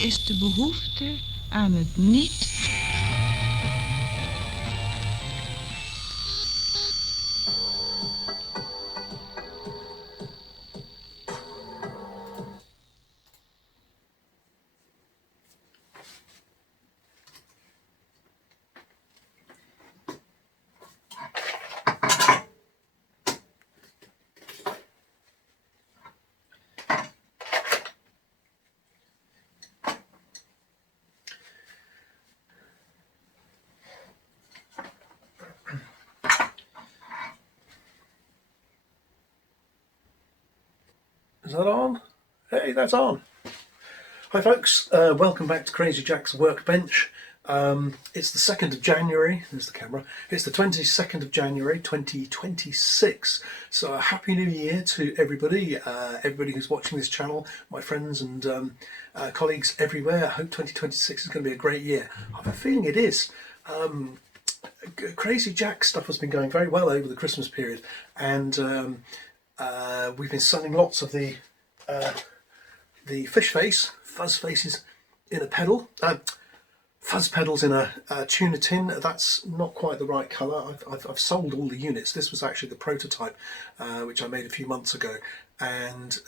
is de behoefte aan het niet. Is that on? Hey, that's on. Hi folks, welcome back to Crazy Jack's Workbench. It's the 2nd of January, there's the camera, it's the 22nd of January 2026. So a happy new year to everybody, everybody who's watching this channel, my friends and colleagues everywhere. I hope 2026 is going to be a great year. I have a feeling it is. Crazy Jack stuff has been going very well over the Christmas period, and we've been selling lots of the fish face, fuzz faces in a pedal, fuzz pedals in a tuna tin. That's not quite the right colour. I've sold all the units. This was actually the prototype, which I made a few months ago, and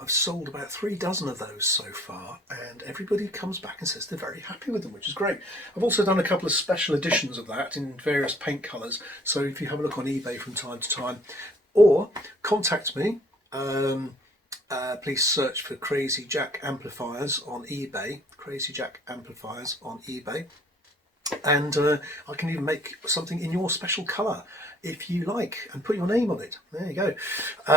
I've sold about 3 dozen of those so far, and everybody comes back and says they're very happy with them, which is great. I've also done a couple of special editions of that in various paint colours, so if you have a look on eBay from time to time, or contact me, please search for Crazy Jack Amplifiers on eBay, Crazy Jack Amplifiers on eBay, and I can even make something in your special colour if you like, and put your name on it. There you go.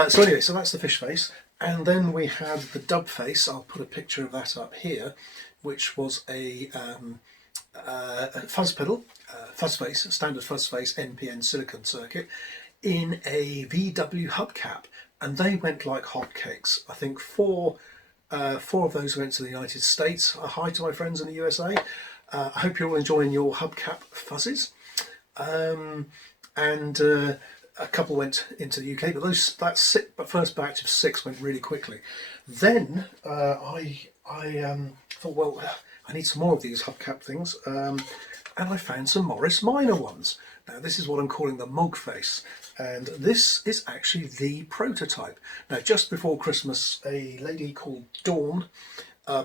So anyway, so that's the fish face, and then we had the dub face. I'll put a picture of that up here, which was a fuzz pedal, fuzz face, a standard fuzz face NPN silicon circuit in a VW hubcap, and they went like hotcakes. I think four of those went to the United States. Hi to my friends in the USA. I hope you're all enjoying your hubcap fuzzes. And a couple went into the UK, but that first batch of 6 went really quickly. Then I thought, well, I need some more of these hubcap things, and I found some Morris Minor ones. Now this is what I'm calling the mug face, and this is actually the prototype. Now just before Christmas, a lady called Dawn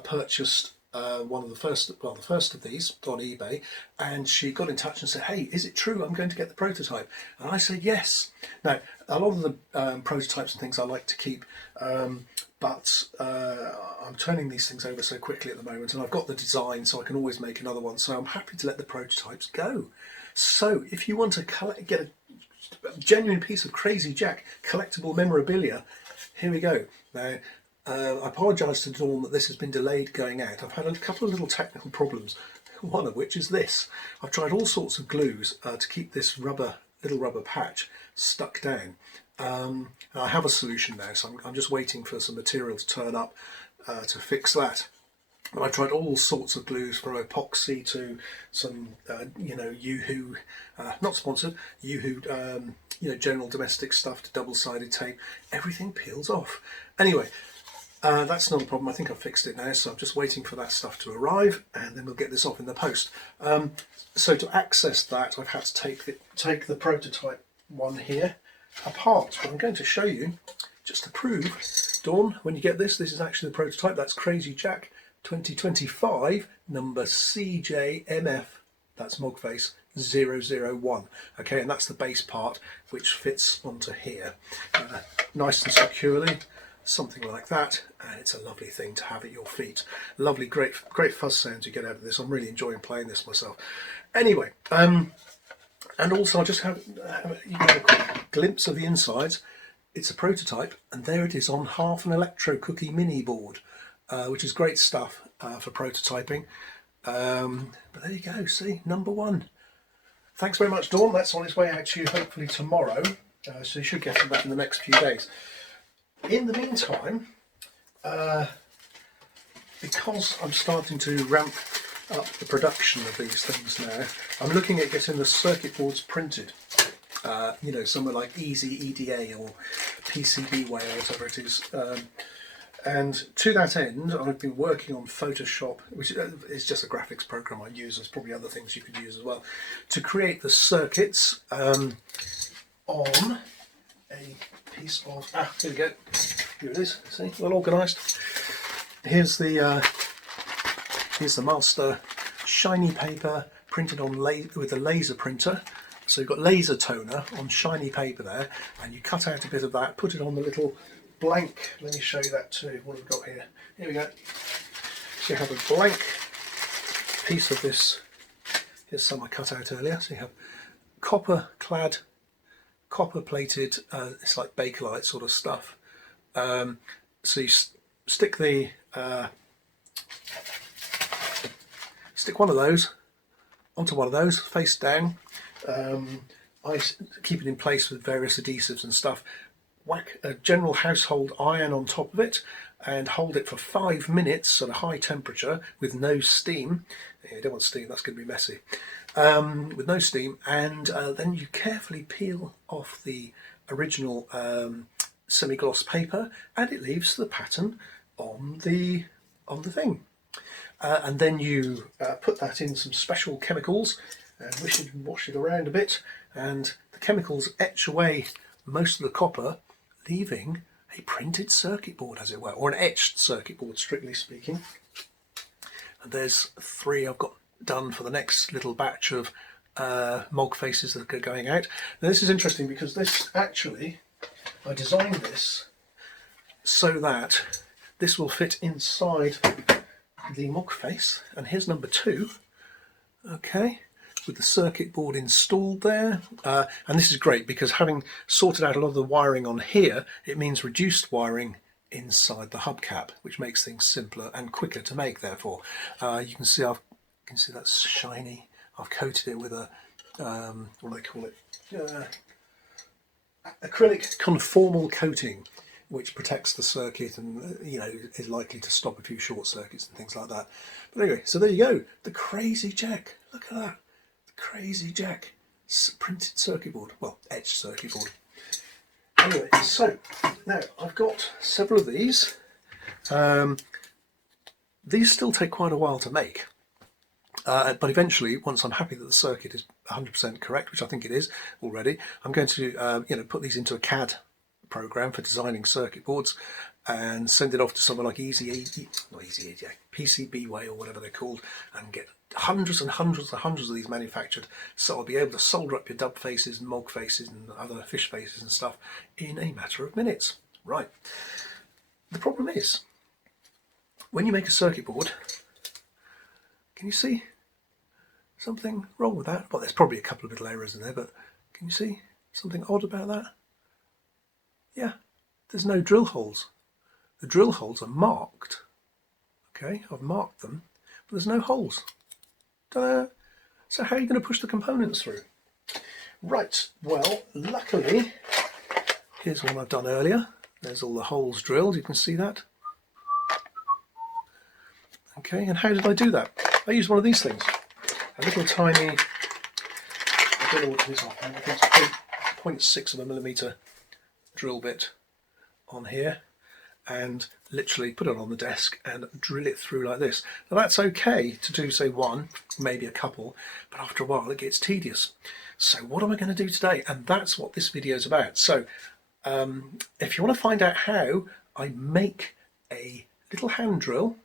purchased the first of these on eBay, and she got in touch and said, hey, is it true I'm going to get the prototype? And I said yes. Now a lot of the prototypes and things I like to keep, but I'm turning these things over so quickly at the moment, and I've got the design so I can always make another one, so I'm happy to let the prototypes go. So if you want to get a genuine piece of Crazy Jack collectible memorabilia, here we go. Now I apologise to Dawn that this has been delayed going out. I've had a couple of little technical problems, one of which is this. I've tried all sorts of glues to keep this little rubber patch stuck down. And I have a solution now, so I'm just waiting for some material to turn up to fix that. But I tried all sorts of glues, from epoxy to some, Yoo-hoo, not sponsored, Yoo-hoo, general domestic stuff, to double-sided tape. Everything peels off. Anyway, that's not a problem. I think I've fixed it now, so I'm just waiting for that stuff to arrive, and then we'll get this off in the post. So to access that, I've had to take the prototype one here apart. But I'm going to show you, just to prove, Dawn, when you get this is actually the prototype. That's Crazy Jack 2025, number CJMF, that's Mogface 001. Okay, and that's the base part which fits onto here, nice and securely, something like that, and it's a lovely thing to have at your feet. Lovely, great fuzz sounds you get out of this. I'm really enjoying playing this myself. Anyway, and also I'll just have a quick glimpse of the insides. It's a prototype, and there it is on half an Electro Cookie mini board, which is great stuff for prototyping. But there you go, see, number 1. Thanks very much, Dawn. That's on its way out to you hopefully tomorrow, so you should get that in the next few days. In the meantime, because I'm starting to ramp up the production of these things now, I'm looking at getting the circuit boards printed. Somewhere like Easy EDA or PCB way or whatever it is. And to that end, I've been working on Photoshop, which is just a graphics program I use. There's probably other things you could use as well, to create the circuits on a piece of, here we go, here it is, see, well organised. Here's the master shiny paper printed on with a laser printer. So you've got laser toner on shiny paper there, and you cut out a bit of that, put it on the little blank, let me show you that too, what have we got here? Here we go. So you have a blank piece of this, here's some I cut out earlier, so you have copper clad, copper plated, it's like Bakelite sort of stuff. So you stick the, stick one of those onto one of those, face down. I keep it in place with various adhesives and stuff. Whack a general household iron on top of it and hold it for 5 minutes at a high temperature with no steam. You don't want steam, that's going to be messy. With no steam, and then you carefully peel off the original semi-gloss paper, and it leaves the pattern on the thing. And then you put that in some special chemicals and wash it around a bit, and the chemicals etch away most of the copper, leaving a printed circuit board, as it were, or an etched circuit board, strictly speaking. And there's 3 I've got done for the next little batch of MOG faces that are going out. Now this is interesting because this actually, I designed this so that this will fit inside the MOG face, and here's number 2, okay, with the circuit board installed there. And this is great because having sorted out a lot of the wiring on here, it means reduced wiring inside the hubcap, which makes things simpler and quicker to make. Therefore, you can see that's shiny. I've coated it with a what do they call it? Acrylic conformal coating, which protects the circuit and is likely to stop a few short circuits and things like that. But anyway, so there you go, the Crazy Jack. Look at that, the Crazy Jack printed circuit board, well, etched circuit board. Anyway, so now I've got several of these. These still take quite a while to make, but eventually, once I'm happy that the circuit is 100% correct, which I think it is already, I'm going to put these into a CAD program for designing circuit boards and send it off to someone like PCBWay or whatever they're called, and get hundreds and hundreds and hundreds of these manufactured, so I'll be able to solder up your dub faces and MOG faces and other fish faces and stuff in a matter of minutes. Right, the problem is, when you make a circuit board, can you see something wrong with that? Well, there's probably a couple of little errors in there, but can you see something odd about that? Yeah, there's no drill holes. The drill holes are marked. Okay, I've marked them, but there's no holes. Ta-da! So how are you going to push the components through? Right, well, luckily, here's one I've done earlier. There's all the holes drilled, you can see that. Okay, and how did I do that? I used one of these things. A little tiny, I don't know what it is, I think it's 0.6 of a millimetre drill bit on here, and literally put it on the desk and drill it through like this. Now that's okay to do, say, one, maybe a couple, but after a while it gets tedious. So what am I going to do today? And that's what this video is about. So if you want to find out how I make a little hand drill,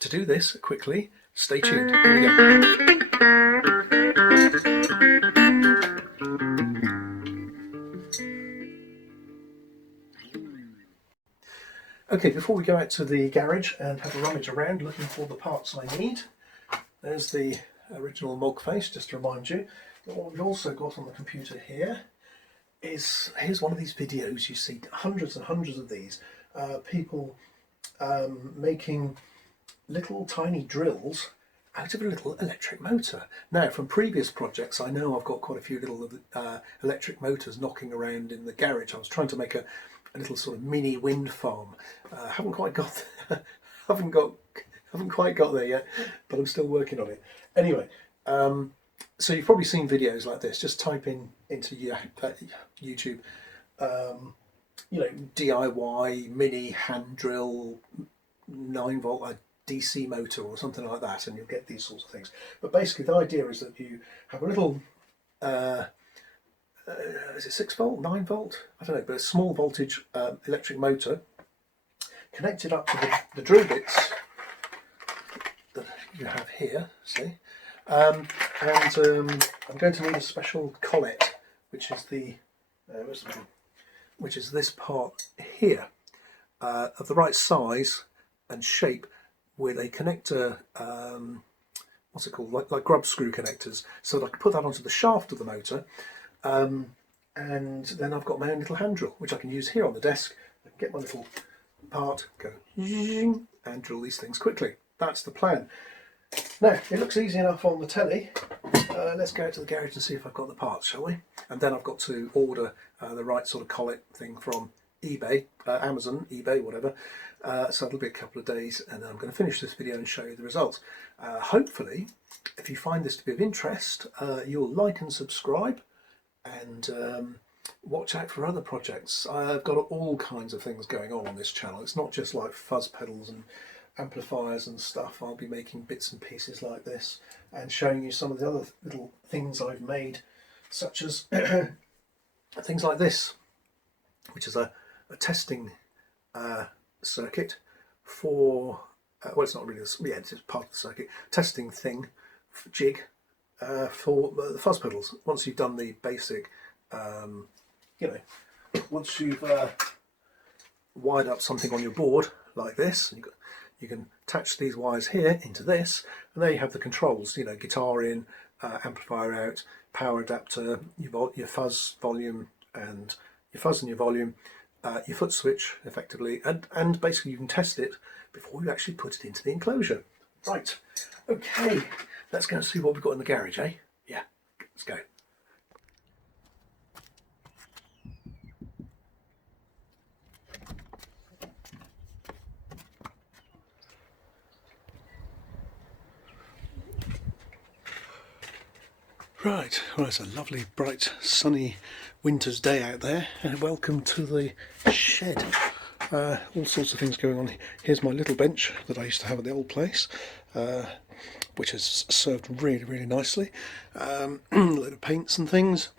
to do this quickly, stay tuned. Here we go. Okay, before we go out to the garage and have a rummage around looking for the parts I need, there's the original MOG face, just to remind you. But what we've also got on the computer here is, here's one of these videos. You see hundreds and hundreds of these, people making little tiny drills out of a little electric motor. Now, from previous projects, I know I've got quite a few little electric motors knocking around in the garage. I was trying to make a little sort of mini wind farm. Haven't quite got haven't quite got there yet, but I'm still working on it. Anyway, so you've probably seen videos like this. Just type in into YouTube you know, DIY mini hand drill 9-volt DC motor or something like that, and you'll get these sorts of things. But basically the idea is that you have a little is it 6-volt, 9-volt? I don't know, but a small voltage electric motor connected up to the drill bits that you have here, see? I'm going to need a special collet, which is this part here, of the right size and shape, with a connector, what's it called, like grub screw connectors, so that I can put that onto the shaft of the motor, and then I've got my own little hand drill, which I can use here on the desk. I can get my little part, go and drill these things quickly. That's the plan. Now, it looks easy enough on the telly. Let's go out to the garage and see if I've got the parts, shall we? And then I've got to order the right sort of collet thing from eBay, Amazon, eBay, whatever. So it'll be a couple of days, and then I'm going to finish this video and show you the results. Hopefully, if you find this to be of interest, you'll like and subscribe, and watch out for other projects. I've got all kinds of things going on this channel. It's not just like fuzz pedals and amplifiers and stuff. I'll be making bits and pieces like this and showing you some of the other little things I've made, such as things like this, which is a testing circuit for well, it's not really it's just part of the circuit, testing thing, jig, for the fuzz pedals. Once you've done the basic, you know, once you've wired up something on your board like this, you can attach these wires here into this, and there you have the controls, you know, guitar in, amplifier out, power adapter, your fuzz volume, and your fuzz and your volume, your foot switch effectively, and basically you can test it before you actually put it into the enclosure. Right, okay, let's go and see what we've got in the garage, eh? Yeah, let's go. Right, well, it's a lovely, bright, sunny winter's day out there, and welcome to the shed. All sorts of things going on. Here's my little bench that I used to have at the old place, which has served really, really nicely. A load of paints and things,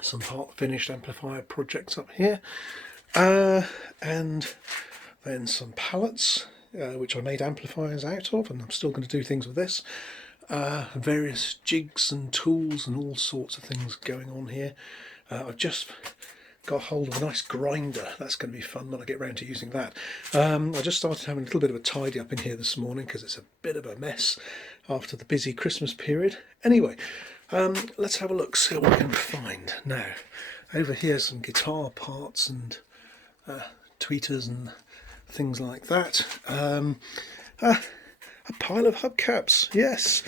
some part finished amplifier projects up here, and then some pallets, which I made amplifiers out of, and I'm still going to do things with this. Various jigs and tools and all sorts of things going on here. I've just got hold of a nice grinder. That's going to be fun when I get round to using that. I just started having a little bit of a tidy up in here this morning because it's a bit of a mess after the busy Christmas period. Anyway, let's have a look, see what we can find. Now, over here some guitar parts and tweeters and things like that. A pile of hubcaps, yes.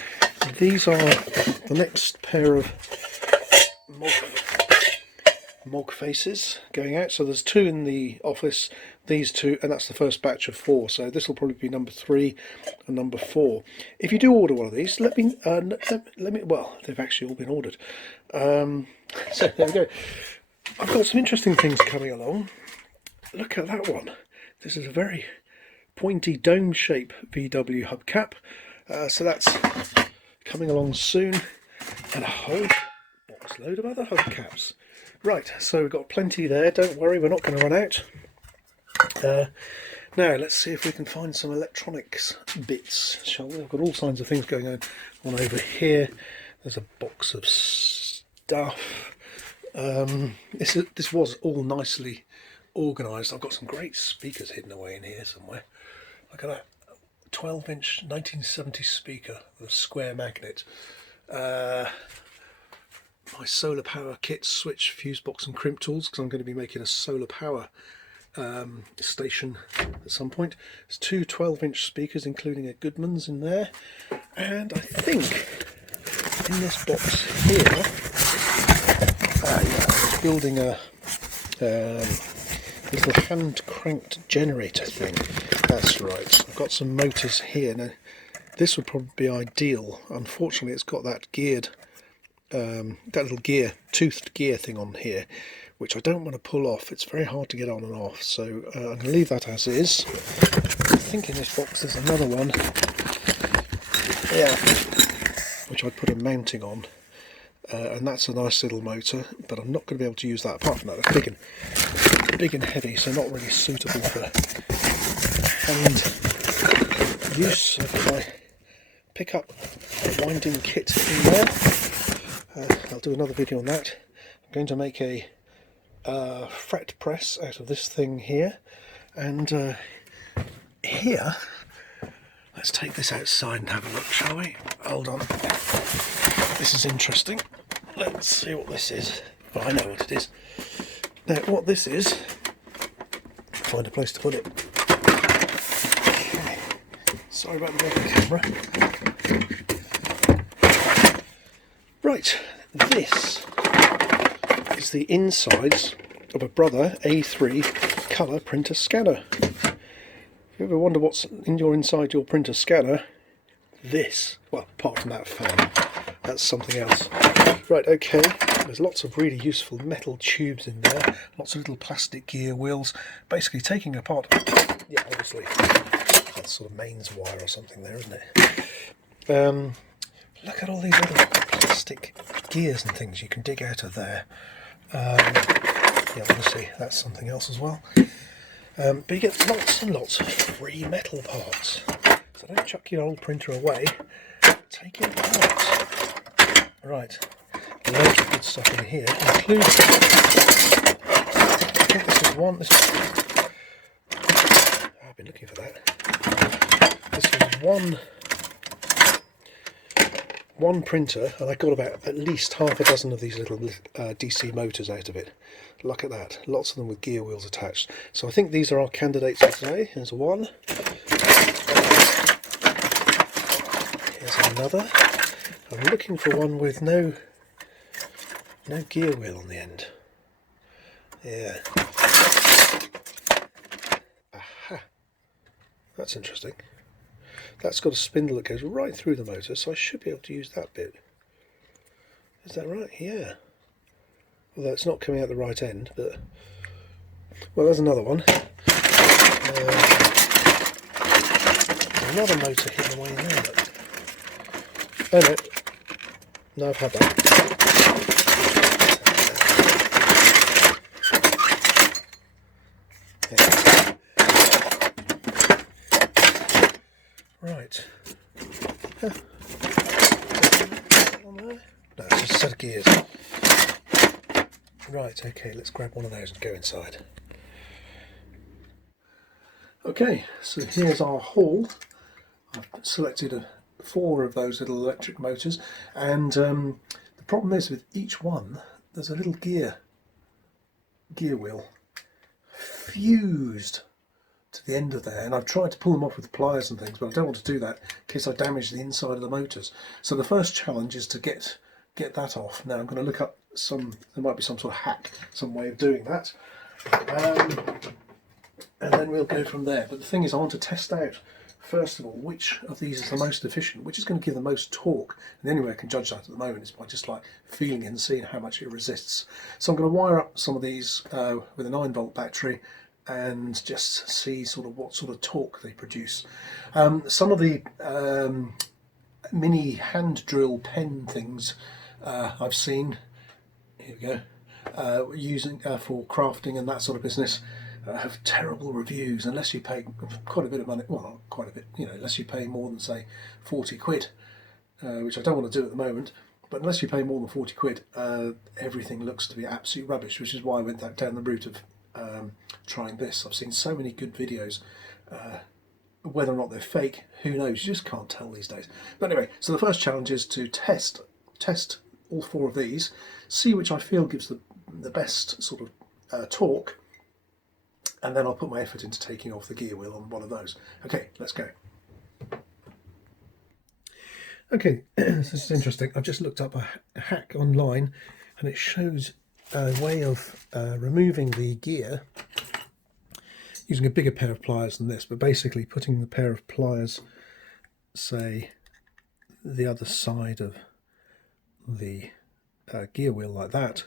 These are the next pair of mog faces going out. So there's 2 in the office, these 2, and that's the first batch of 4. So this will probably be number 3 and number 4. If you do order one of these, let me. Well, they've actually all been ordered. So there we go. I've got some interesting things coming along. Look at that one. This is a very pointy dome shape VW hubcap, so that's coming along soon, and a whole box load of other hubcaps. Right, so we've got plenty there, don't worry, we're not going to run out. Now let's see if we can find some electronics bits, shall we? I've got all kinds of things going on over here. There's a box of stuff. This was all nicely organised. I've got some great speakers hidden away in here somewhere. Look at that, 12-inch 1970 speaker with a square magnet. My solar power kit, switch, fuse box and crimp tools, because I'm going to be making a solar power station at some point. There's 2 12-inch speakers, including a Goodman's in there. And I think in this box here, I was building a little hand-cranked generator thing. That's right. I've got some motors here. Now, this would probably be ideal. Unfortunately, it's got that geared, that little gear, toothed gear thing on here, which I don't want to pull off. It's very hard to get on and off, so I'm going to leave that as is. I think in this box there's another one, yeah, which I'd put a mounting on, and that's a nice little motor, but I'm not going to be able to use that. Apart from that, it's big and heavy, so not really suitable for hand use. So if I pick up a winding kit in there, I'll do another video on that. I'm going to make a fret press out of this thing here, and here, let's take this outside and have a look, shall we? Hold on, this is interesting. Let's see what this is. Well, I know what it is. Now, what this is, find a place to put it. Okay. Sorry about the big camera. Right, this is the insides of a Brother A3 colour printer scanner. If you ever wonder what's inside your printer scanner, this, well, apart from that fan, that's something else. Right, okay, there's lots of really useful metal tubes in there, lots of little plastic gear wheels, basically taking apart, yeah, obviously, that's sort of mains wire or something there, isn't it? Look at all these little plastic gears and things you can dig out of there. Yeah, obviously that's something else as well. But you get lots and lots of free metal parts. So don't chuck your old printer away, take it apart. Right, loads of good stuff in here, including, I think this is one, I've been looking for that. This is one printer, and I got about at least half a dozen of these little DC motors out of it. Look at that, lots of them with gear wheels attached. So I think these are our candidates for today. Here's one. Here's another. I'm looking for one with no gear wheel on the end. Yeah. Aha. That's interesting. That's got a spindle that goes right through the motor, so I should be able to use that bit. Is that right? Yeah. Although it's not coming out the right end, but... Well, there's another one. Another motor hidden away in there. But... Oh no. No, I've had that. Right. Huh. No, it's just a set of gears. Right, okay, let's grab one of those and go inside. Okay, so here's our haul. I've selected 4 of those little electric motors, and the problem is with each one, there's a little gear wheel fused to the end of there, and I've tried to pull them off with pliers and things, but I don't want to do that in case I damage the inside of the motors. So the first challenge is to get that off. Now I'm going to look up there might be some sort of hack, some way of doing that, and then we'll go from there. But the thing is, I want to test out first of all which of these is the most efficient, which is going to give the most torque, and the only way I can judge that at the moment is by just like feeling it and seeing how much it resists. So I'm going to wire up some of these with a 9-volt battery and just see sort of what sort of torque they produce. Some of the mini hand drill pen things I've seen, here we go, using for crafting and that sort of business, have terrible reviews unless you pay quite a bit of money. Well, not quite a bit, you know, unless you pay more than say 40 quid, which I don't want to do at the moment. But unless you pay more than 40 quid, everything looks to be absolute rubbish, which is why I went down the route of trying this. I've seen so many good videos. Whether or not they're fake, who knows? You just can't tell these days. But anyway, so the first challenge is to test all 4 of these, see which I feel gives the best sort of torque, and then I'll put my effort into taking off the gear wheel on one of those. Okay, let's go. Okay, this is interesting. I've just looked up a hack online, and it shows a way of removing the gear using a bigger pair of pliers than this, but basically putting the pair of pliers, say, the other side of the gear wheel like that,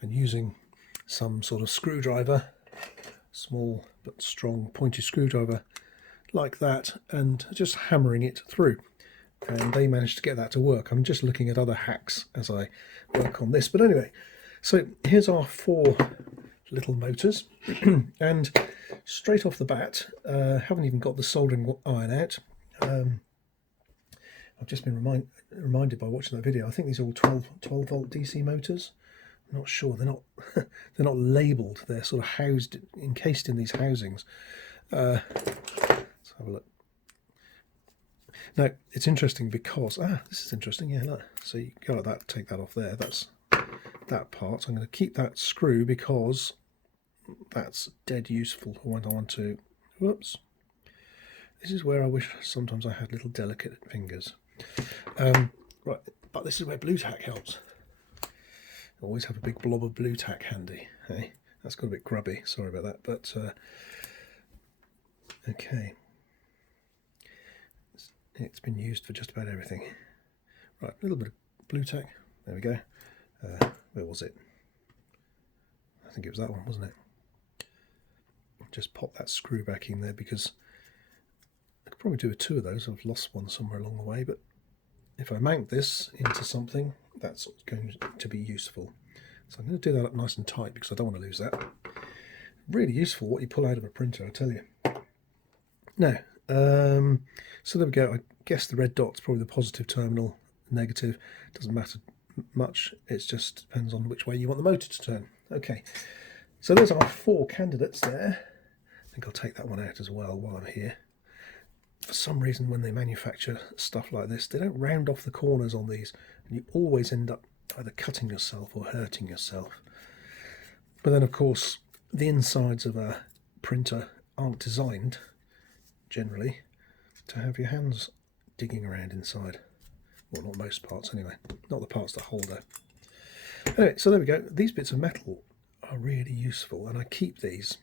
and using some sort of screwdriver, small but strong pointy screwdriver like that, and just hammering it through. And they managed to get that to work. I'm just looking at other hacks as I work on this. But anyway, so here's our 4 little motors. And straight off the bat, haven't even got the soldering iron out. I've just been reminded by watching that video. I think these are all 12 volt DC motors. I'm not sure. They're not they're not labelled. They're sort of encased in these housings. Let's have a look. Now, it's interesting because, this is interesting, yeah, look. So you go like that, take that off there, that's that part. So I'm going to keep that screw because that's dead useful for when I want to, whoops. This is where I wish sometimes I had little delicate fingers. Right, but this is where blue tack helps. Always have a big blob of blue tack handy, hey? That's got a bit grubby, sorry about that, but, okay. It's been used for just about everything. Right, a little bit of blue tack. There we go. Where was it? I think it was that one, wasn't it? Just pop that screw back in there because I could probably do with 2 of those. I've lost one somewhere along the way, but if I mount this into something, that's going to be useful. So I'm going to do that up nice and tight because I don't want to lose that. Really useful what you pull out of a printer, I tell you. Now, so there we go. I guess the red dot's probably the positive terminal, negative. Doesn't matter much. It just depends on which way you want the motor to turn. Okay, so there's our 4 candidates there. I think I'll take that one out as well while I'm here. For some reason, when they manufacture stuff like this, they don't round off the corners on these, and you always end up either cutting yourself or hurting yourself. But then, of course, the insides of a printer aren't designed generally to have your hands digging around inside. Well, not most parts anyway, not the parts that hold it. Anyway, so there we go. These bits of metal are really useful, and I keep these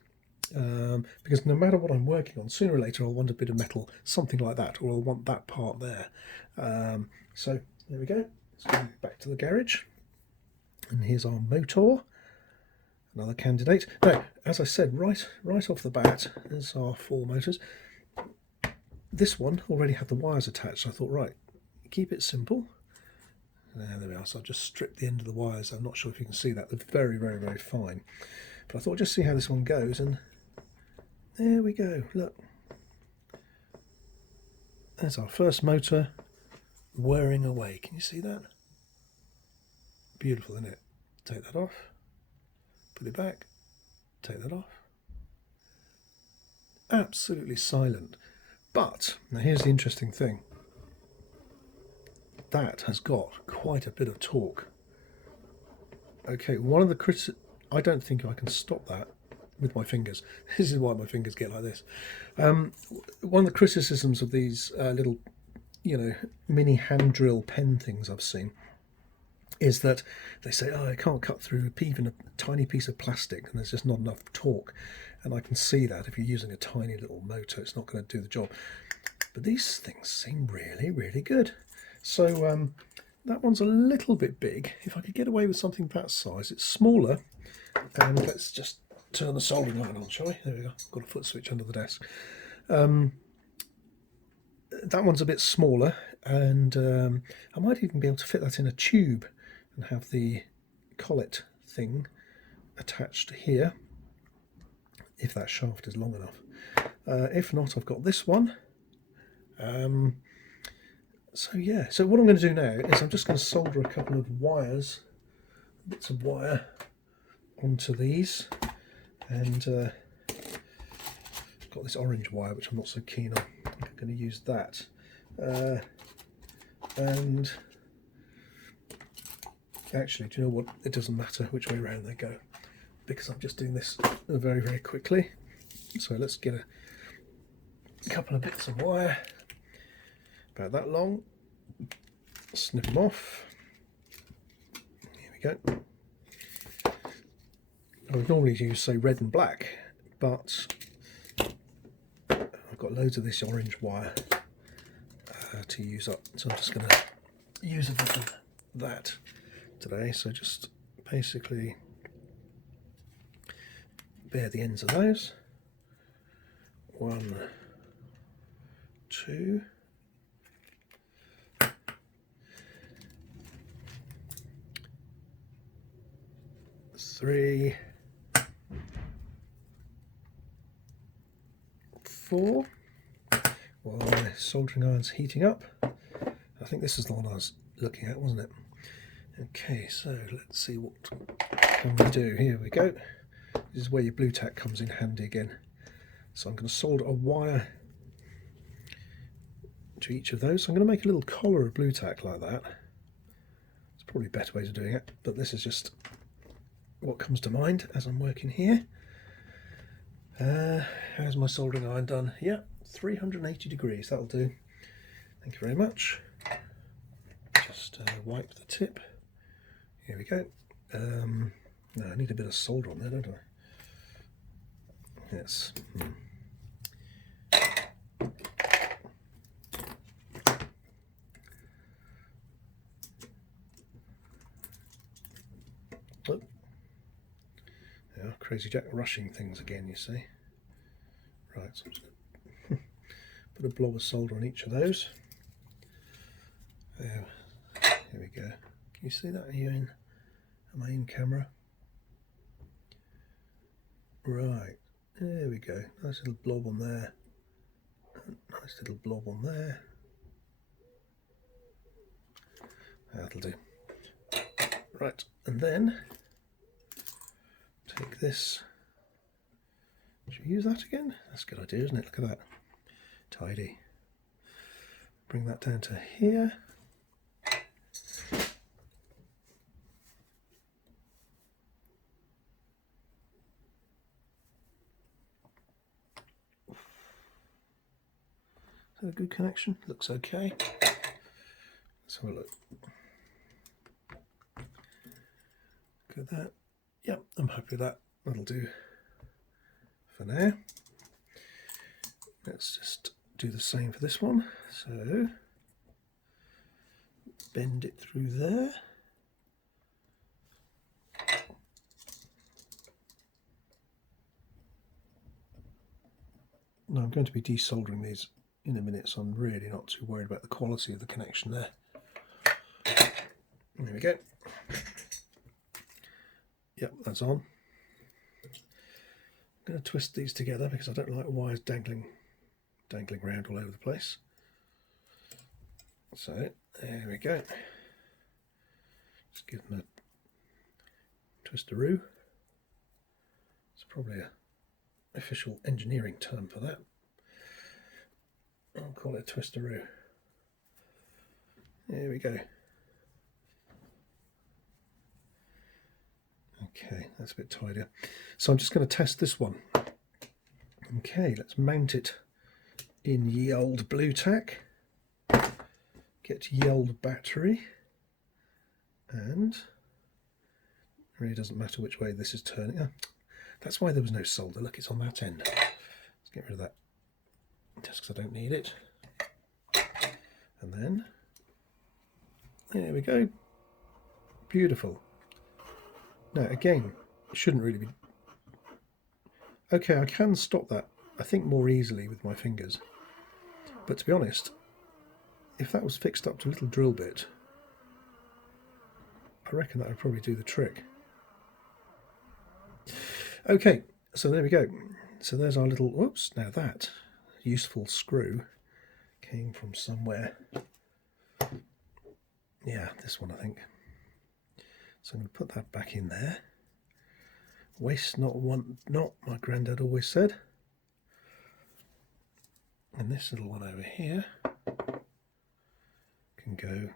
because no matter what I'm working on, sooner or later I'll want a bit of metal, something like that, or I'll want that part there. So there we go. Let's go back to the garage, and here's our motor, another candidate. Now, as I said, right off the bat, there's our 4 motors. This one already had the wires attached. I thought, right, keep it simple. There we are. So I've just stripped the end of the wires. I'm not sure if you can see that. They're very, very, very fine. But I thought, just see how this one goes. And there we go. Look. There's our first motor whirring away. Can you see that? Beautiful, isn't it? Take that off. Put it back. Take that off. Absolutely silent. But, now here's the interesting thing. That has got quite a bit of torque. Okay, one of the I don't think I can stop that with my fingers. This is why my fingers get like this. One of the criticisms of these little, mini hand drill pen things I've seen is that they say, oh, I can't cut through even a tiny piece of plastic, and there's just not enough torque. And I can see that if you're using a tiny little motor, it's not going to do the job. But these things seem really, really good. So that one's a little bit big. If I could get away with something that size, it's smaller. And let's just turn the soldering iron on, shall we? There we go. Got a foot switch under the desk. That one's a bit smaller, and I might even be able to fit that in a tube and have the collet thing attached here, if that shaft is long enough. If not, I've got this one. So yeah, so what I'm going to do now is I'm just going to solder a couple of wires, bits of wire onto these, and I've got this orange wire which I'm not so keen on. I think I'm going to use that, and actually, do you know what, it doesn't matter which way around they go because I'm just doing this very, very quickly. So let's get a couple of bits of wire about that long, snip them off. Here we go. I would normally use, say, red and black, but I've got loads of this orange wire to use up, so I'm just going to use a bit of that today. So just basically bare the ends of those. 1, 2, 3, 4. While my soldering iron's heating up. I think this is the one I was looking at, wasn't it? Okay, so let's see what can we do. Here we go. This is where your blue tack comes in handy again. So I'm going to solder a wire to each of those. So I'm going to make a little collar of blue tack like that. It's probably better ways of doing it, but this is just what comes to mind as I'm working here. How's my soldering iron done? Yeah, 380 degrees, that'll do. Thank you very much. Just wipe the tip. Here we go. No, I need a bit of solder on there, don't I? Yes. Oh. Yeah, Crazy Jack rushing things again, you see. Right, so I'm just going to put a blob of solder on each of those. There we go. Can you see that here in the main camera? Right, there we go. Nice little blob on there. Nice little blob on there. That'll do. Right, and then take this. Should we use that again? That's a good idea, isn't it? Look at that. Tidy. Bring that down to here. Is that a good connection? Looks okay. Let's have a look. Look at that. Yep, I'm happy with that. That'll do for now. Let's just do the same for this one. So bend it through there. Now I'm going to be desoldering these in a minute, so I'm really not too worried about the quality of the connection there. There we go. Yep, that's on. I'm going to twist these together because I don't like wires dangling around all over the place. So there we go. Just give them a twistaroo. It's probably an official engineering term for that. I'll call it a twistaroo. There we go. Okay, that's a bit tidier. So I'm just going to test this one. Okay, let's mount it in ye old blue tack. Get ye old battery. And it really doesn't matter which way this is turning. Oh, that's why there was no solder. Look, it's on that end. Let's get rid of that just because I don't need it. And then, there we go. Beautiful. Now again, it shouldn't really be... Okay, I can stop that, I think, more easily with my fingers. But to be honest, if that was fixed up to a little drill bit, I reckon that would probably do the trick. Okay, so there we go. So there's our little... Whoops, now that useful screw came from somewhere. Yeah, this one, I think. So I'm going to put that back in there. Waste not, want not, my granddad always said. And this little one over here can go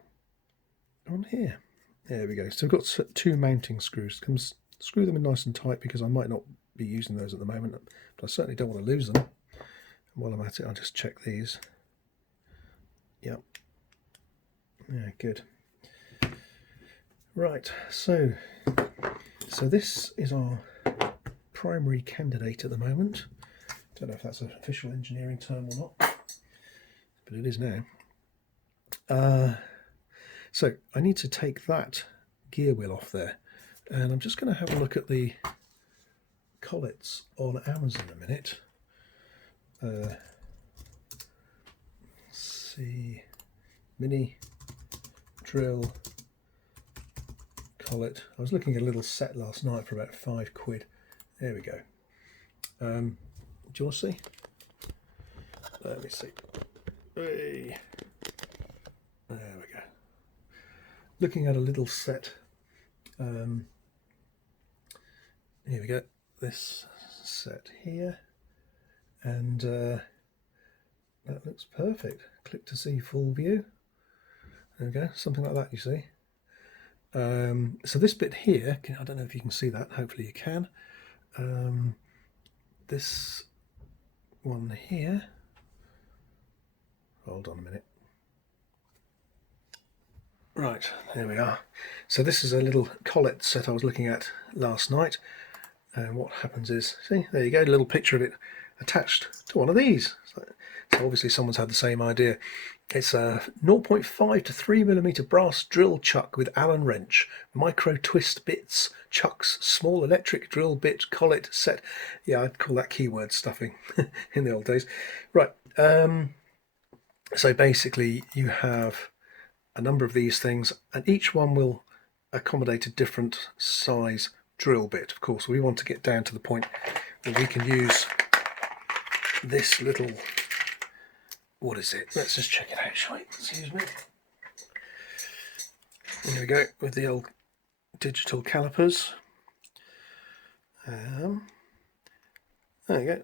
on here. There we go. So we've got 2 mounting screws. Screw them in nice and tight because I might not be using those at the moment, but I certainly don't want to lose them. And while I'm at it, I'll just check these. Yep. Yeah, good. Right, so this is our primary candidate at the moment. Don't know if that's an official engineering term or not, but it is now. So I need to take that gear wheel off there, and I'm just going to have a look at the collets on Amazon a minute. Let's see, mini drill collet. I was looking at a little set last night for about £5. There we go. Do you want to see? Let me see. Hey. There we go. Looking at a little set. Here we go. This set here, and that looks perfect. Click to see full view. There we go. Something like that, you see. So this bit here, I don't know if you can see that. Hopefully you can. This one here. Hold on a minute. Right, there we are. So this is a little collet set I was looking at last night. And what happens is, see, there you go, a little picture of it attached to one of these. So obviously someone's had the same idea. It's a 0.5 to 3mm brass drill chuck with Allen wrench, micro twist bits, chucks, small electric drill bit, collet set. Yeah, I'd call that keyword stuffing in the old days. Right, so basically you have a number of these things, and each one will accommodate a different size drill bit. Of course, we want to get down to the point where we can use this little, what is it? Let's just check it out, shall we? Excuse me. Here we go with the old digital calipers. There you go.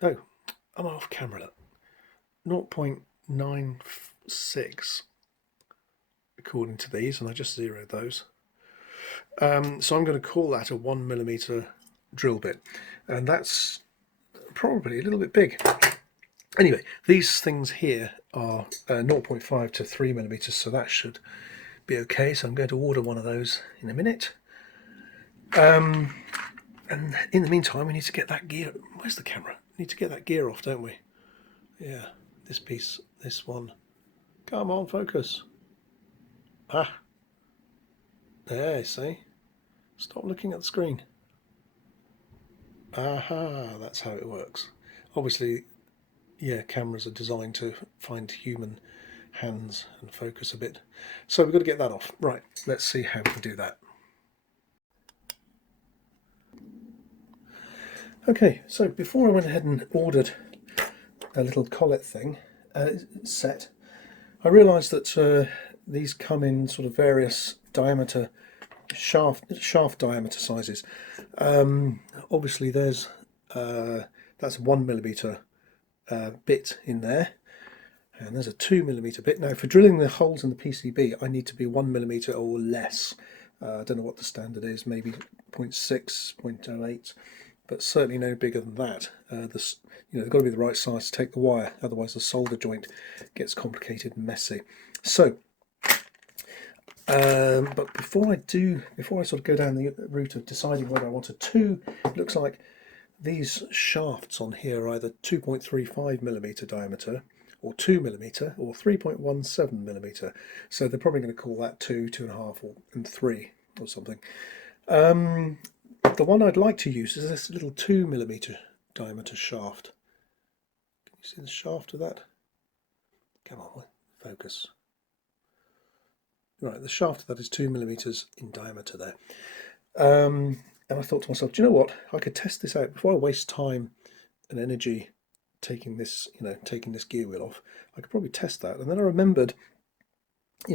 Oh, I'm off camera. 0.96 according to these, and I just zeroed those. So I'm going to call that a 1mm drill bit, and that's probably a little bit big. Anyway, these things here are 0.5 to 3mm, so that should be okay. So I'm going to order one of those in a minute. And in the meantime, we need to get that gear. Where's the camera? We need to get that gear off, don't we? Yeah, this piece, this one. Come on, focus. Ah. There, see? Stop looking at the screen. Aha, that's how it works. Obviously, yeah, cameras are designed to find human hands and focus a bit. So we've got to get that off. Right, let's see how we can do that. Okay, so before I went ahead and ordered a little collet thing set, I realised that these come in sort of various diameter shaft diameter sizes. Obviously there's that's 1mm bit in there, and there's a 2mm bit. Now for drilling the holes in the PCB I need to be 1mm or less. I don't know what the standard is, maybe 0.6, 0.08, but certainly no bigger than that. They've got to be the right size to take the wire, otherwise the solder joint gets complicated and messy. So but before I sort of go down the route of deciding whether I want a 2, it looks like these shafts on here are either 2.35mm diameter, or 2mm, or 3.17mm. So they're probably going to call that 2, 2.5, and 3 or something. The one I'd like to use is this little 2mm diameter shaft. Can you see the shaft of that? Come on, focus. Right, the shaft of that is 2mm in diameter there. And I thought to myself, do you know what? I could test this out before I waste time and energy taking this gear wheel off. I could probably test that. And then I remembered,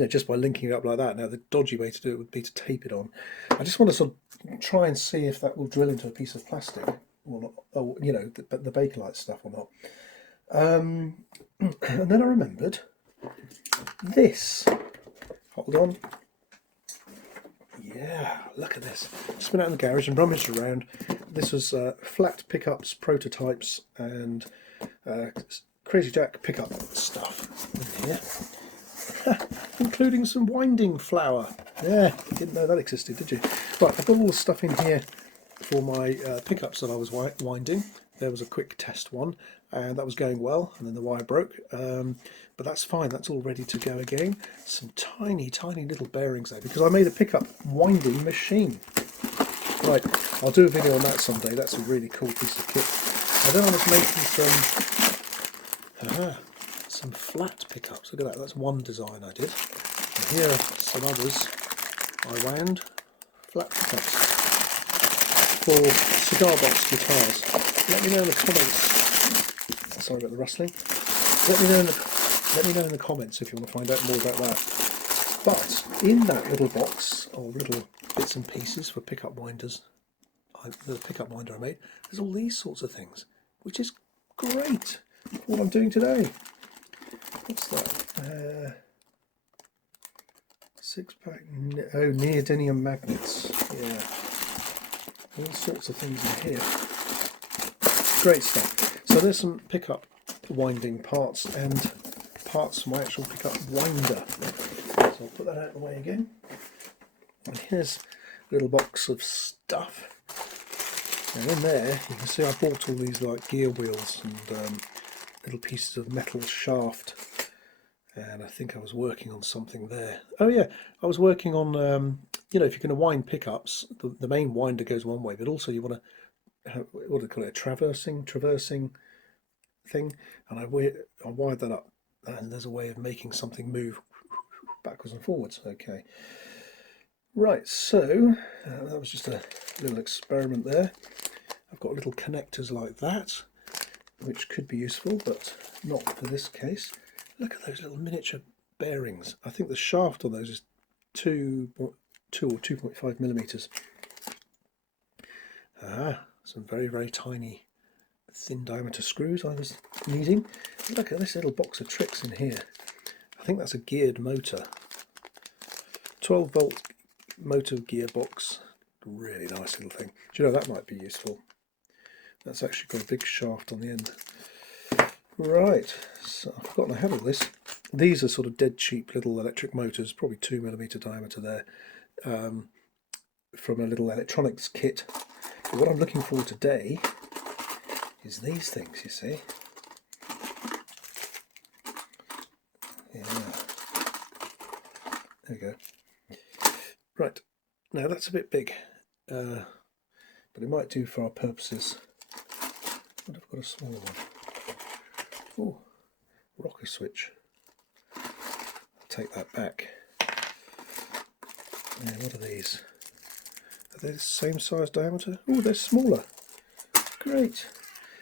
just by linking it up like that. Now the dodgy way to do it would be to tape it on. I just want to sort of try and see if that will drill into a piece of plastic or not, or the Bakelite stuff or not. And then I remembered this. Hold on. Yeah, look at this. Just been out in the garage and rummaged around. This was flat pickups, prototypes, and Crazy Jack pickup stuff in here, including some winding flour. Yeah, you didn't know that existed, did you? Right, I've got all the stuff in here for my pickups that I was winding. There was a quick test one, and that was going well, and then the wire broke. But that's fine, that's all ready to go again. Some tiny little bearings there, because I made a pickup winding machine. Right, I'll do a video on that someday. That's a really cool piece of kit. And then I was making some flat pickups. Look at that, that's one design I did. And here are some others I wound, flat pickups for cigar box guitars. Let me know in the comments. Sorry about the rustling. Let me know in the comments if you want to find out more about that. But in that little box of little bits and pieces for pickup winders, the pickup winder I made, there's all these sorts of things, which is great for what I'm doing today. What's that? 6-pack, neodymium magnets. Yeah, all sorts of things in here. Great stuff. So there's some pickup winding parts and parts for my actual pickup winder. So I'll put that out of the way again. And here's a little box of stuff. And in there you can see I bought all these like gear wheels and little pieces of metal shaft. And I think I was working on something there. Oh yeah, I was working on, you know, if you're going to wind pickups, the main winder goes one way, but also you want to have, what do they call it, a traversing thing. And I wired that up, and there's a way of making something move backwards and forwards. Okay. Right, so that was just a little experiment there. I've got little connectors like that, which could be useful, but not for this case. Look at those little miniature bearings. I think the shaft on those is 2 or 2.5 millimeters. Some very, very tiny, thin diameter screws I was needing. Look at this little box of tricks in here. I think that's a geared motor. 12-volt motor gearbox. Really nice little thing. Do you know, that might be useful. That's actually got a big shaft on the end. Right, so I've forgotten I have all this. These are sort of dead cheap little electric motors, probably 2 millimeter diameter there, from a little electronics kit. But what I'm looking for today is these things, you see. Yeah, there we go. Right, now that's a bit big, but it might do for our purposes. But I've got a smaller one. Oh, rocker switch. I'll take that back. Now, what are these? Are they the same size diameter? Oh, they're smaller. Great.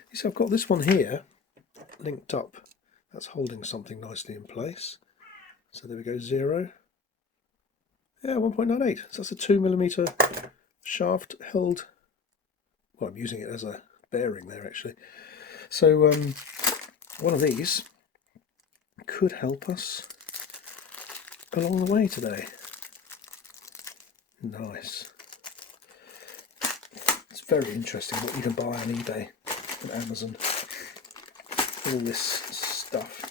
You see, I've got this one here linked up. That's holding something nicely in place. So there we go, 0. Yeah, 1.98. So that's a 2 millimeter shaft held. Well, I'm using it as a bearing there actually. So one of these could help us along the way today. Nice. It's very interesting what you can buy on eBay and Amazon. All this stuff.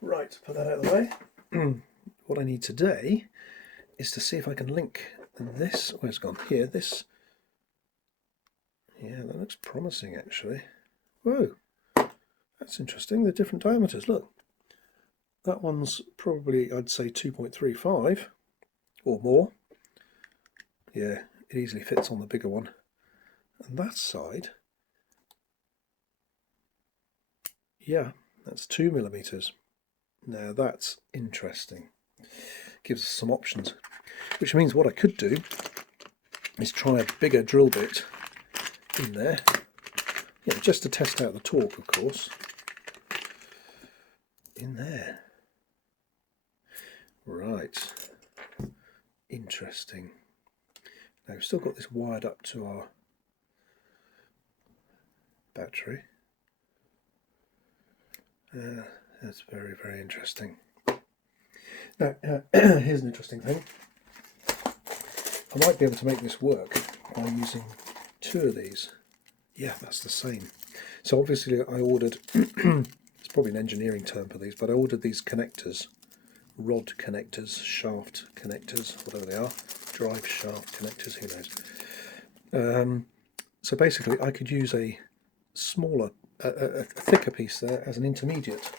Right, put that out of the way. What I need today is to see if I can link this. Where's it gone? Here, this. Yeah, that looks promising actually. Whoa. That's interesting, they're different diameters, look. That one's probably, I'd say 2.35 or more. Yeah, it easily fits on the bigger one. And that side, yeah, that's 2 millimeters. Now that's interesting. Gives us some options. Which means what I could do is try a bigger drill bit in there. Yeah, just to test out the torque, of course. In there. Right. Interesting. Now we've still got this wired up to our battery. That's very, very interesting. Now, here's an interesting thing. I might be able to make this work by using 2 of these. Yeah, that's the same. So obviously I ordered, it's probably an engineering term for these, but I ordered these connectors, rod connectors, shaft connectors, whatever they are, drive shaft connectors, who knows. So basically I could use a smaller, a thicker piece there as an intermediate.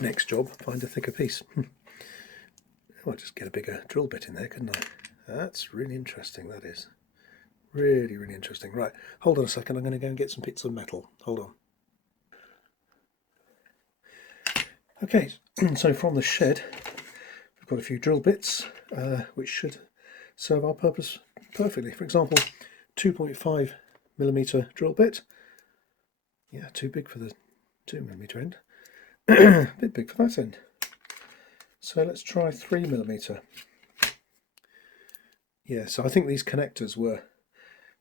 Next job, find a thicker piece. I'll just get a bigger drill bit in there, couldn't I? That's really interesting, that is. Really, really interesting. Right, hold on a second, I'm going to go and get some bits of metal. Hold on. Okay, so from the shed, we've got a few drill bits, which should serve our purpose perfectly. For example, 2.5mm drill bit. Yeah, too big for the 2mm end. A bit big for that end. So let's try 3mm. Yeah, so I think these connectors were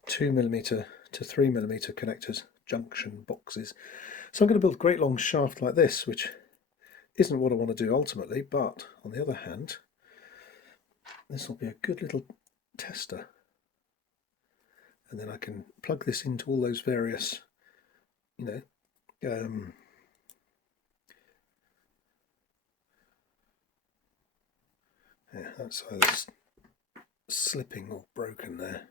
2mm to 3mm connectors, junction boxes. So I'm going to build a great long shaft like this, which isn't what I want to do ultimately, but on the other hand, this will be a good little tester. And then I can plug this into all those various, you know, yeah, that's either slipping or broken there.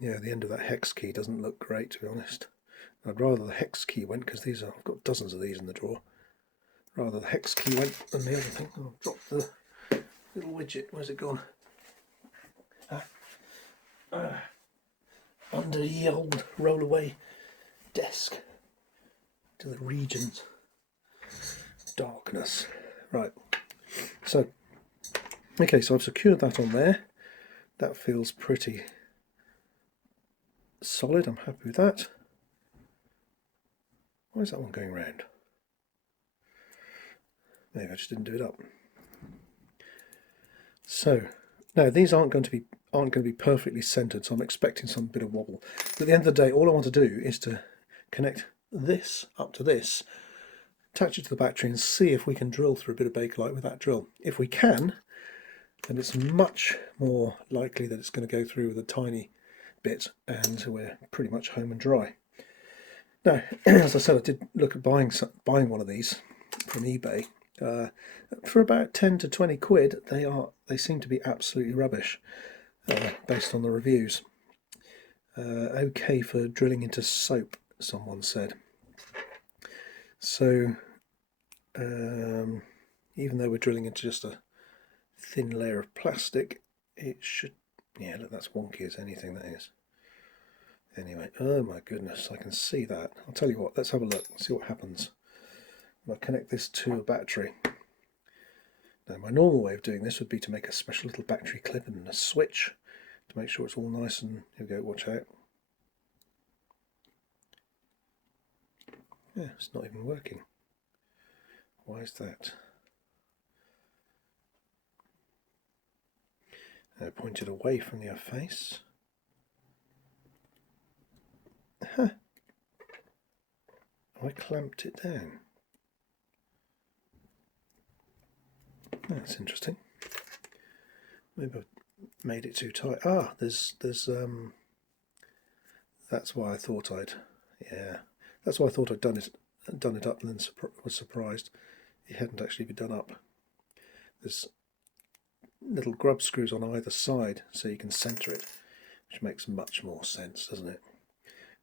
Yeah, the end of that hex key doesn't look great, to be honest. I'd rather the hex key went, because these are, I've got dozens of these in the drawer. Rather the hex key went than the other thing. I'll drop the little widget. Where's it gone? Under the old roll-away desk to the regions. Darkness. Right. So, okay, so I've secured that on there. That feels pretty solid. I'm happy with that. Why is that one going round? Maybe I just didn't do it up. So now these aren't going to be perfectly centered, so I'm expecting some bit of wobble. But at the end of the day, all I want to do is to connect this up to this, attach it to the battery, and see if we can drill through a bit of Bakelite with that drill. If we can, then it's much more likely that it's going to go through with a tiny bit, and we're pretty much home and dry. Now, as I said, I did look at buying one of these from eBay. For about 10 to 20 quid, they seem to be absolutely rubbish, based on the reviews. Okay for drilling into soap, someone said. So, even though we're drilling into just a thin layer of plastic, it should, yeah, look, that's wonky as anything, that is. Anyway, oh my goodness, I can see that. I'll tell you what, let's have a look, see what happens. I'll connect this to a battery. Now, my normal way of doing this would be to make a special little battery clip and a switch to make sure it's all nice and, here we go, watch out. Yeah, it's not even working. Why is that? Point it away from your face. Huh. I clamped it down. That's interesting. Maybe I've made it too tight. Ah, there's that's why I thought I'd, yeah, that's why I thought I'd done it up, and then was surprised it hadn't actually been done up. There's little grub screws on either side so you can centre it, which makes much more sense, doesn't it?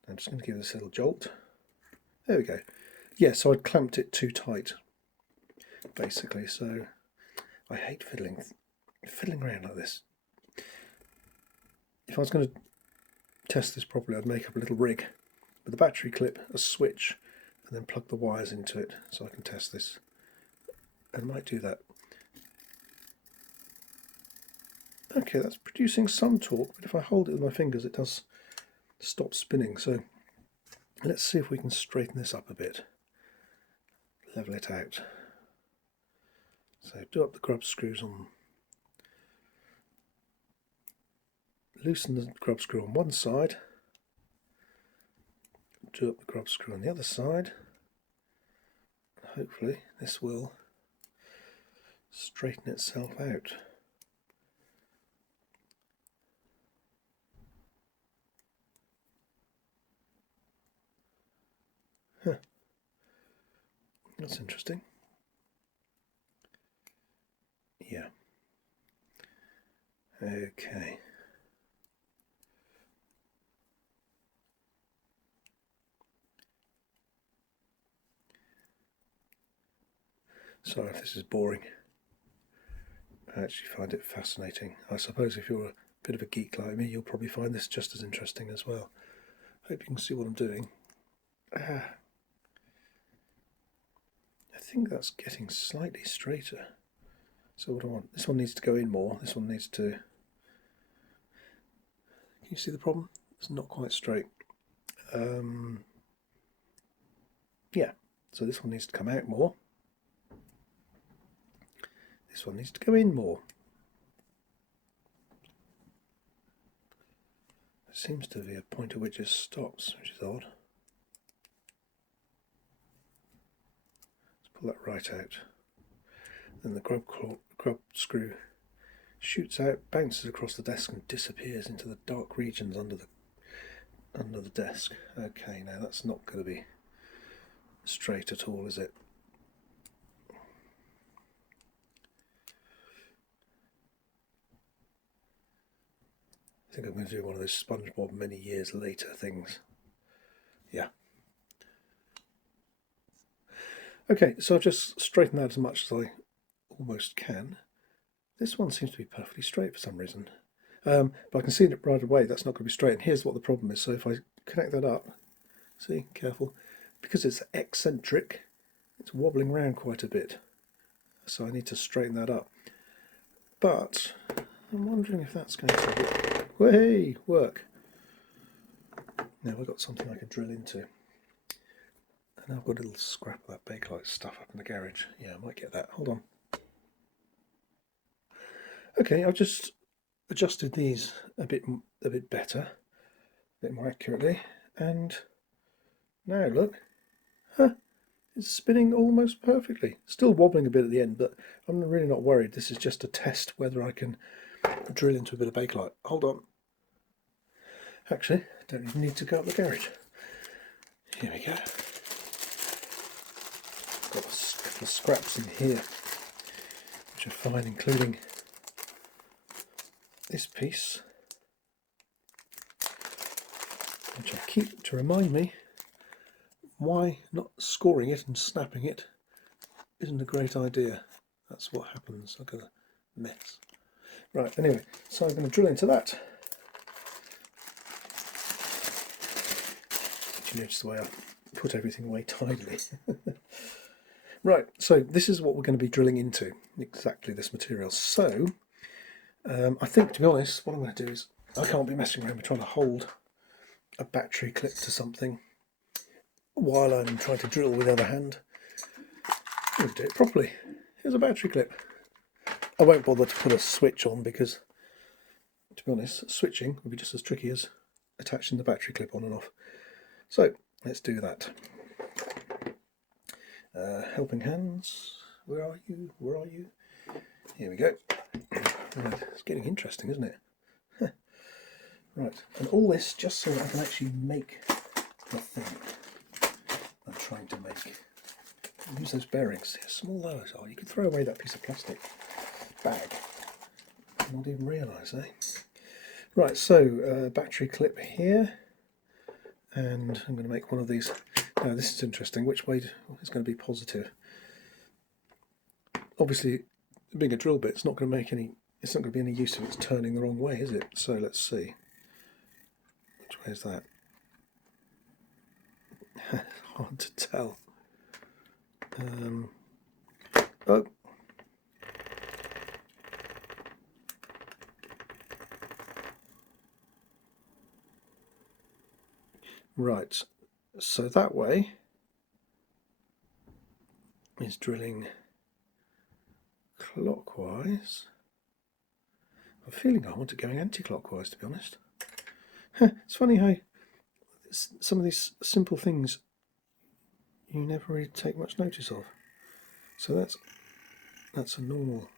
I'm just going to give this a little jolt. There we go. Yeah, so I'd clamped it too tight, basically, so I hate fiddling around like this. If I was going to test this properly, I'd make up a little rig with a battery clip, a switch, and then plug the wires into it so I can test this. I might do that. Okay, that's producing some torque, but if I hold it with my fingers, it does stop spinning. So let's see if we can straighten this up a bit, level it out. So do up the grub screws on, loosen the grub screw on one side, do up the grub screw on the other side. Hopefully this will straighten itself out. Huh. That's interesting. Yeah. Okay. Sorry if this is boring. I actually find it fascinating. I suppose if you're a bit of a geek like me, you'll probably find this just as interesting as well. Hope you can see what I'm doing. I think that's getting slightly straighter. So what do I want? This one needs to go in more. This one needs to... Can you see the problem? It's not quite straight. Yeah, so this one needs to come out more. This one needs to go in more. There seems to be a point at which it stops, which is odd. Let's pull that right out. Then the grub screw shoots out, bounces across the desk and disappears into the dark regions under the desk. Okay, now that's not going to be straight at all, is it? I think I'm going to do one of those SpongeBob many years later things. Yeah. Okay, so I've just straightened that as much as I almost can. This one seems to be perfectly straight for some reason. But I can see it right away, that's not going to be straight. And here's what the problem is. So if I connect that up, see, careful, because it's eccentric, it's wobbling around quite a bit. So I need to straighten that up. But I'm wondering if that's going to work. Now I've got something I can drill into. And I've got a little scrap of that Bakelite stuff up in the garage. Yeah, I might get that. Hold on. Okay, I've just adjusted these a bit better, a bit more accurately, and now look, it's spinning almost perfectly. Still wobbling a bit at the end, but I'm really not worried. This is just a test whether I can drill into a bit of Bakelite. Hold on. Actually, don't even need to go up the garage. Here we go. Got a couple of scraps in here, which are fine, including this piece, which I keep to remind me why not scoring it and snapping it isn't a great idea. That's what happens. I've got a mess. Right, anyway, so I'm going to drill into that. Did you notice the way I put everything away tidily? Right, so this is what we're going to be drilling into, exactly this material. So I think, to be honest, what I'm going to do is, I can't be messing around with trying to hold a battery clip to something while I'm trying to drill with the other hand. I'm going to do it properly. Here's a battery clip. I won't bother to put a switch on because, to be honest, switching would be just as tricky as attaching the battery clip on and off. So let's do that. Helping hands, where are you? Where are you? Here we go. Right, it's getting interesting, isn't it? Right, and all this just so that I can actually make the thing I'm trying to make. Use those bearings. See how small those are. You could throw away that piece of plastic bag and not even realise, eh? Right, so battery clip here, and I'm going to make one of these. Now this is interesting. Which way is going to be positive? Obviously, being a drill bit, it's not going to make any. It's not going to be any use if it's turning the wrong way, is it? So let's see. Which way is that? Hard to tell. Oh. Right, so that way is drilling clockwise. I'm feeling I want it going anti-clockwise, to be honest. It's funny how some of these simple things you never really take much notice of. So that's a normal.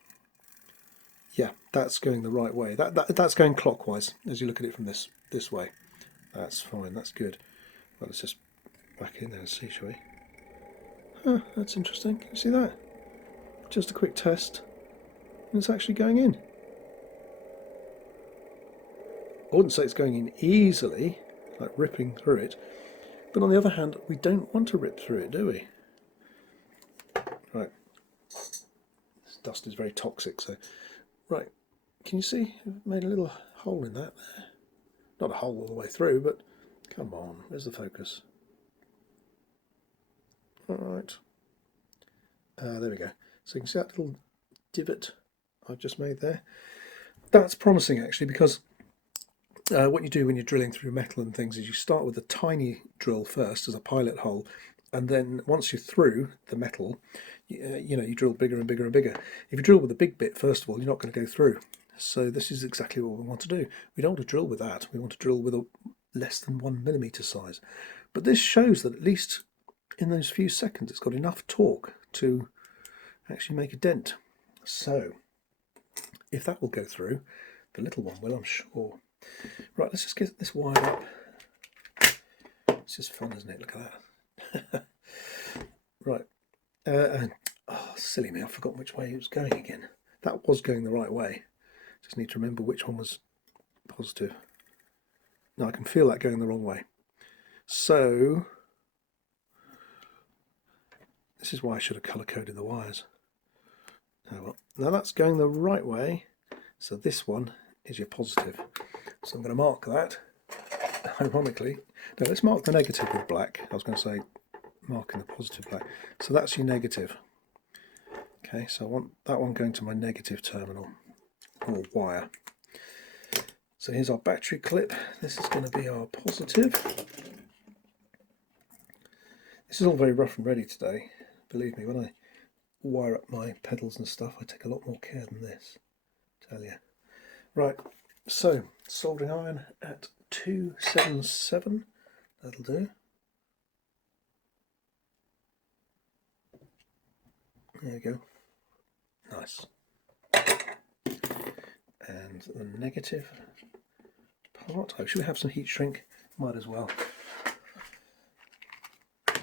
Yeah, that's going the right way. That's going clockwise as you look at it from this way. That's fine. That's good. Well, let's just back in there and see, shall we? That's interesting. Can you see that? Just a quick test, and it's actually going in. I wouldn't say it's going in easily, like ripping through it, but on the other hand, we don't want to rip through it, do we? Right. dust is very toxic. So, right, can you see? I've made a little hole in that there. Not a hole all the way through, but come on, where's the focus? All right, there we go. So you can see that little divot I've just made there. That's promising actually, because what you do when you're drilling through metal and things is you start with a tiny drill first as a pilot hole, and then once you're through the metal, you drill bigger and bigger and bigger. If you drill with a big bit first of all, you're not going to go through. So this is exactly what we want to do. We don't want to drill with that. We want to drill with a less than 1 millimeter size. But this shows that at least in those few seconds it's got enough torque to actually make a dent. So if that will go through, the little one will, I'm sure. Right, let's just get this wired up. It's just fun, isn't it? Look at that. Right. Oh, silly me, I've forgotten which way it was going again. That was going the right way. Just need to remember which one was positive. No, I can feel that going the wrong way. So, this is why I should have colour-coded the wires. Oh well. Now that's going the right way. So this one is your positive. So I'm going to mark that, ironically. No, let's mark the negative with black. I was going to say marking the positive black. So that's your negative. Okay, so I want that one going to my negative terminal, or wire. So here's our battery clip. This is going to be our positive. This is all very rough and ready today. Believe me, when I wire up my pedals and stuff, I take a lot more care than this, I tell you. Right, so soldering iron at 277, that'll do. There we go. Nice. And the negative part. Oh, should we have some heat shrink? Might as well.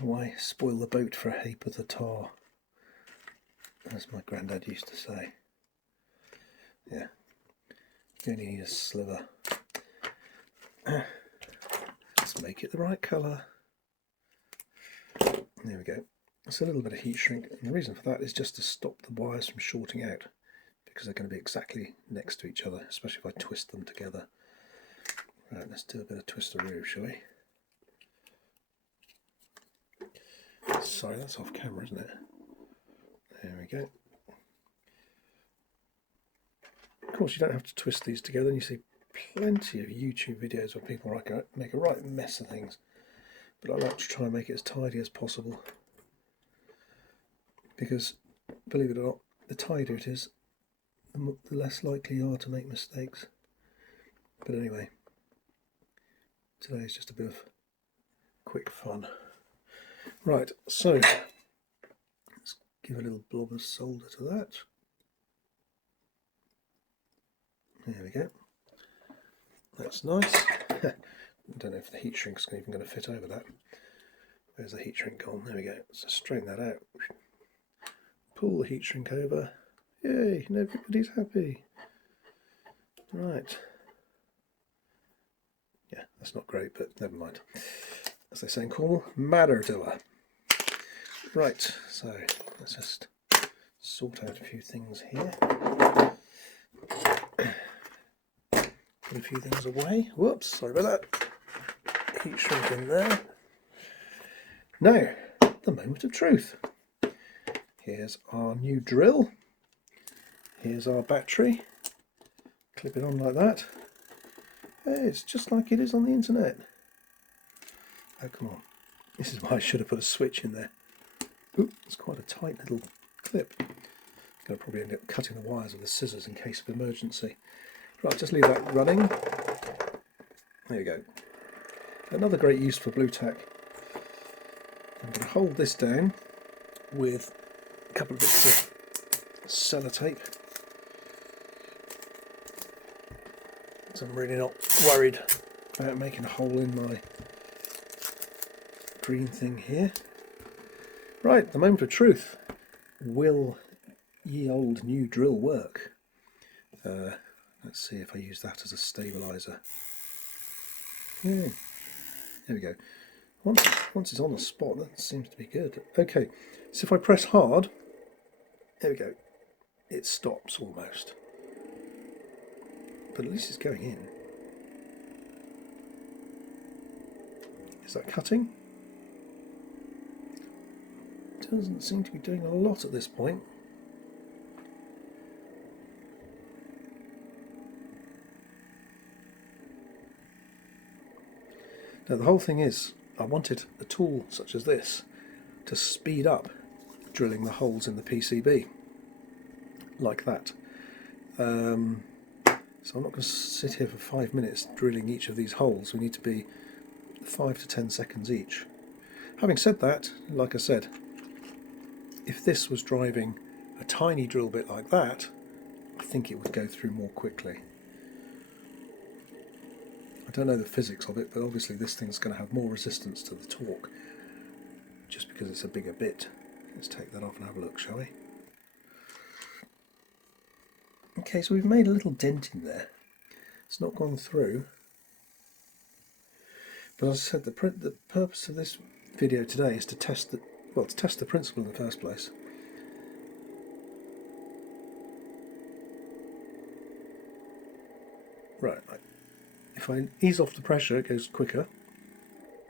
Why spoil the boat for a heap of the tar? As my granddad used to say. Yeah. You only need a sliver. Let's make it the right colour. There we go. It's a little bit of heat shrink, and the reason for that is just to stop the wires from shorting out, because they're going to be exactly next to each other, especially if I twist them together. Right, let's do a bit of twisteroo, shall we? Sorry, that's off camera, isn't it? There we go. Of course, you don't have to twist these together, and you see plenty of YouTube videos where people make a right mess of things. But I like to try and make it as tidy as possible, because, believe it or not, the tidier it is, the less likely you are to make mistakes. But anyway, today is just a bit of quick fun. Right, so let's give a little blob of solder to that. There we go. That's nice. I don't know if the heat shrink's even going to fit over that. Where's the heat shrink gone? There we go. So straighten that out. Pull the heat shrink over. Yay, and everybody's happy. Right. Yeah, that's not great, but never mind. As they say in Cornwall, madder doer. Right, so let's just sort out a few things here. Put a few things away. Whoops, sorry about that. Heat shrink in there. Now, the moment of truth. Here's our new drill. Here's our battery. Clip it on like that. Hey, it's just like it is on the internet. Oh, come on. This is why I should have put a switch in there. Ooh, it's quite a tight little clip. I'm going to probably end up cutting the wires with the scissors in case of emergency. Right, just leave that running. There you go. Another great use for blue tack. I'm going to hold this down with a couple of bits of sellotape. So I'm really not worried about making a hole in my green thing here. Right, the moment of truth. Will ye old new drill work? Let's see if I use that as a stabiliser. Yeah, there we go. Once it's on the spot, that seems to be good. Okay, so if I press hard, there we go. it stops almost. But at least it's going in. Is that cutting? Doesn't seem to be doing a lot at this point. Now the whole thing is, I wanted a tool such as this to speed up drilling the holes in the PCB, like that. So I'm not going to sit here for 5 minutes drilling each of these holes. We need to be 5 to 10 seconds each. Having said that, like I said, if this was driving a tiny drill bit like that, I think it would go through more quickly. I don't know the physics of it, but obviously this thing's going to have more resistance to the torque just because it's a bigger bit. Let's take that off and have a look, shall we? Okay, so we've made a little dent in there. It's not gone through. But as I said, the purpose of this video today is to test the principle in the first place. Right, if I ease off the pressure, it goes quicker.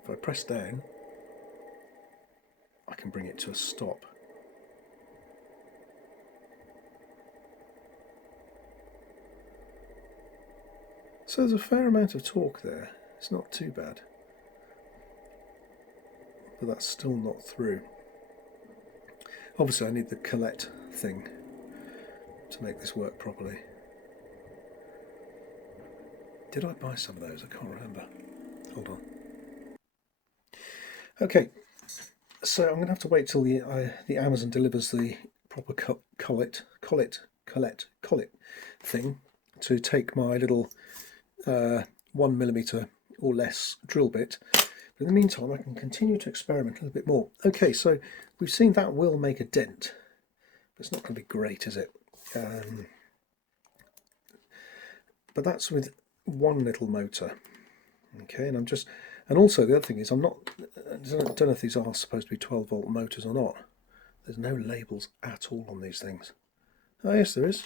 If I press down, I can bring it to a stop. So there's a fair amount of torque there. It's not too bad. But that's still not through. Obviously I need the collet thing to make this work properly. Did I buy some of those? I can't remember. Hold on. Okay, so I'm going to have to wait till the Amazon delivers the proper collet thing to take my little 1mm or less drill bit. But in the meantime, I can continue to experiment a little bit more. Okay, so we've seen that will make a dent, but it's not going to be great, is it? But that's with one little motor. Okay, and also the other thing is I don't know if these are supposed to be 12-volt motors or not. There's no labels at all on these things. Oh yes, there is.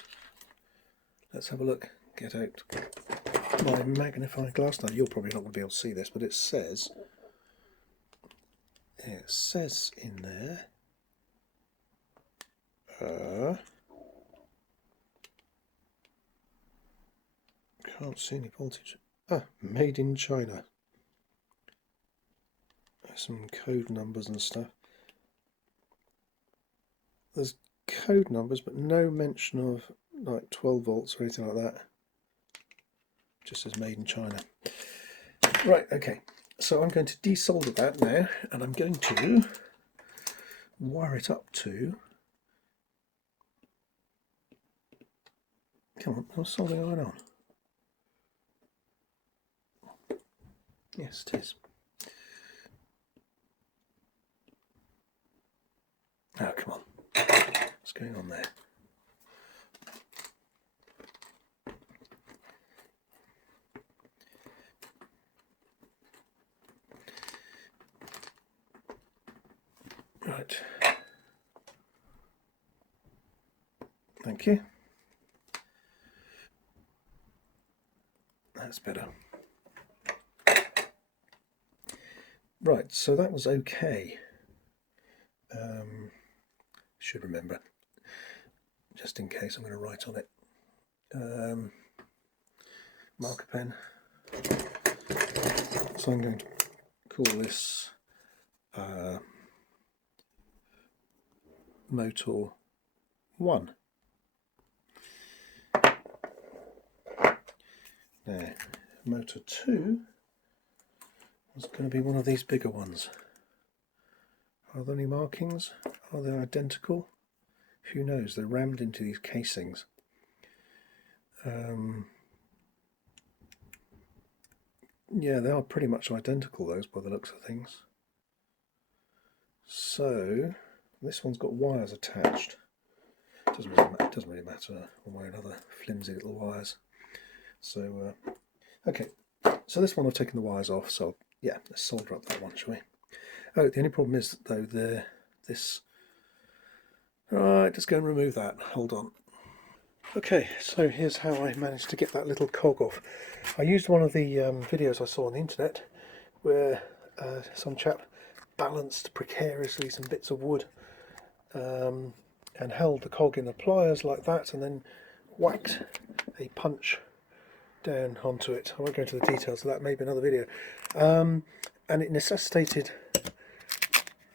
Let's have a look. Get out my magnifying glass. Now you're probably not going to be able to see this, but it says in there can't see any voltage. Made in China. There's some code numbers and stuff. There's code numbers, but no mention of like 12 volts or anything like that. Just says made in China. Right, okay. So I'm going to desolder that now, and I'm going to wire it up to. Come on, what's soldering iron on? Yes, it is. Oh, come on. What's going on there? Right. Thank you. That's better. Right, so that was okay. Should remember, just in case I'm going to write on it. Marker pen. So I'm going to call this motor 1. Now, motor 2 is going to be one of these bigger ones. Are there any markings? Are they identical? Who knows? They're rammed into these casings. Yeah, they are pretty much identical, those, by the looks of things. So this one's got wires attached. Doesn't really matter one way or another. Flimsy little wires. So okay. So this one I've taken the wires off. So yeah, let's solder up that one, shall we? Oh, the only problem is though this. Right, let's go and remove that. Hold on. Okay, so here's how I managed to get that little cog off. I used one of the videos I saw on the internet where some chap balanced precariously some bits of wood and held the cog in the pliers like that and then whacked a punch down onto it. I won't go into the details of that, maybe another video. And it necessitated,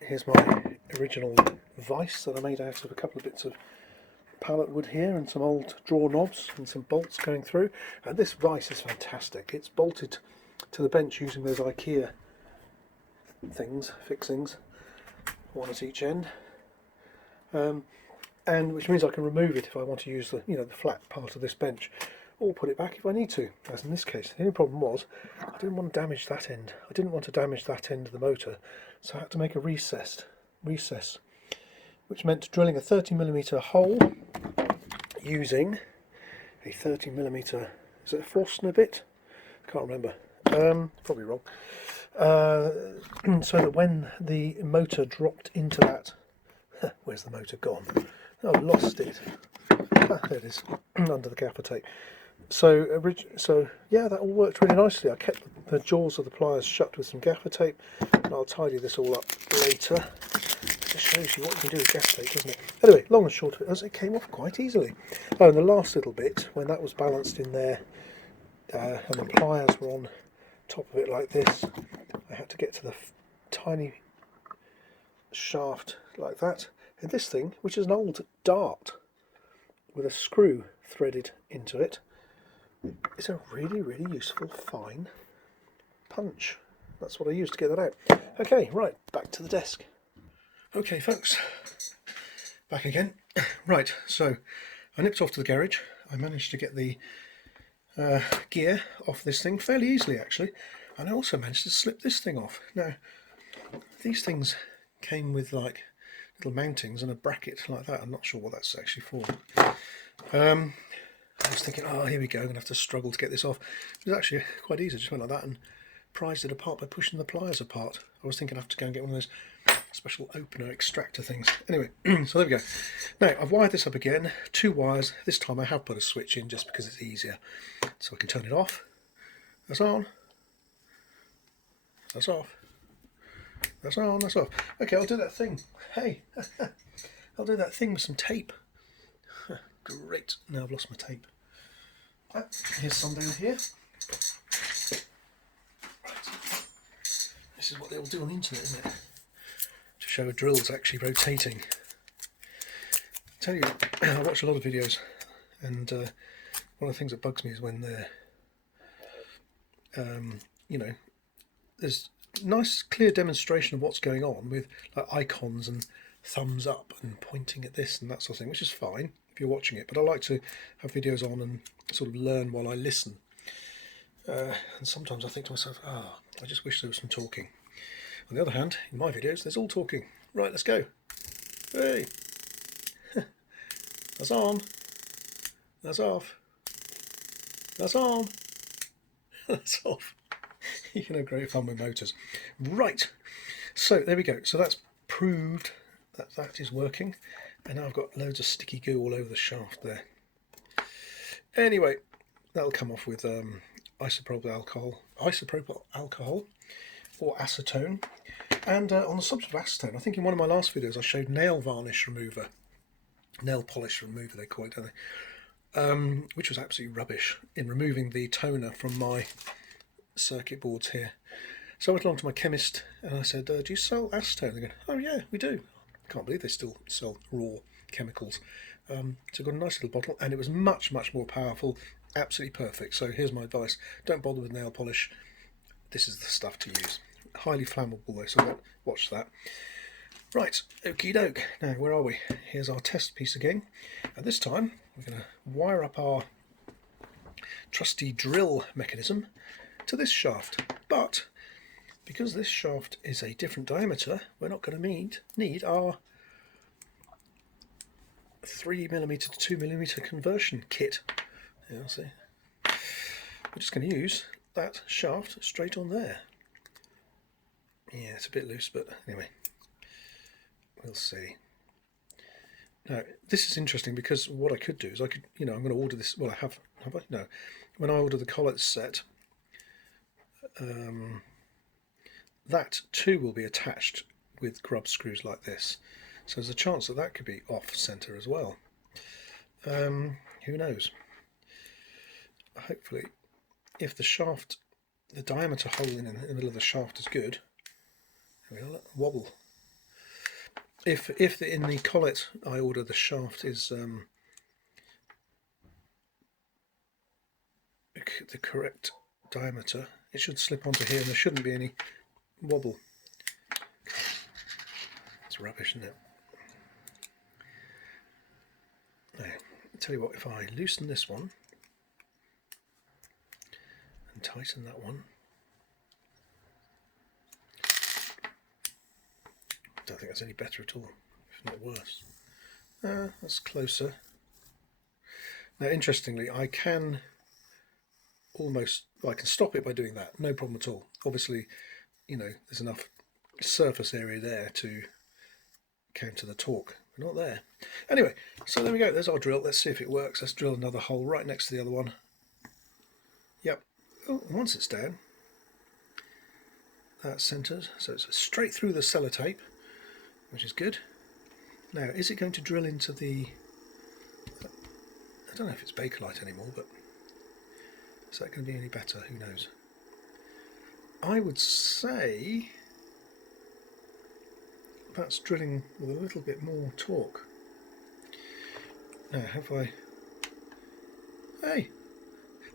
here's my original vise that I made out of a couple of bits of pallet wood here and some old drawer knobs and some bolts going through. And this vise is fantastic. It's bolted to the bench using those IKEA fixings, one at each end, and which means I can remove it if I want to use the the flat part of this bench, or put it back if I need to, as in this case. The only problem was I didn't want to damage that end. I didn't want to damage that end of the motor, so I had to make a recess, which meant drilling a 30mm hole using a 30mm, is it a Forstner bit? I can't remember, probably wrong, so that when the motor dropped into that, where's the motor gone? Oh, I've lost it. There it is, under the gaffer tape. So yeah, that all worked really nicely. I kept the jaws of the pliers shut with some gaffer tape, and I'll tidy this all up later. It just shows you what you can do with gaffer tape, doesn't it? Anyway, long and short of it, it came off quite easily. Oh, and the last little bit, when that was balanced in there, and the pliers were on top of it like this, I had to get to the tiny shaft like that. And this thing, which is an old dart with a screw threaded into it, is a really, really useful fine punch. That's what I used to get that out. Okay, right, back to the desk. Okay, folks, back again. Right, so I nipped off to the garage. I managed to get the gear off this thing fairly easily, actually, and I also managed to slip this thing off. Now, these things came with like little mountings and a bracket like that. I'm not sure what that's actually for. I was thinking, oh, here we go, I'm going to have to struggle to get this off. It was actually quite easy. I just went like that and prized it apart by pushing the pliers apart. I was thinking I have to go and get one of those special opener extractor things. Anyway, so there we go. Now, I've wired this up again, 2 wires. This time I have put a switch in just because it's easier. So I can turn it off. That's on. That's off. That's on, that's off. Okay, I'll do that thing. Hey, I'll do that thing with some tape. Great. Now I've lost my tape. Here's some down here. Right. This is what they all do on the internet, isn't it? To show a drill's actually rotating. I tell you, I watch a lot of videos, and one of the things that bugs me is when they're, there's nice clear demonstration of what's going on with like icons and thumbs up and pointing at this and that sort of thing, which is fine if you're watching it, but I like to have videos on and sort of learn while I listen. And sometimes I think to myself, I just wish there was some talking. On the other hand, in my videos there's all talking. Right, let's go. Hey, that's on, that's off, that's on, that's off. You can have great fun with motors. Right, so there we go. So that's proved that that is working, and now I've got loads of sticky goo all over the shaft there. Anyway, that'll come off with isopropyl alcohol or acetone. And on the subject of acetone, I think in one of my last videos I showed nail varnish remover, nail polish remover they call it, don't they? Which was absolutely rubbish in removing the toner from my circuit boards here. So I went along to my chemist and I said, do you sell acetone? They go, oh yeah, we do. I can't believe they still sell raw chemicals. So I got a nice little bottle, and it was much, much more powerful. Absolutely perfect. So here's my advice. Don't bother with nail polish. This is the stuff to use. Highly flammable though, so watch that. Right, okie doke. Now, where are we? Here's our test piece again. And this time, we're going to wire up our trusty drill mechanism to this shaft. But because this shaft is a different diameter, we're not going to need our 3mm to 2mm conversion kit. Yeah, see. We're just going to use that shaft straight on there. Yeah, it's a bit loose, but anyway, we'll see. Now, this is interesting because what I could do is I could, I'm going to order this. Well, have I? No. When I order the collet set, that too will be attached with grub screws like this. So there's a chance that that could be off center as well. Who knows? Hopefully, if the shaft, the diameter hole in the middle of the shaft is good. Here we are, wobble. If in the collet I order the shaft is the correct diameter, it should slip onto here and there shouldn't be any wobble. It's rubbish, isn't it? Now, I'll tell you what, if I loosen this one and tighten that one, I don't think that's any better at all, if not worse. That's closer. Now, interestingly, I can stop it by doing that, no problem at all. Obviously, there's enough surface area there to counter the torque. We're not there. Anyway, so there we go. There's our drill. Let's see if it works. Let's drill another hole right next to the other one. Yep. Oh, and once it's down, that's centered. So it's straight through the sellotape, which is good. Now, is it going to drill into the... I don't know if it's Bakelite anymore, but is that going to be any better? Who knows? I would say that's drilling with a little bit more torque. Now, have I... Hey!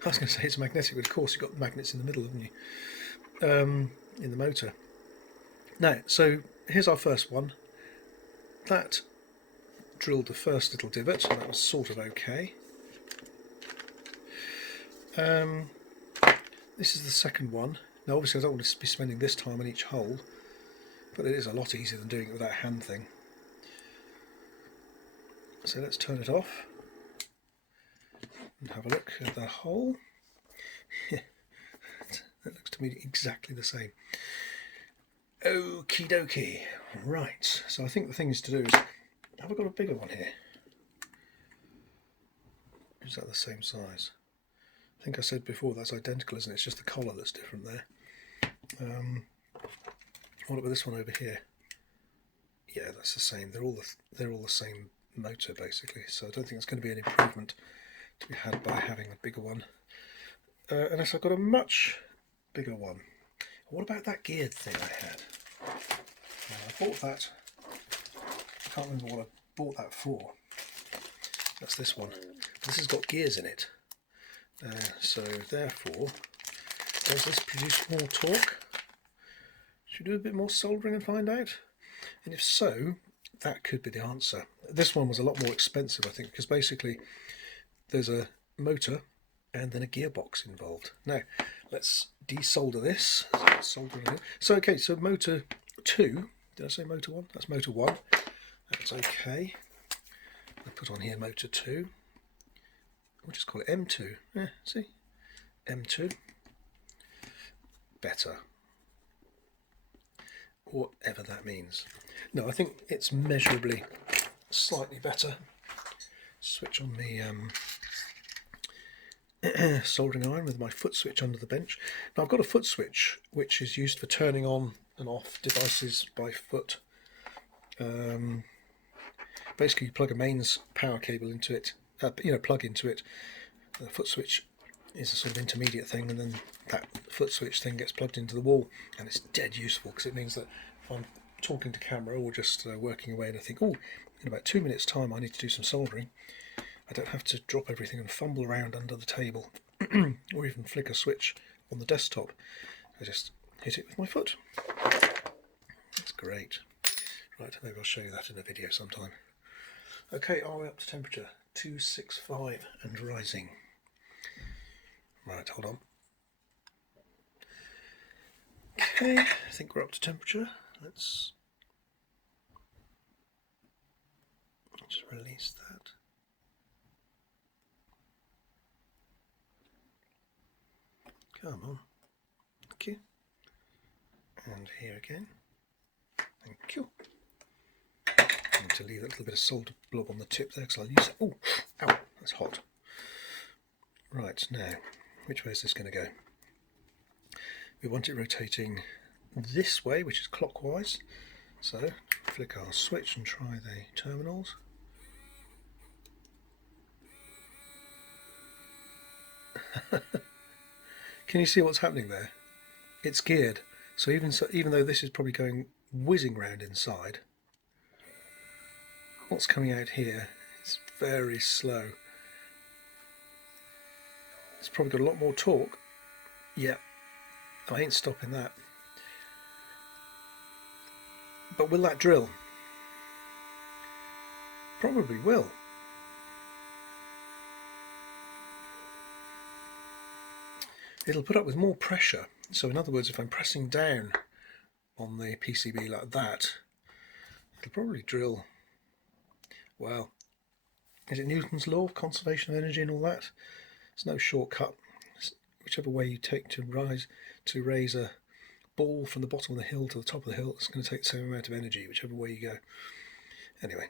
I was going to say it's magnetic, but of course you've got magnets in the middle, haven't you? In the motor. Now, so here's our first one. That drilled the first little divot, and that was sort of okay. This is the second one. Now obviously I don't want to be spending this time on each hole, but it is a lot easier than doing it with that hand thing. So let's turn it off and have a look at the hole. That looks to me exactly the same. Okie dokie. Right, so I think the thing is to do is, have I got a bigger one here? Is that the same size? I think I said before that's identical, isn't it? It's just the collar that's different there. What about this one over here? Yeah, that's the same. They're all the same motor basically. So I don't think it's going to be an improvement to be had by having a bigger one, unless I've got a much bigger one. What about that geared thing I had? I bought that. I can't remember what I bought that for. That's this one. This has got gears in it. So therefore, does this produce more torque? Should we do a bit more soldering and find out? And if so, that could be the answer. This one was a lot more expensive, I think, because basically there's a motor and then a gearbox involved. Now, let's desolder this. So okay, so motor 2. Did I say motor 1? That's motor 1. That's okay. I'll put on here motor 2. We'll just call it M2. Yeah, see? M2. Better. Whatever that means. No, I think it's measurably slightly better. Switch on the soldering iron with my foot switch under the bench. Now I've got a foot switch which is used for turning on and off devices by foot. Basically you plug a mains power cable into it, plug into it. The foot switch is a sort of intermediate thing, and then that foot switch thing gets plugged into the wall, and it's dead useful because it means that if I'm talking to camera or just working away and I think, oh, in about 2 minutes time I need to do some soldering, I don't have to drop everything and fumble around under the table or even flick a switch on the desktop. I just hit it with my foot. That's great. Right, maybe I'll show you that in a video sometime. Okay, are we up to temperature? 265 and rising. Right, hold on. Okay, I think we're up to temperature. Let's just release that. Come on. Thank you. And here again. Thank you. tempting to leave that little bit of solder blob on the tip there because I'll use it. Oh, ow, that's hot. Right, now, which way is this going to go? We want it rotating this way, which is clockwise. So, flick our switch and try the terminals. Can you see what's happening there? It's geared. So even though this is probably going whizzing round inside, what's coming out here is very slow. It's probably got a lot more torque. Yeah, I ain't stopping that. But will that drill? Probably will. It'll put up with more pressure. So in other words, if I'm pressing down on the PCB like that, it'll probably drill. Well, is it Newton's law of conservation of energy and all that? It's no shortcut. It's whichever way you take to raise a ball from the bottom of the hill to the top of the hill, it's going to take the same amount of energy, whichever way you go. Anyway,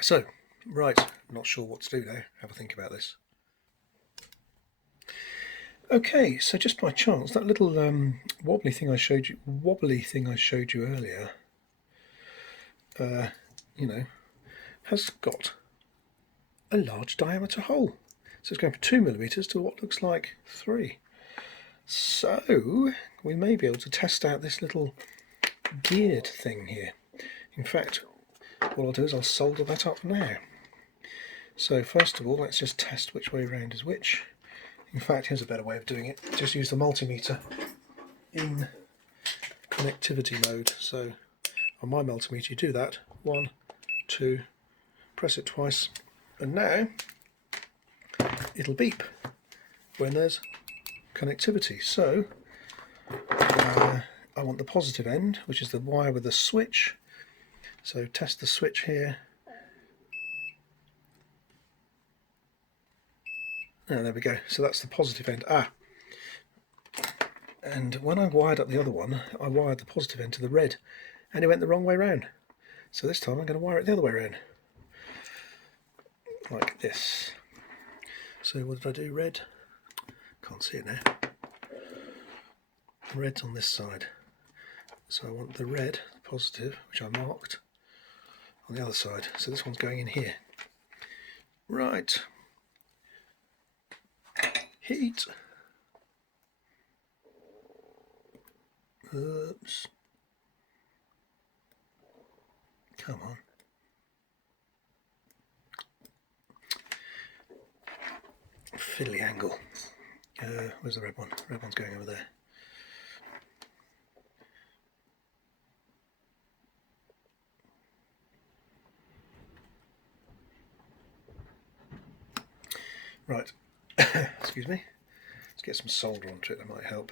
so, right, I'm not sure what to do now. Have a think about this. Okay, so just by chance, that little wobbly thing I showed you earlier, you know, has got a large diameter hole. So it's going from 2mm to what looks like 3. So we may be able to test out this little geared thing here. In fact, what I'll do is I'll solder that up now. So first of all, let's just test which way round is which. In fact, here's a better way of doing it. Just use the multimeter in connectivity mode. So on my multimeter, you do that. 1, 2, press it twice, and now it'll beep when there's connectivity. So I want the positive end, which is the wire with the switch. So test the switch here. Oh, there we go. So that's the positive end. And when I wired up the other one, I wired the positive end to the red, and it went the wrong way round. So this time I'm going to wire it the other way around, like this. So what did I do? Red. Can't see it now. Red's on this side. So I want the red, the positive, which I marked, on the other side. So this one's going in here. Right. Heat. Oops. Come on. Fiddly angle. Where's the red one? Red one's going over there. Right. Excuse me. Let's get some solder onto it, that might help.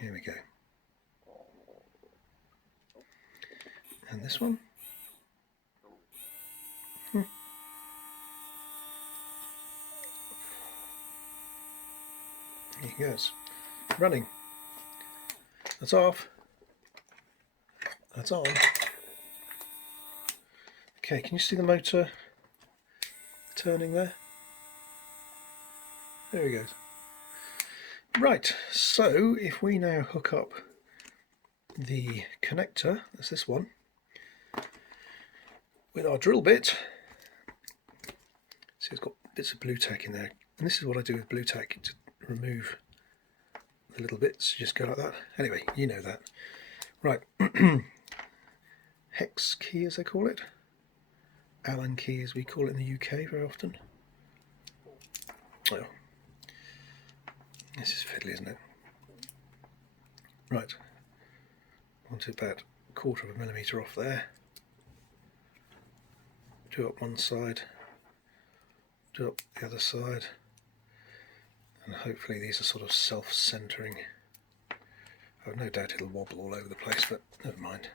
Here we go. And this one. Here he goes. Running. That's off. That's on. Okay, can you see the motor turning there? There he goes. Right, so if we now hook up the connector, that's this one, with our drill bit. See, it's got bits of blue tack in there, and this is what I do with blue tack to remove the little bits. You just go like that. Anyway, you know that. Right, hex key as they call it, Allen key as we call it in the UK very often. Oh, this is fiddly, isn't it? Right, want it about 1/4 millimeter off there. Do up one side, do up the other side, and hopefully these are sort of self-centering. I've no doubt it'll wobble all over the place, but never mind.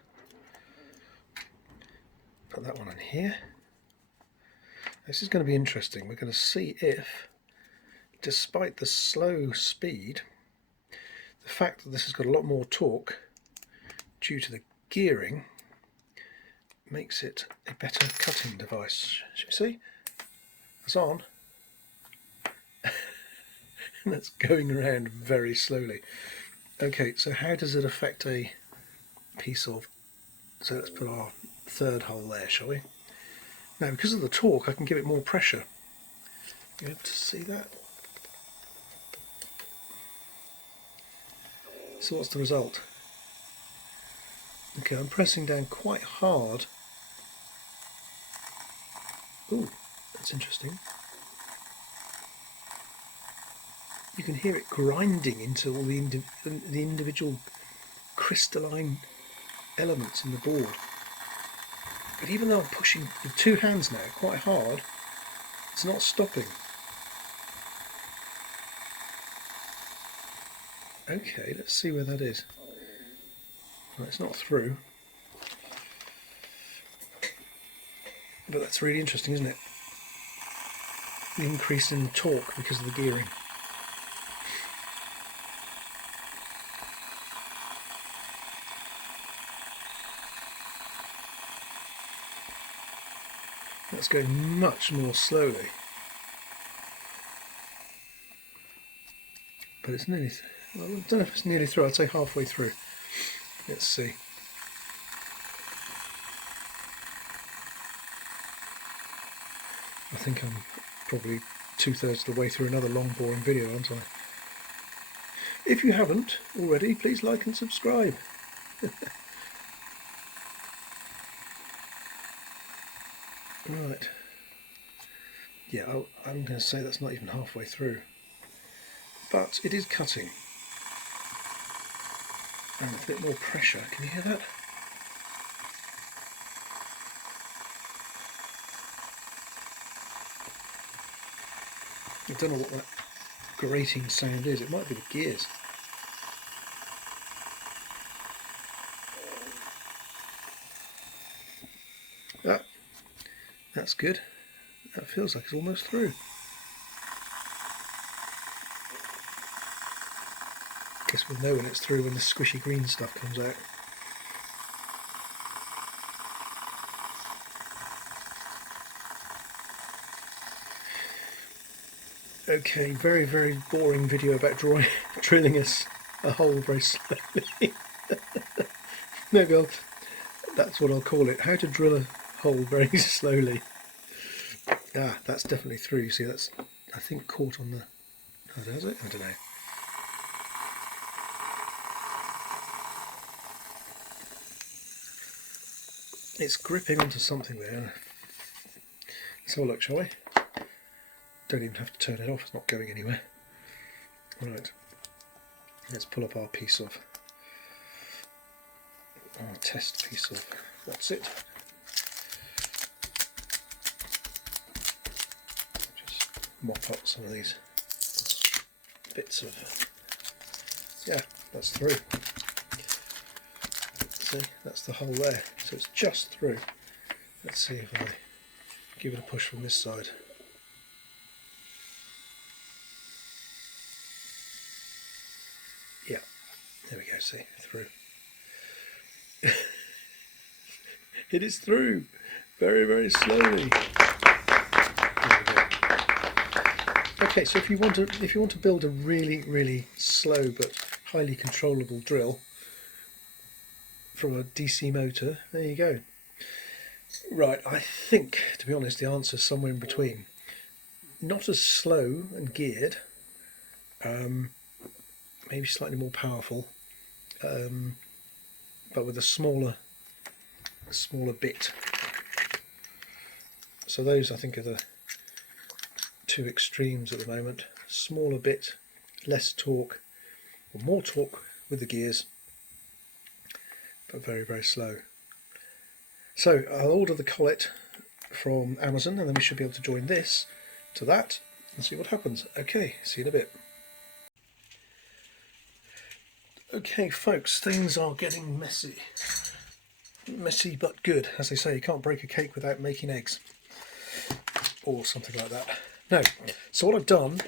Put that one in here. This is going to be interesting. We're going to see if, despite the slow speed, the the fact that this has got a lot more torque due to the gearing makes it a better cutting device. Should we see? It's on. And that's going around very slowly. Okay, so how does it affect a piece of... So let's put our third hole there, shall we? Now, because of the torque, I can give it more pressure. You able to see that? So what's the result? Okay, I'm pressing down quite hard. Ooh, that's interesting. You can hear it grinding into all the individual crystalline elements in the board. But even though I'm pushing with two hands now quite hard, it's not stopping. Okay, let's see where that is. Well, it's not through. But that's really interesting, isn't it? The increase in torque because of the gearing. That's going much more slowly. But it's nearly, well, I don't know if it's nearly through, I'd say halfway through. Let's see. I think I'm probably 2/3 of the way through another long boring video, aren't I? If you haven't already, please like and subscribe. Right. Yeah, I'm going to say that's not even halfway through. But it is cutting. And a bit more pressure. Can you hear that? I don't know what that grating sound is. It might be the gears. Ah, that's good. That feels like it's almost through. Guess we'll know when it's through when the squishy green stuff comes out. Okay, very, very boring video about drilling a hole very slowly. Maybe that's what I'll call it. How to drill a hole very slowly. Ah, that's definitely through. You see, that's, I think, caught on the... Oh, does it? I don't know. It's gripping onto something there. Let's have a look, shall we? Don't even have to turn it off, it's not going anywhere. Right, let's pull up our piece of, our test piece of, what's it? Just mop up some of these bits of, yeah, that's through. See, that's the hole there, so it's just through. Let's see if I give it a push from this side. Yeah, there we go, see, through. It is through, very, very slowly. Okay, so if you want to build a really, really slow but highly controllable drill from a DC motor, there you go. Right, I think, to be honest, the answer is somewhere in between. Not as slow and geared, maybe slightly more powerful, but with a smaller bit. So those, I think, are the two extremes at the moment. Smaller bit, less torque, or more torque with the gears, but very, very slow. So I'll order the collet from Amazon, and then we should be able to join this to that and see what happens. Okay, see you in a bit. Okay folks, things are getting messy. Messy but good, as they say. You can't break a cake without making eggs, or something like that. No, so what I've done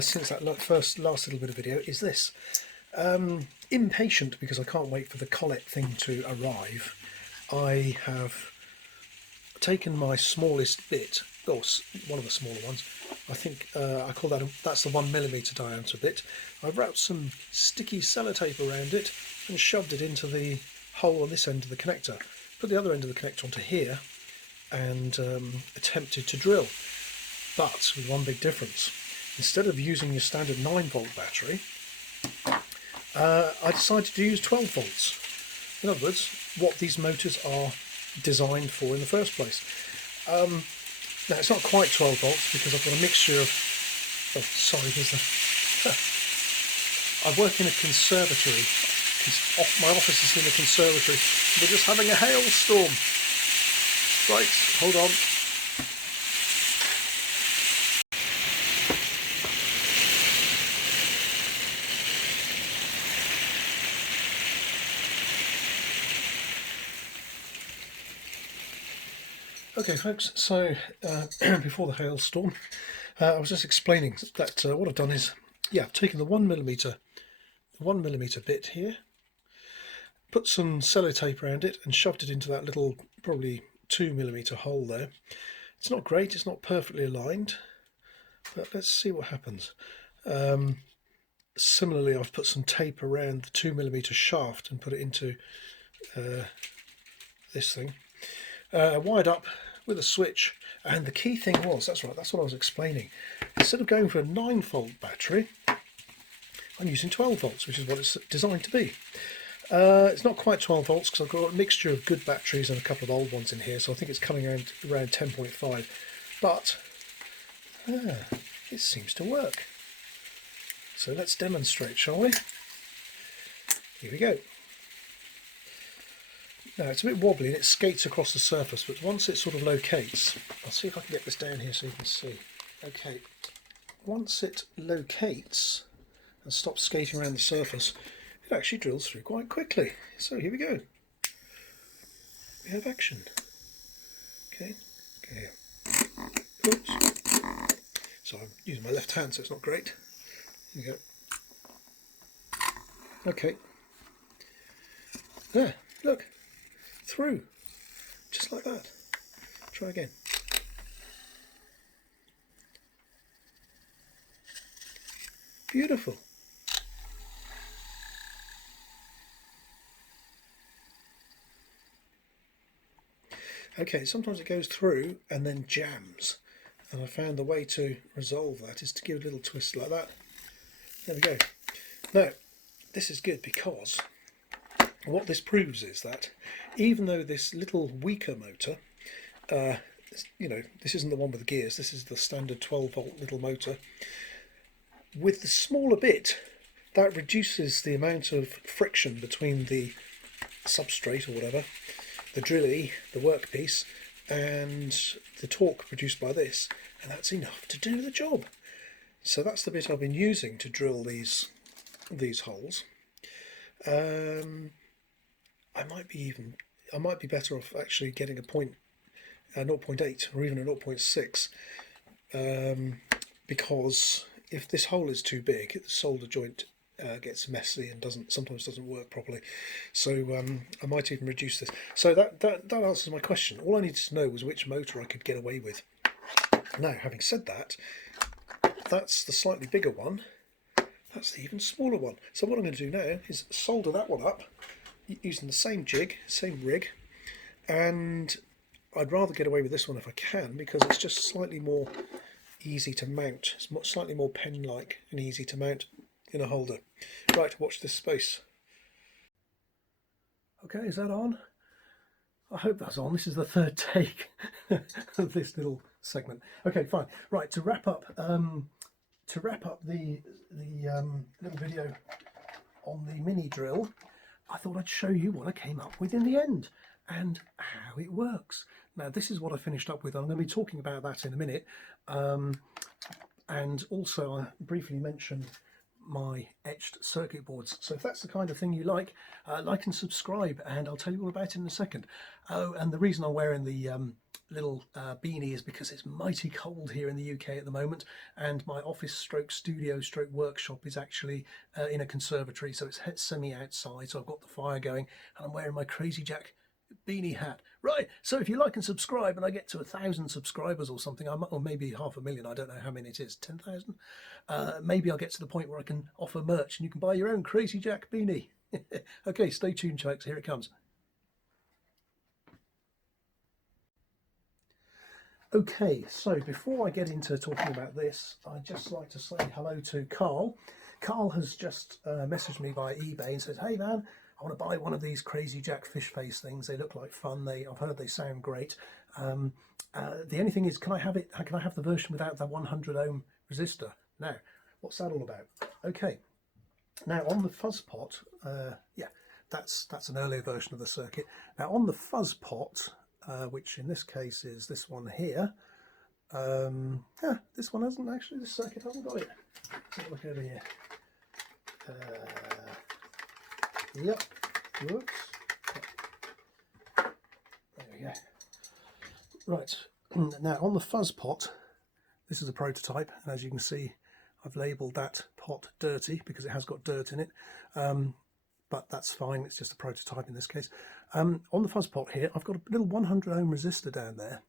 since that last little bit of video is this. Impatient because I can't wait for the collet thing to arrive, I have taken my smallest bit, or one of the smaller ones. I think I call that's the 1mm diameter bit. I've wrapped some sticky sellotape around it and shoved it into the hole on this end of the connector. Put the other end of the connector onto here and attempted to drill, but with one big difference. Instead of using your standard 9-volt battery, I decided to use 12 volts. In other words, what these motors are designed for in the first place. Now it's not quite 12 volts because I've got a mixture of... Oh, sorry, there's a... I work in a conservatory. My office is in a conservatory. We're just having a hailstorm. Right, hold on. Okay folks, so before the hailstorm, I was just explaining that what I've done is, I've taken the 1mm bit here, put some sellotape around it and shoved it into that little probably 2mm hole there. It's not great, it's not perfectly aligned, but let's see what happens. Similarly, I've put some tape around the 2mm shaft and put it into this thing. Wired up with a switch, and the key thing was, that's right, that's what I was explaining. Instead of going for a 9-volt battery, I'm using 12 volts, which is what it's designed to be. It's not quite 12 volts because I've got a mixture of good batteries and a couple of old ones in here, so I think it's coming around 10.5, but it seems to work. So let's demonstrate, shall we? Here we go. Now it's a bit wobbly and it skates across the surface, but once it sort of locates, I'll see if I can get this down here so you can see. Okay, once it locates and stops skating around the surface, it actually drills through quite quickly. So here we go. We have action. Okay. Oops. So I'm using my left hand, so it's not great. Here we go. Okay. There, look. Through, just like that. Try again. Beautiful. Okay, sometimes it goes through and then jams, and I found the way to resolve that is to give a little twist like that. There we go. Now, this is good because what this proves is that even though this little weaker motor, this isn't the one with the gears, this is the standard 12-volt little motor, with the smaller bit, that reduces the amount of friction between the substrate or whatever, the drilly, the workpiece, and the torque produced by this, and that's enough to do the job. So that's the bit I've been using to drill these holes. I might be better off actually getting a 0.8 or even a 0.6, because if this hole is too big, the solder joint gets messy and sometimes doesn't work properly. So I might even reduce this. So that answers my question. All I needed to know was which motor I could get away with. Now, having said that, that's the slightly bigger one. That's the even smaller one. So what I'm going to do now is solder that one up using the same jig, same rig, and I'd rather get away with this one if I can because it's just slightly more easy to mount. It's slightly more pen-like and easy to mount in a holder. Right, watch this space. Okay, is that on? I hope that's on. This is the third take of this little segment. Okay, fine. Right, to wrap up the little video on the mini drill, I thought I'd show you what I came up with in the end and how it works. Now, this is what I finished up with. I'm going to be talking about that in a minute. And also, I briefly mentioned my etched circuit boards. So if that's the kind of thing you like and subscribe, and I'll tell you all about it in a second. Oh, and the reason I'm wearing the little beanie is because it's mighty cold here in the UK at the moment, and my office stroke studio stroke workshop is actually in a conservatory, so it's semi outside, so I've got the fire going, and I'm wearing my Crazy Jack beanie hat. Right, so if you like and subscribe and I get to 1,000 subscribers or something, or maybe 500,000, I don't know how many it is, 10,000, maybe I'll get to the point where I can offer merch and you can buy your own Crazy Jack beanie. Okay, stay tuned, folks, here it comes. Okay, so before I get into talking about this, I'd just like to say hello to Carl. Carl has just messaged me via eBay and says, "Hey man, I want to buy one of these Crazy Jack fish face things. They look like fun. I've heard they sound great. The only thing is, can I have it? Can I have the version without the 100 ohm resistor?" Now, what's that all about? Okay, now on the fuzz pot, yeah, that's an earlier version of the circuit. Now on the fuzz pot, which in this case is this one here. This one hasn't actually, this circuit hasn't got it. Let's have a look over here. Yep, whoops. There we go. Right, now on the fuzz pot, this is a prototype, and as you can see, I've labelled that pot dirty because it has got dirt in it. But that's fine, it's just a prototype in this case. On the fuzz pot here, I've got a little 100 ohm resistor down there.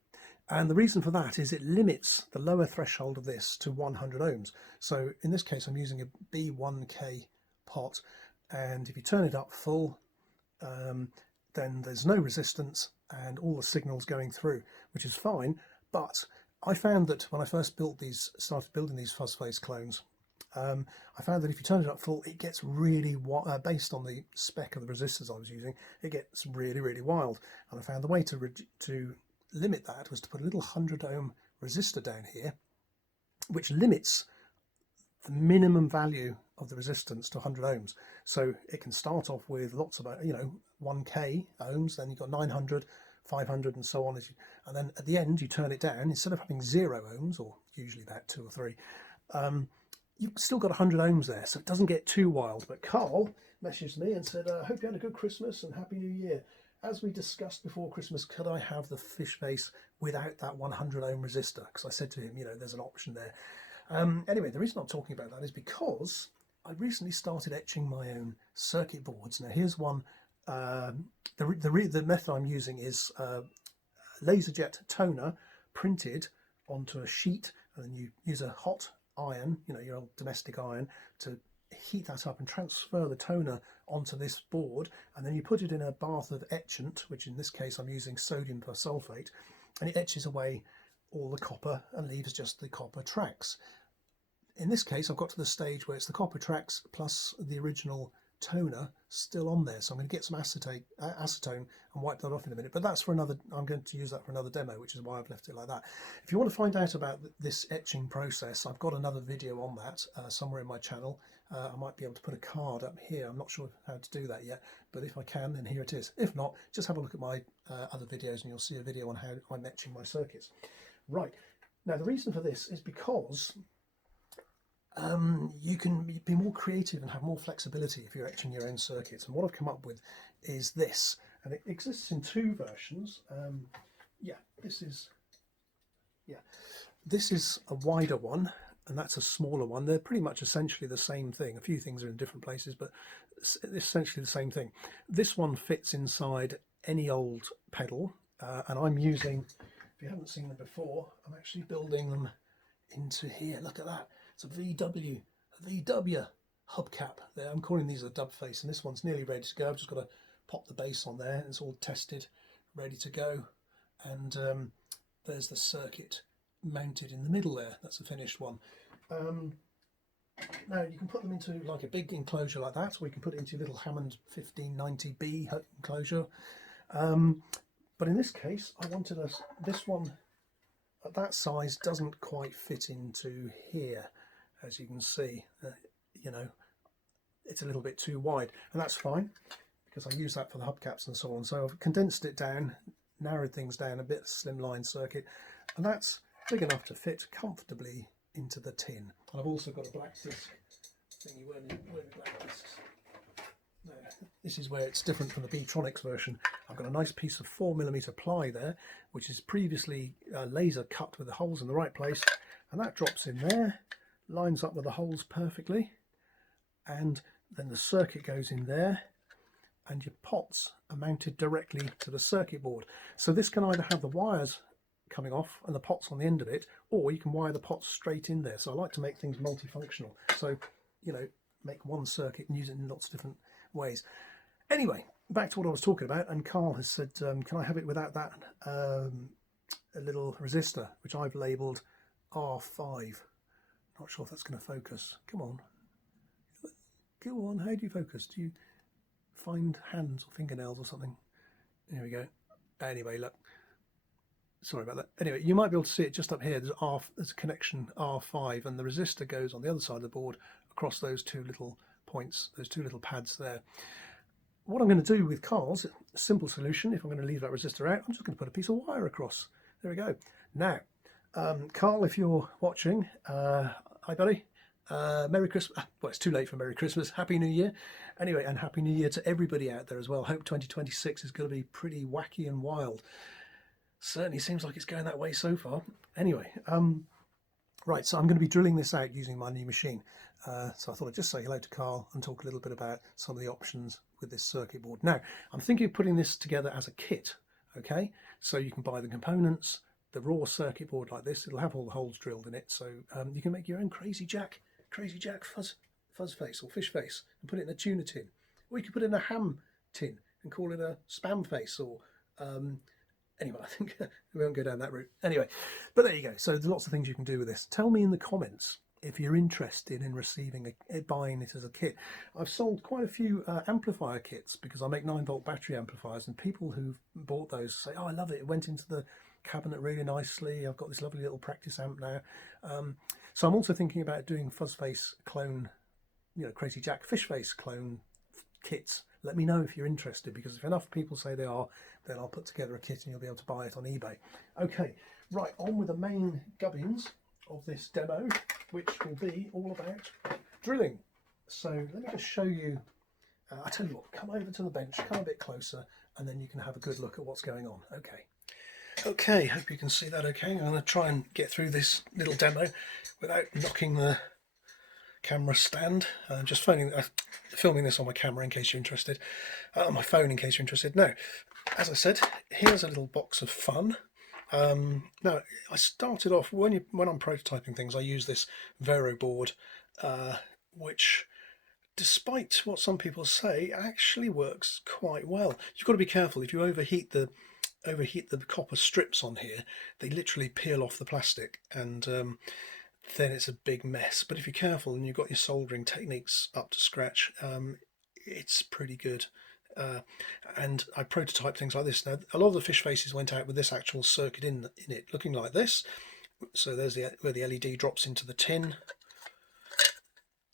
And the reason for that is it limits the lower threshold of this to 100 ohms. So in this case, I'm using a B1K pot. And if you turn it up full, then there's no resistance and all the signals going through, which is fine. But I found that when I first started building these fuzz face clones, I found that if you turn it up full, it gets really based on the spec of the resistors I was using, it gets really, really wild. And I found the way to limit that was to put a little 100 ohm resistor down here, which limits the minimum value of the resistance to 100 ohms. So it can start off with lots of, 1k ohms, then you've got 900, 500 and so on. And then at the end, you turn it down. Instead of having 0 ohms, or usually about 2 or 3, you've still got 100 ohms there, so it doesn't get too wild. But Carl messaged me and said, "Hope you had a good Christmas and Happy New Year. As we discussed before Christmas, could I have the fish face without that 100 ohm resistor?" Because I said to him, there's an option there. Anyway, the reason I'm talking about that is because I recently started etching my own circuit boards. Now, here's one. The method I'm using is laserjet toner printed onto a sheet, and then you use a hot iron, your old domestic iron, to heat that up and transfer the toner onto this board, and then you put it in a bath of etchant, which in this case I'm using sodium persulfate, and it etches away all the copper and leaves just the copper tracks. In this case, I've got to the stage where it's the copper tracks plus the original toner still on there, so I'm going to get some acetone and wipe that off in a minute, but that's for another. I'm going to use that for another demo, which is why I've left it like that. If you want to find out about this etching process, I've got another video on that somewhere in my channel. I might be able to put a card up here. I'm not sure how to do that yet, but if I can, then here it is. If not, just have a look at my other videos and you'll see a video on how I'm etching my circuits. Right, now the reason for this is because you can be more creative and have more flexibility if you're etching your own circuits. And what I've come up with is this, and it exists in 2 versions. This is a wider one, and that's a smaller one. They're pretty much essentially the same thing. A few things are in different places, but it's essentially the same thing. This one fits inside any old pedal, and I'm using, if you haven't seen them before, I'm actually building them into here. Look at that. It's a VW hubcap there. I'm calling these a dub face, and this one's nearly ready to go. I've just got to pop the base on there. It's all tested, ready to go. And there's the circuit mounted in the middle there. That's the finished one. Now you can put them into like a big enclosure like that, or you can put it into a little Hammond 1590B enclosure. But in this case, I wanted this one at that size doesn't quite fit into here, as you can see. It's a little bit too wide, and that's fine because I use that for the hubcaps and so on. So I've condensed it down, narrowed things down a bit, slimline circuit, and that's big enough to fit comfortably into the tin. And I've also got a black disc thingy weren't in black discs. No, this is where it's different from the Beatronics version. I've got a nice piece of 4mm ply there, which is previously laser cut with the holes in the right place, and that drops in there, lines up with the holes perfectly, and then the circuit goes in there, and your pots are mounted directly to the circuit board. So this can either have the wires coming off and the pots on the end of it, or you can wire the pots straight in there. So I like to make things multifunctional. So, you know, make one circuit and use it in lots of different ways. Anyway, back to what I was talking about, and Carl has said, can I have it without that a little resistor, which I've labelled R5. Not sure if that's going to focus. Come on. Go on, how do you focus? Do you find hands or fingernails or something? There we go. Anyway, look. Sorry about that. Anyway, you might be able to see it just up here. There's a connection R5, and the resistor goes on the other side of the board across those two little points, those two little pads there. What I'm going to do with Carl's, a simple solution, if I'm going to leave that resistor out, I'm just going to put a piece of wire across. There we go. Now, Carl, if you're watching, hi buddy. Merry Christmas. Well, it's too late for Merry Christmas. Happy New Year. Anyway, and Happy New Year to everybody out there as well. Hope 2026 is going to be pretty wacky and wild. Certainly seems like it's going that way so far. Anyway, right, so I'm going to be drilling this out using my new machine. So I thought I'd just say hello to Carl and talk a little bit about some of the options with this circuit board. Now, I'm thinking of putting this together as a kit, okay? So you can buy the components, the raw circuit board like this. It'll have all the holes drilled in it, so you can make your own Crazy Jack fuzz face or fish face and put it in a tuna tin. Or you could put it in a ham tin and call it a spam face, or anyway, I think we won't go down that route. Anyway, but there you go. So there's lots of things you can do with this. Tell me in the comments if you're interested in buying it as a kit. I've sold quite a few amplifier kits because I make 9-volt battery amplifiers, and people who've bought those say, oh, I love it. It went into the cabinet really nicely. I've got this lovely little practice amp now. So I'm also thinking about doing Fuzzface clone, you know, Crazy Jack fish face clone kits. Let me know if you're interested, because if enough people say they are, then I'll put together a kit and you'll be able to buy it on eBay. Okay, right, on with the main gubbins of this demo, which will be all about drilling. So let me just show you. I tell you what, come over to the bench, come a bit closer, and then you can have a good look at what's going on. Okay, hope you can see that okay. I'm going to try and get through this little demo without knocking the camera stand. I'm just filming this on my camera in case you're interested, on my phone in case you're interested. Now, as I said, here's a little box of fun. Now, I started off, when I'm prototyping things, I use this Vero board, which, despite what some people say, actually works quite well. You've got to be careful. If you overheat the copper strips on here, they literally peel off the plastic, and then it's a big mess. But if you're careful and you've got your soldering techniques up to scratch, it's pretty good. And I prototype things like this. Now, a lot of the fish faces went out with this actual circuit in it, looking like this. So there's where the LED drops into the tin,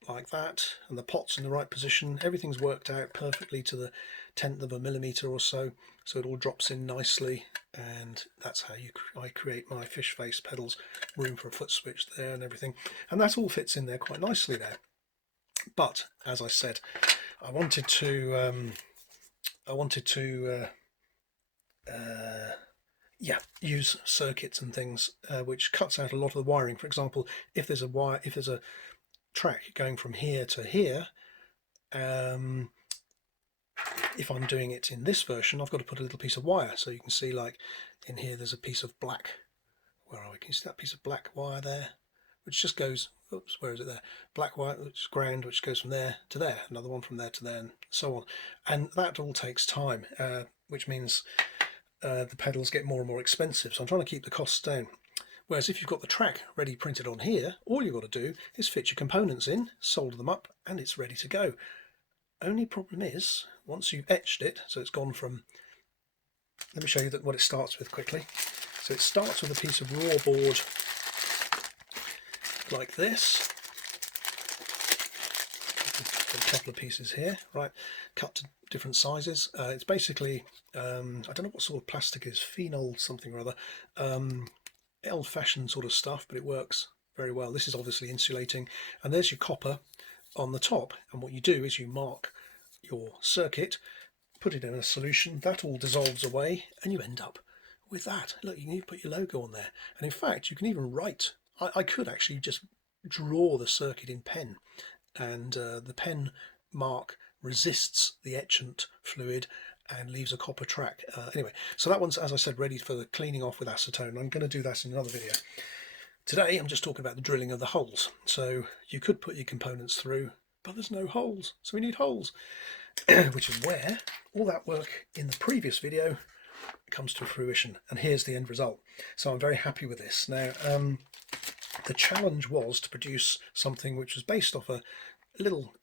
like that, and the pot's in the right position. Everything's worked out perfectly to the 1/10 of a millimetre or so, so it all drops in nicely, and that's how I create my fish face pedals. Room for a foot switch there and everything, and that all fits in there quite nicely there. But as I said, I wanted to use circuits and things, which cuts out a lot of the wiring. For example, if there's a track going from here to here, if I'm doing it in this version, I've got to put a little piece of wire. So you can see, like in here, there's a piece of black. Where are we? Can you see that piece of black wire there? Which just goes, oops, where is it there? Black wire, which is ground, which goes from there to there, another one from there to there, and so on. And that all takes time, which means the pedals get more and more expensive. So I'm trying to keep the costs down. Whereas if you've got the track ready printed on here, all you've got to do is fit your components in, solder them up, and it's ready to go. Only problem is, once you've etched it, so it's gone from, let me show you what it starts with quickly. So it starts with a piece of raw board like this. A couple of pieces here, right, cut to different sizes. It's basically, I don't know what sort of plastic it is, phenol something or other. Old-fashioned sort of stuff, but it works very well. This is obviously insulating, and there's your copper, on the top, and what you do is you mark your circuit, put it in a solution, that all dissolves away, and you end up with that. Look, you can put your logo on there, and in fact you can even write. I could actually just draw the circuit in pen, and the pen mark resists the etchant fluid and leaves a copper track. Anyway, so that one's, as I said, ready for the cleaning off with acetone. I'm going to do that in another video. Today I'm just talking about the drilling of the holes. So you could put your components through, but there's no holes, so we need holes. Which is where all that work in the previous video comes to fruition, and here's the end result. So I'm very happy with this. Now the challenge was to produce something which was based off a little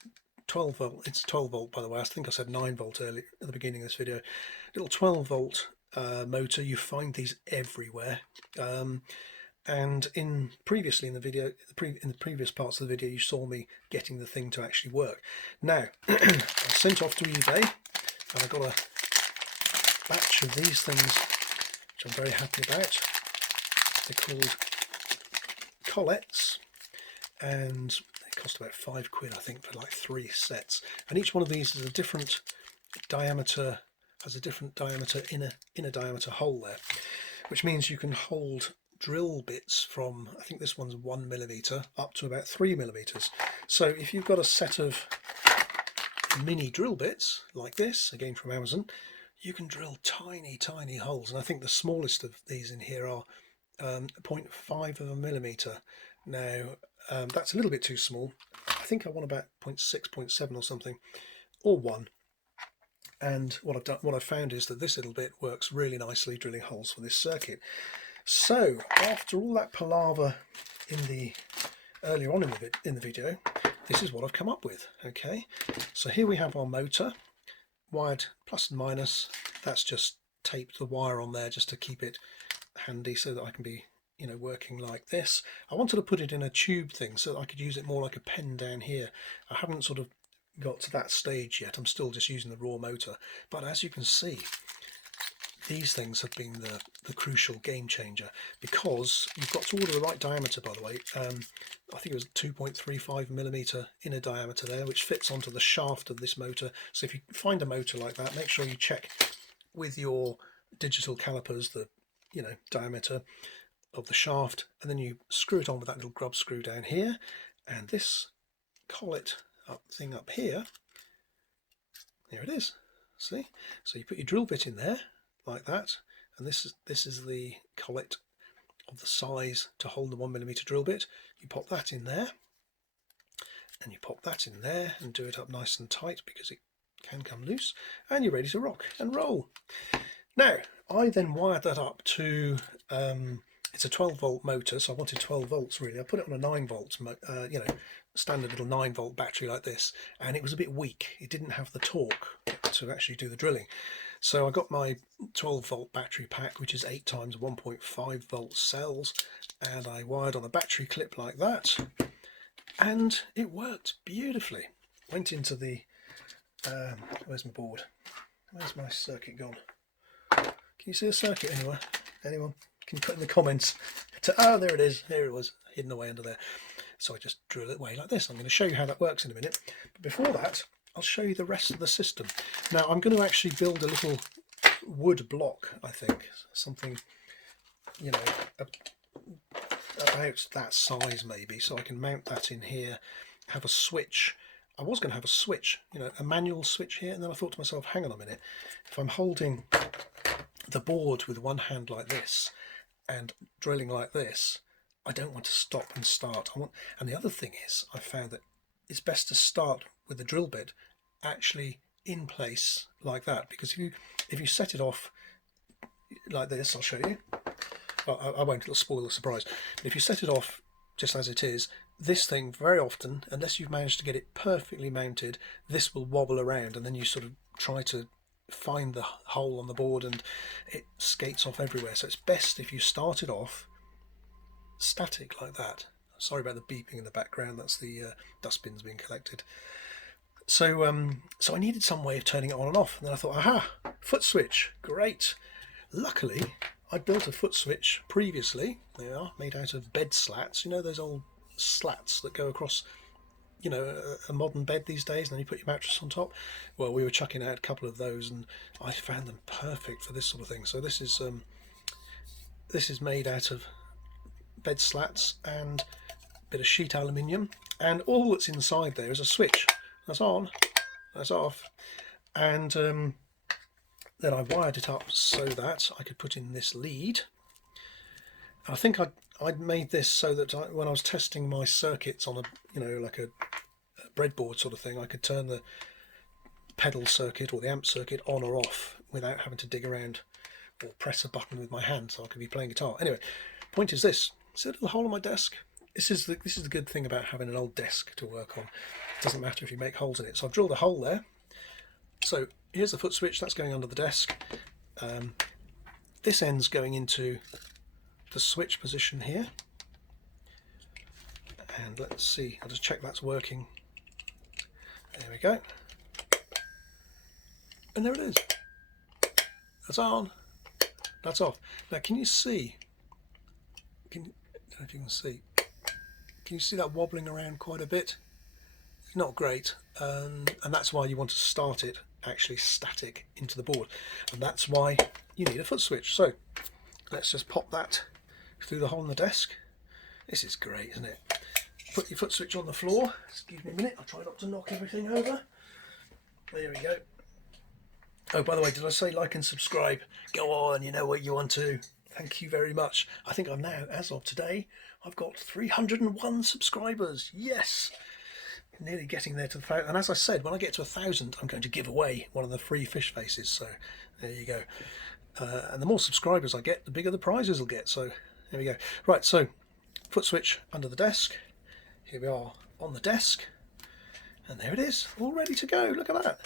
12 volt, it's 12 volt by the way, I think I said 9 volt earlier at the beginning of this video, little 12 volt motor. You find these everywhere, and previously in the video, in the previous parts of the video, you saw me getting the thing to actually work. Now I sent off to eBay and I got a batch of these things which I'm very happy about. They're called collets, and they cost about £5 I think for like 3 sets, and each one of these is a different diameter, has a different diameter inner diameter hole there, which means you can hold drill bits from, I think this one's 1mm up to about 3mm. So if you've got a set of mini drill bits like this, again from Amazon, you can drill tiny holes, and I think the smallest of these in here are 0.5 of a millimeter. Now that's a little bit too small. I think I want about 0.6, 0.7 or something, or 1. And what I've found is that this little bit works really nicely drilling holes for this circuit. So after all that palaver earlier on in the video, this is what I've come up with. Okay, so here we have our motor wired plus and minus. That's just taped the wire on there just to keep it handy so that I can be, working like this. I wanted to put it in a tube thing so that I could use it more like a pen down here. I haven't sort of got to that stage yet. I'm still just using the raw motor, but as you can see, these things have been the crucial game changer, because you've got to order the right diameter, by the way. I think it was 2.35mm inner diameter there, which fits onto the shaft of this motor. So if you find a motor like that, make sure you check with your digital calipers the diameter of the shaft, and then you screw it on with that little grub screw down here, and this collet thing up here, there it is. See, so you put your drill bit in there like that, and this is the collet of the size to hold the 1mm drill bit. You pop that in there, and you pop that in there, and do it up nice and tight because it can come loose, and you're ready to rock and roll. Now I then wired that up to it's a 12 volt motor, so I wanted 12 volts really. I put it on a 9 volts standard little 9 volt battery like this, and it was a bit weak. It didn't have the torque to actually do the drilling. So I got my 12 volt battery pack, which is 8 times 1.5 volt cells, and I wired on a battery clip like that, and it worked beautifully. Went into the where's my board? Where's my circuit gone? Can you see a circuit anywhere? Anyone? Can you put in the comments? Oh, there it is. Here it was, hidden away under there. So I just drill it away like this. I'm going to show you how that works in a minute. But before that, I'll show you the rest of the system. Now I'm going to actually build a little wood block, I think, something, about that size maybe, so I can mount that in here, have a switch. I was going to have a switch, a manual switch here, and then I thought to myself, hang on a minute, if I'm holding the board with one hand like this and drilling like this, I don't want to stop and start. And the other thing is, I found that it's best to start with the drill bit actually in place like that, because if you set it off like this, I'll show you. Well, I won't, it'll spoil the surprise. But if you set it off just as it is, this thing very often, unless you've managed to get it perfectly mounted, this will wobble around, and then you sort of try to find the hole on the board and it skates off everywhere. So it's best if you start it off static like that. Sorry about the beeping in the background, that's the dustbins being collected. So so I needed some way of turning it on and off, and then I thought, aha, foot switch, great. Luckily I built a foot switch previously. They are made out of bed slats, those old slats that go across you know, a modern bed these days, and then you put your mattress on top. Well, we were chucking out a couple of those, and I found them perfect for this sort of thing. So this is made out of bed slats and a bit of sheet aluminium, and all that's inside there is a switch. That's on, that's off, and then I wired it up so that I could put in this lead. I think I'd made this so that when I was testing my circuits on a, you know, like a breadboard sort of thing, I could turn the pedal circuit or the amp circuit on or off without having to dig around or press a button with my hand, so I could be playing guitar. Anyway, point is this: see a little hole on my desk? This is the good thing about having an old desk to work on. It doesn't matter if you make holes in it. So I've drilled a hole there. So here's the foot switch, that's going under the desk. This end's going into the switch position here. And let's see, I'll just check that's working. There we go. And there it is. That's on. That's off. Now can you see? I don't know if you can see. Can you see that wobbling around quite a bit? It's not great, and that's why you want to start it actually static into the board, and that's why you need a foot switch. So let's just pop that through the hole in the desk. This is great, isn't it? Put your foot switch on the floor. Excuse me a minute, I'll try not to knock everything over. There we go. Oh, by the way, did I say like and subscribe? Go on, you know what you want to. Thank you very much. I think I'm now, as of today, I've got 301 subscribers. Yes! Nearly getting there to the 1,000. And as I said, when I get to 1,000, I'm going to give away one of the free fish faces. So there you go. And the more subscribers I get, the bigger the prizes I'll get. So there we go. Right, so foot switch under the desk. Here we are on the desk. And there it is, all ready to go. Look at that.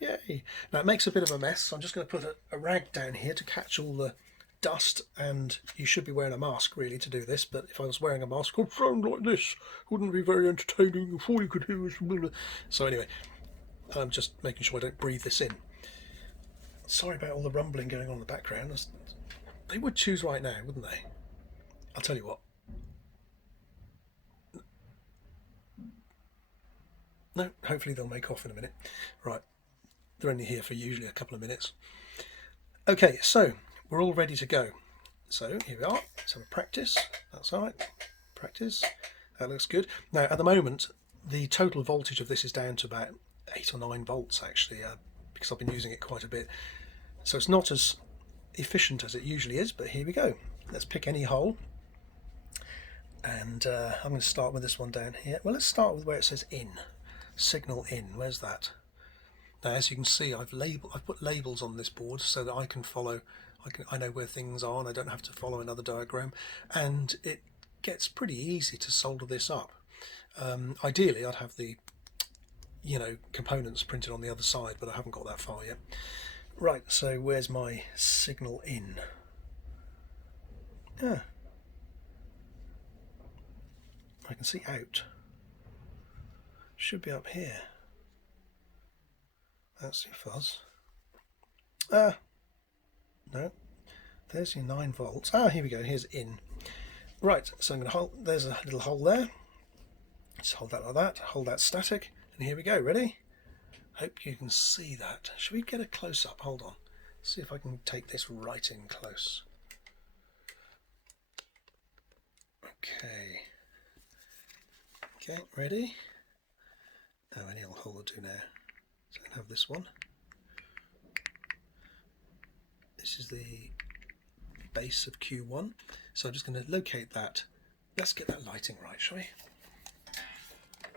Yay. Now it makes a bit of a mess, so I'm just going to put a rag down here to catch all the dust, and you should be wearing a mask really to do this, but if I was wearing a mask, it would sound like this. Wouldn't be very entertaining if all you could hear was... So anyway, I'm just making sure I don't breathe this in. Sorry about all the rumbling going on in the background. They would choose right now, wouldn't they? I'll tell you what. No, hopefully they'll make off in a minute. Right, they're only here for usually a couple of minutes. Okay, so we're all ready to go. So here we are. Let's have a practice. That's all right. Practice. That looks good. Now at the moment, the total voltage of this is down to about 8 or 9 volts actually, because I've been using it quite a bit. So it's not as efficient as it usually is, but here we go. Let's pick any hole. And I'm going to start with this one down here. Well, let's start with where it says in. Signal in. Where's that? Now, as you can see, I've put labels on this board so that I can follow. I know where things are, and I don't have to follow another diagram. And it gets pretty easy to solder this up. Ideally, I'd have the components printed on the other side, but I haven't got that far yet. Right. So where's my signal in? Yeah. I can see out. Should be up here. That's your fuzz. No. There's your 9 volts. Here we go. Here's in. Right, so I'm going to hold, there's a little hole there. Just hold that like that. Hold that static. And here we go. Ready? Hope you can see that. Should we get a close up? Hold on. See if I can take this right in close. Okay. Okay, ready? Oh, any old hole will do now. So I can have this one. This is the base of Q1. So I'm just going to locate that. Let's get that lighting right, shall we?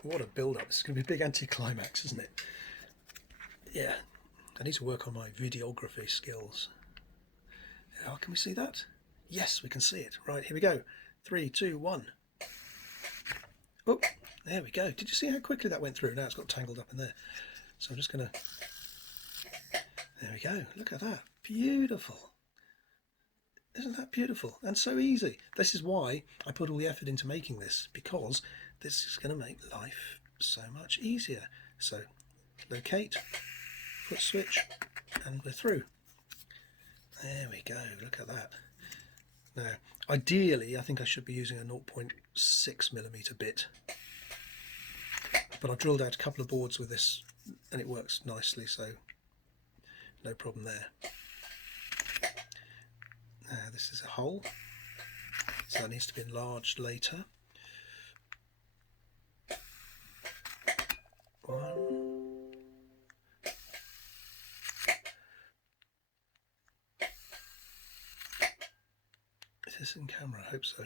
What a build-up. This is going to be a big anticlimax, isn't it? Yeah. I need to work on my videography skills. Oh, can we see that? Yes, we can see it. Right, here we go. 3, 2, 1. Oh, there we go. Did you see how quickly that went through? Now it's got tangled up in there. So I'm just going to... There we go. Look at that. Beautiful. Isn't that beautiful? And so easy. This is why I put all the effort into making this, because this is going to make life so much easier. So locate, foot switch, and we're through. There we go. Look at that. Now, ideally, I think I should be using a 0.6mm bit. but I've drilled out a couple of boards with this and it works nicely, so no problem there. Now this is a hole, so that needs to be enlarged later. One. Is this in camera? I hope so.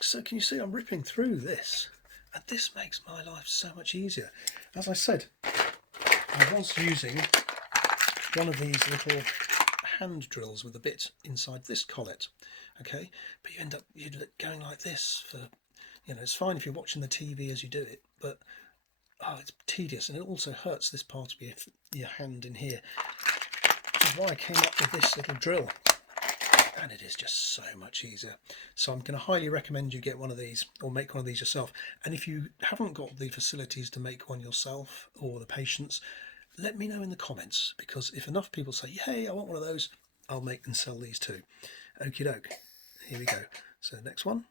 So can you see I'm ripping through this, and this makes my life so much easier. As I said, I was using one of these little hand drills with a bit inside this collet, okay, but you end up going like this for, you know, it's fine if you're watching the TV as you do it, but it's tedious, and it also hurts this part of your hand in here. That's why I came up with this little drill, and it is just so much easier. So I'm going to highly recommend you get one of these, or make one of these yourself. And if you haven't got the facilities to make one yourself, or the patience, let me know in the comments, because if enough people say, hey, I want one of those, I'll make and sell these too. Okie doke. Here we go. So next one.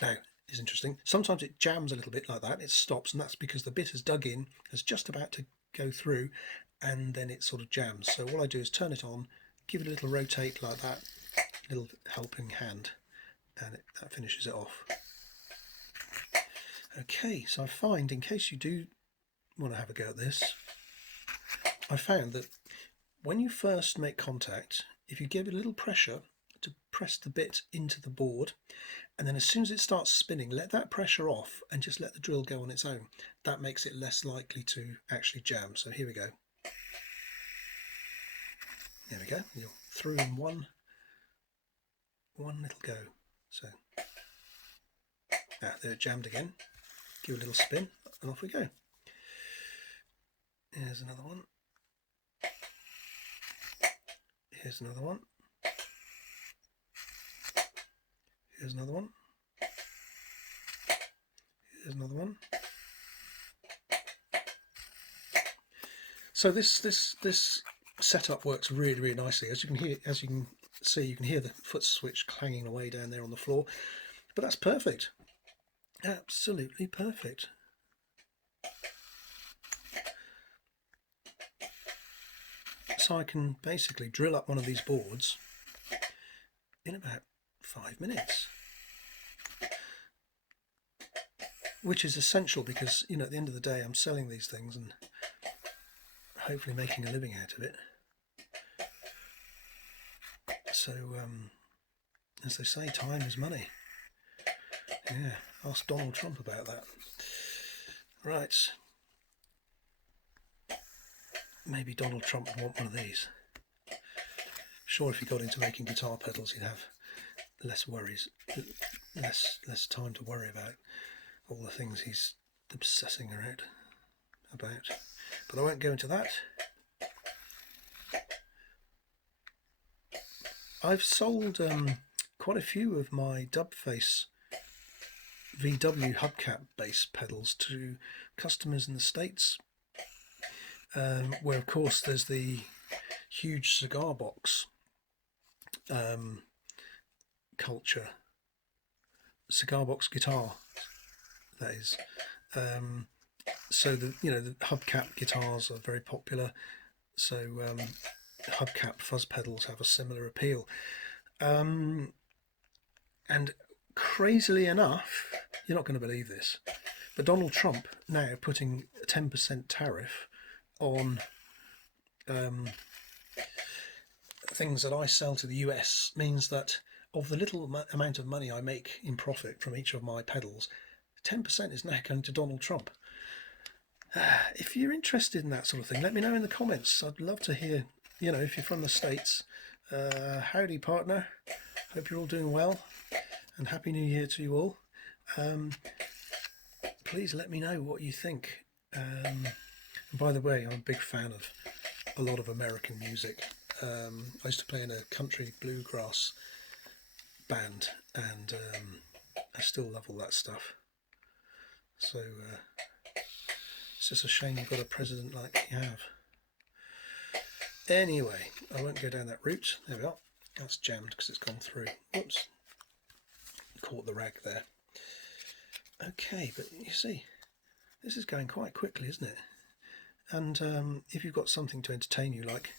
Now, it's interesting. Sometimes it jams a little bit like that. It stops, and that's because the bit has dug in, is just about to go through, and then it sort of jams. So all I do is turn it on, give it a little rotate like that, little helping hand, and that finishes it off. Okay, so I find, in case you do want to have a go at this, I found that when you first make contact, if you give it a little pressure to press the bit into the board, and then as soon as it starts spinning, let that pressure off and just let the drill go on its own. That makes it less likely to actually jam. So here we go. There we go. You're through in one little go. So there it jammed again. Give it a little spin and off we go. Here's another one. Here's another one. Here's another one. Here's another one. So this setup works really, really nicely. As you can see, you can hear the foot switch clanging away down there on the floor. But that's perfect. Absolutely perfect. So I can basically drill up one of these boards in about 5 minutes, which is essential because, you know, at the end of the day I'm selling these things and hopefully making a living out of it. So as they say, time is money. Yeah, ask Donald Trump about that. Right, maybe Donald Trump would want one of these. Sure, if he got into making guitar pedals, he'd have less worries, less time to worry about all the things he's obsessing about. But I won't go into that. I've sold quite a few of my Dubface VW hubcap bass pedals to customers in the States, where of course there's the huge cigar box culture, cigar box guitar, that is. So the hubcap guitars are very popular. So hubcap fuzz pedals have a similar appeal. And crazily enough, you're not going to believe this, but Donald Trump now putting a 10% tariff on things that I sell to the US means that of the little amount of money I make in profit from each of my pedals, 10% is now going to Donald Trump. If you're interested in that sort of thing, let me know in the comments. I'd love to hear, you know, if you're from the States. Howdy, partner. Hope you're all doing well, and Happy New Year to you all. Please let me know what you think. And by the way, I'm a big fan of a lot of American music. I used to play in a country bluegrass band, and I still love all that stuff. So it's just a shame you've got a president like you have. Anyway, I won't go down that route. There we are. That's jammed because it's gone through. Oops, caught the rag there. Okay, but you see, this is going quite quickly, isn't it? And if you've got something to entertain you, like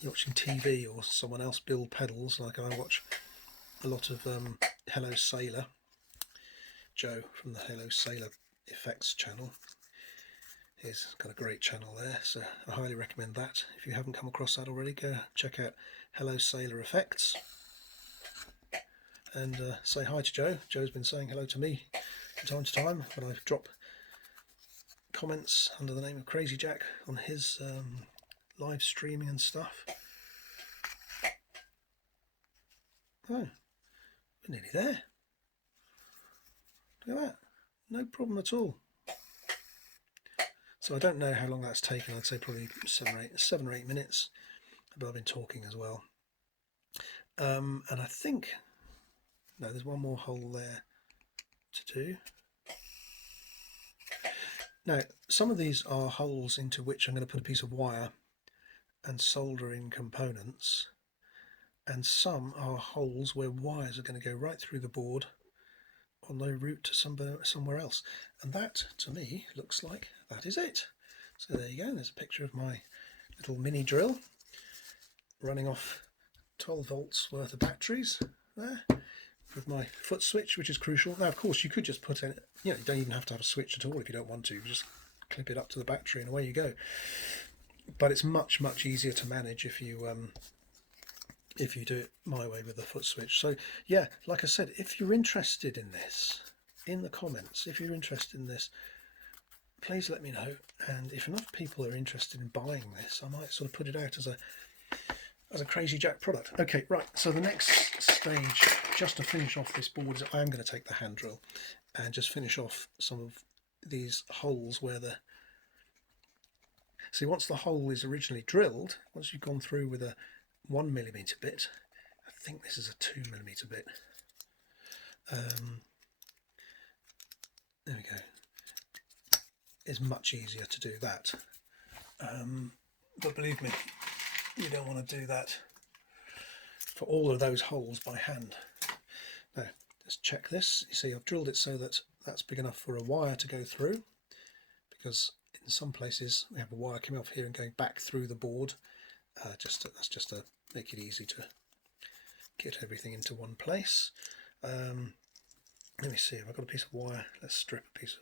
you're watching TV or someone else build pedals, like I watch a lot of Hello Sailor, Joe from the Hello Sailor Effects channel. He's got a great channel there, so I highly recommend that. If you haven't come across that already, go check out Hello Sailor Effects and say hi to Joe. Joe's been saying hello to me from time to time when I drop comments under the name of Crazy Jack on his live streaming and stuff. Oh, we're nearly there. Look at that, no problem at all. So I don't know how long that's taken. I'd say probably 7 or 8 minutes, but I've been talking as well. And I think, no, there's one more hole there to do. Now, some of these are holes into which I'm going to put a piece of wire and solder in components, and some are holes where wires are going to go right through the board on no route to somewhere else. And that, to me, looks like that is it. So there you go, there's a picture of my little mini drill running off 12 volts worth of batteries there, with my foot switch, which is crucial. Now, of course, you could just put in, you don't even have to have a switch at all if you don't want to. You just clip it up to the battery and away you go. But it's much, much easier to manage if you do it my way with the foot switch. So yeah, like I said, if you're interested in this, in the comments, if you're interested in this, please let me know. And if enough people are interested in buying this, I might sort of put it out as a Crazy Jack product. Okay, right, so the next stage, just to finish off this board, is I am going to take the hand drill and just finish off some of these holes where the... See, once the hole is originally drilled, once you've gone through with a 1mm bit, I think this is a 2mm bit. There we go. It's much easier to do that. But believe me, you don't want to do that for all of those holes by hand. Now, let's check this. You see, I've drilled it so that that's big enough for a wire to go through, because in some places we have a wire coming off here and going back through the board. That's just to make it easy to get everything into one place. Let me see if I've got a piece of wire. Let's strip a piece of...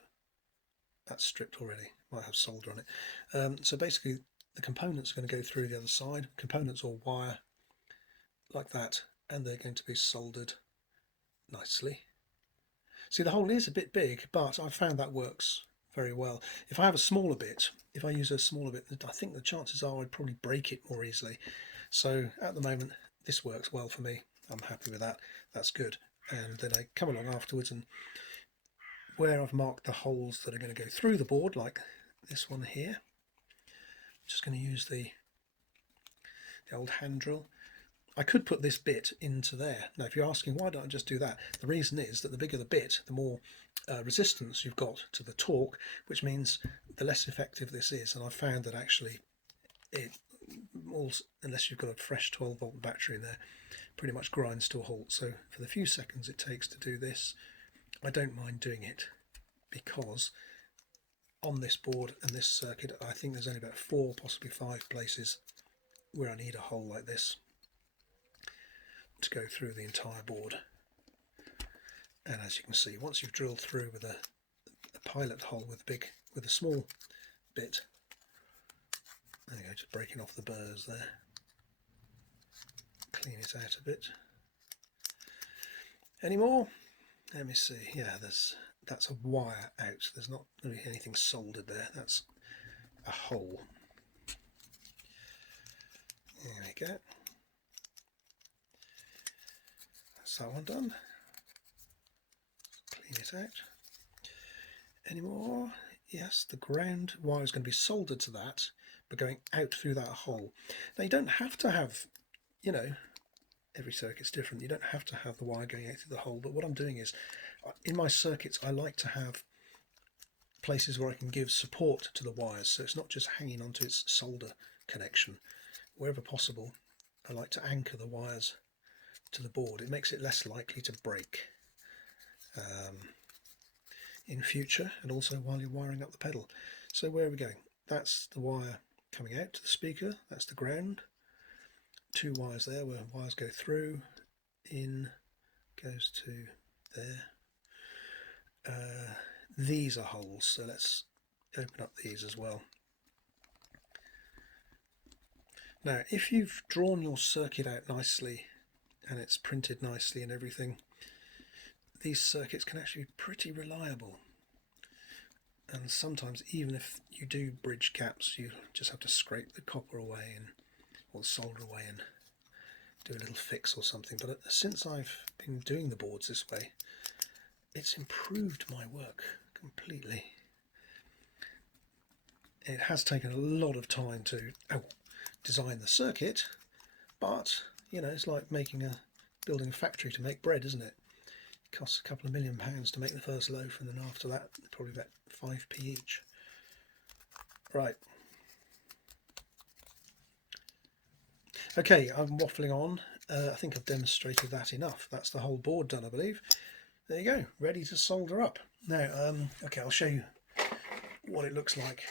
That's stripped already, might have solder on it. So basically the components are going to go through the other side, components or wire like that, and they're going to be soldered nicely. See, the hole is a bit big, but I've found that works very well. If I have a smaller bit, if I use a smaller bit, I think the chances are I'd probably break it more easily. So at the moment this works well for me. I'm happy with that. That's good. And then I come along afterwards, and where I've marked the holes that are going to go through the board, like this one here, I'm just going to use the old hand drill. I could put this bit into there. Now, if you're asking why don't I just do that, the reason is that the bigger the bit, the more resistance you've got to the torque, which means the less effective this is. And I've found that actually it, unless you've got a fresh 12 volt battery in there, pretty much grinds to a halt. So for the few seconds it takes to do this, I don't mind doing it, because on this board and this circuit I think there's only about 4, possibly 5 places where I need a hole like this to go through the entire board. And as you can see, once you've drilled through with a pilot hole with a small bit, there you go, just breaking off the burrs there, clean it out a bit. Any more? Let me see. Yeah, that's a wire out. There's not really anything soldered there. That's a hole. There we go. That's that one done. Clean it out. Any more? Yes, the ground wire is going to be soldered to that, but going out through that hole. Now, you don't have to have, every circuit's different. You don't have to have the wire going out through the hole, but what I'm doing is, in my circuits, I like to have places where I can give support to the wires, so it's not just hanging onto its solder connection. Wherever possible, I like to anchor the wires to the board. It makes it less likely to break in future, and also while you're wiring up the pedal. So where are we going? That's the wire coming out to the speaker, that's the ground. Two wires there where wires go through, in, goes to there. These are holes, so let's open up these as well. Now if you've drawn your circuit out nicely and it's printed nicely and everything, these circuits can actually be pretty reliable. And sometimes even if you do bridge gaps, you just have to scrape the copper away and or the solder away and do a little fix or something. But since I've been doing the boards this way, it's improved my work completely. It has taken a lot of time to design the circuit, but you know, it's like building a factory to make bread, isn't it? It costs a couple of £1,000,000 to make the first loaf, and then after that probably about 5p each. Right. Okay, I'm waffling on. I think I've demonstrated that enough. That's the whole board done, I believe. There you go, ready to solder up. Now, okay, I'll show you what it looks like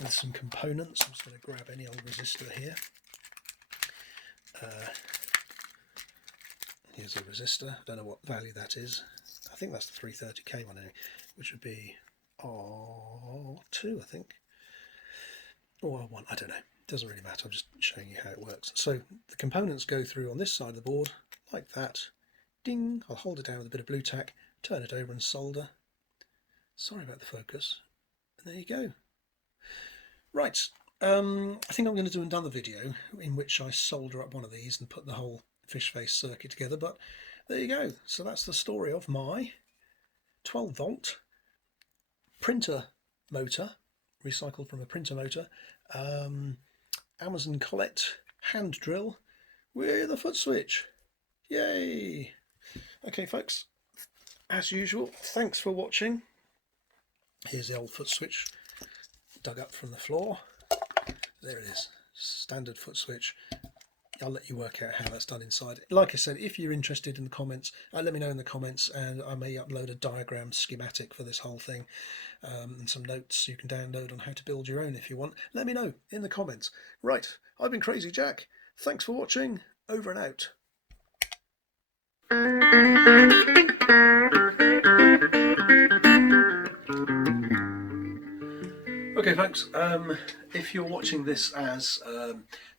with some components. I'm just going to grab any old resistor here. Here's a resistor. I don't know what value that is. I think that's the 330k one, anyway, which would be R2, I think, or R1. I don't know. Doesn't really matter. I'm just showing you how it works. So the components go through on this side of the board like that. Ding! I'll hold it down with a bit of blue tack, turn it over and solder. Sorry about the focus. And there you go. Right. I think I'm going to do another video in which I solder up one of these and put the whole fish face circuit together, but there you go. So that's the story of my 12-volt printer motor, recycled from a printer motor, Amazon Colette hand drill with a foot switch. Yay! Okay folks, as usual, thanks for watching. Here's the old foot switch dug up from the floor. There it is, standard foot switch. I'll let you work out how that's done inside. Like I said, if you're interested in the comments, let me know in the comments, and I may upload a diagram schematic for this whole thing, and some notes you can download on how to build your own if you want. Let me know in the comments. Right, I've been Crazy Jack. Thanks for watching. Over and out. Okay folks, if you're watching this as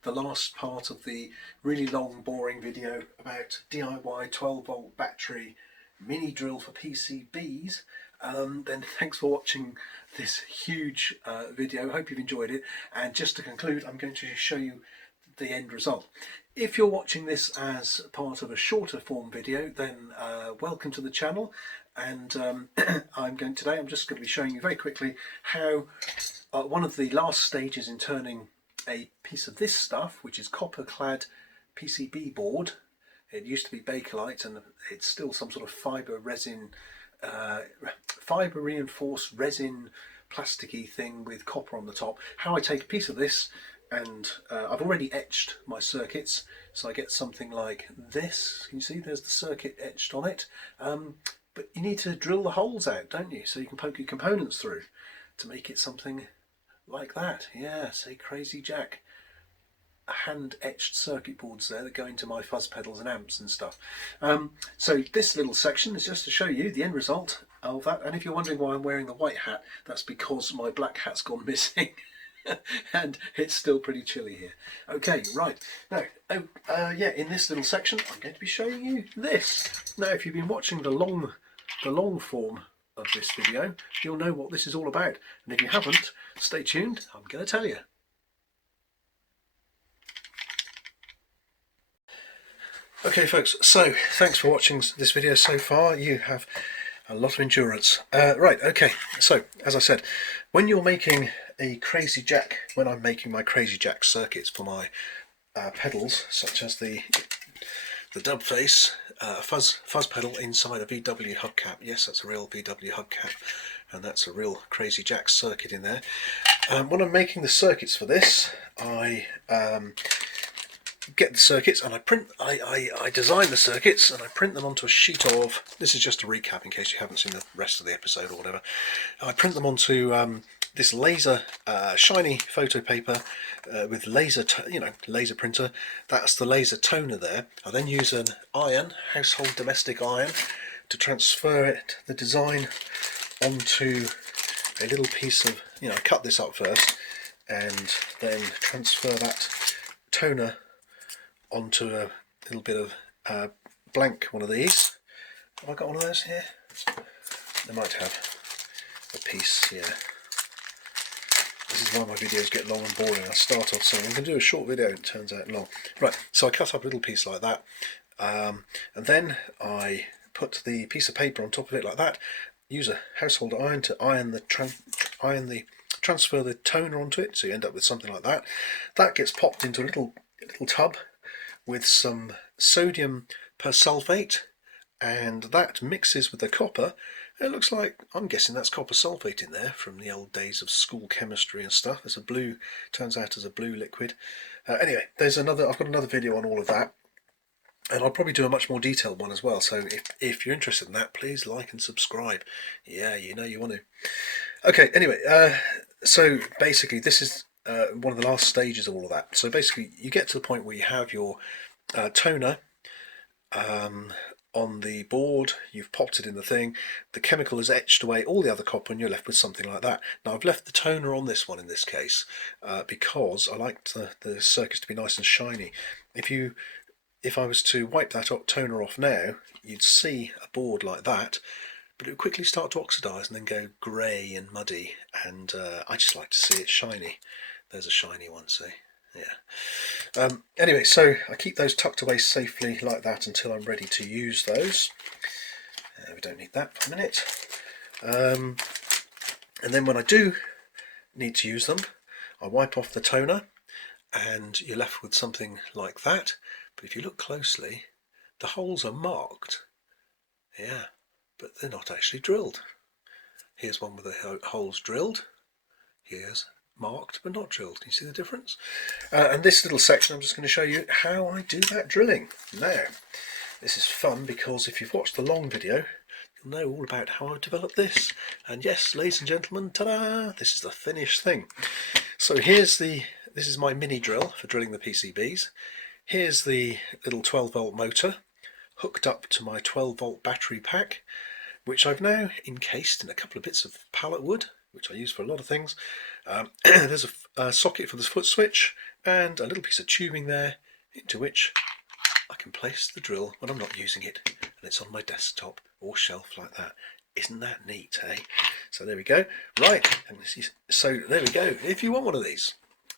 the last part of the really long boring video about DIY 12-volt battery mini drill for PCBs, then thanks for watching this huge video. Hope you've enjoyed it, and just to conclude, I'm going to show you the end result. If you're watching this as part of a shorter form video, then welcome to the channel. And today I'm just going to be showing you very quickly how one of the last stages in turning a piece of this stuff, which is copper clad PCB board. It used to be Bakelite, and it's still some sort of fibre reinforced resin plasticky thing with copper on the top. How I take a piece of this, and I've already etched my circuits, so I get something like this. Can you see there's the circuit etched on it? But you need to drill the holes out, don't you? So you can poke your components through to make it something like that. Yeah, say Crazy Jack. Hand etched circuit boards there that go into my fuzz pedals and amps and stuff. So this little section is just to show you the end result of that. And if you're wondering why I'm wearing the white hat, that's because my black hat's gone missing. And it's still pretty chilly here. Okay, right. Now, yeah, in this little section, I'm going to be showing you this. Now, if you've been watching the long form of this video, you'll know what this is all about. And if you haven't, stay tuned. I'm going to tell you. Okay, folks. So, thanks for watching this video so far. You have a lot of endurance. Right. Okay. So, as I said, when you're making a Crazy Jack, when I'm making my Crazy Jack circuits for my pedals, such as the dub face fuzz pedal inside a VW hubcap. Yes, that's a real VW hubcap, and that's a real Crazy Jack circuit in there. When I'm making the circuits for this, I get the circuits, and I design the circuits, and I print them onto a sheet of, this is just a recap in case you haven't seen the rest of the episode or whatever. I print them onto this laser shiny photo paper with laser printer. That's the laser toner there. I then use an iron, household domestic iron, to transfer the design onto a little piece of, I cut this up first and then transfer that toner onto a little bit of blank one of these. Have I got one of those here? I might have a piece here. This is why my videos get long and boring. I start off saying I'm going to do a short video and it turns out long. Right, so I cut up a little piece like that, and then I put the piece of paper on top of it like that. Use a household iron to transfer the toner onto it, so you end up with something like that. That gets popped into a little tub with some sodium persulfate, and that mixes with the copper. It looks like, I'm guessing that's copper sulfate in there from the old days of school chemistry and stuff. There's a blue, turns out as a blue liquid. Anyway, I've got another video on all of that, and I'll probably do a much more detailed one as well. So if you're interested in that, please like and subscribe. Yeah, you know you want to. Okay, anyway, so basically this is one of the last stages of all of that. So basically you get to the point where you have your toner on the board, you've popped it in the thing, the chemical has etched away all the other copper and you're left with something like that. Now I've left the toner on this one in this case because I like the circuits to be nice and shiny. If I was to wipe that toner off now, you'd see a board like that, but it would quickly start to oxidise and then go grey and muddy, and I just like to see it shiny. There's a shiny one, see? Yeah. Anyway, so I keep those tucked away safely like that until I'm ready to use those. We don't need that for a minute. And then when I do need to use them, I wipe off the toner and you're left with something like that. But if you look closely, the holes are marked. Yeah, but they're not actually drilled. Here's one with the holes drilled. Here's marked but not drilled. Can you see the difference? And this little section I'm just going to show you how I do that drilling. Now, this is fun because if you've watched the long video, you'll know all about how I developed this. And yes, ladies and gentlemen, ta-da! This is the finished thing. So this is my mini drill for drilling the PCBs. Here's the little 12-volt motor hooked up to my 12-volt battery pack, which I've now encased in a couple of bits of pallet wood, which I use for a lot of things. There's a socket for the foot switch and a little piece of tubing there into which I can place the drill when I'm not using it, and it's on my desktop or shelf like that. Isn't that neat, eh? So there we go. Right, so there we go. If you want one of these,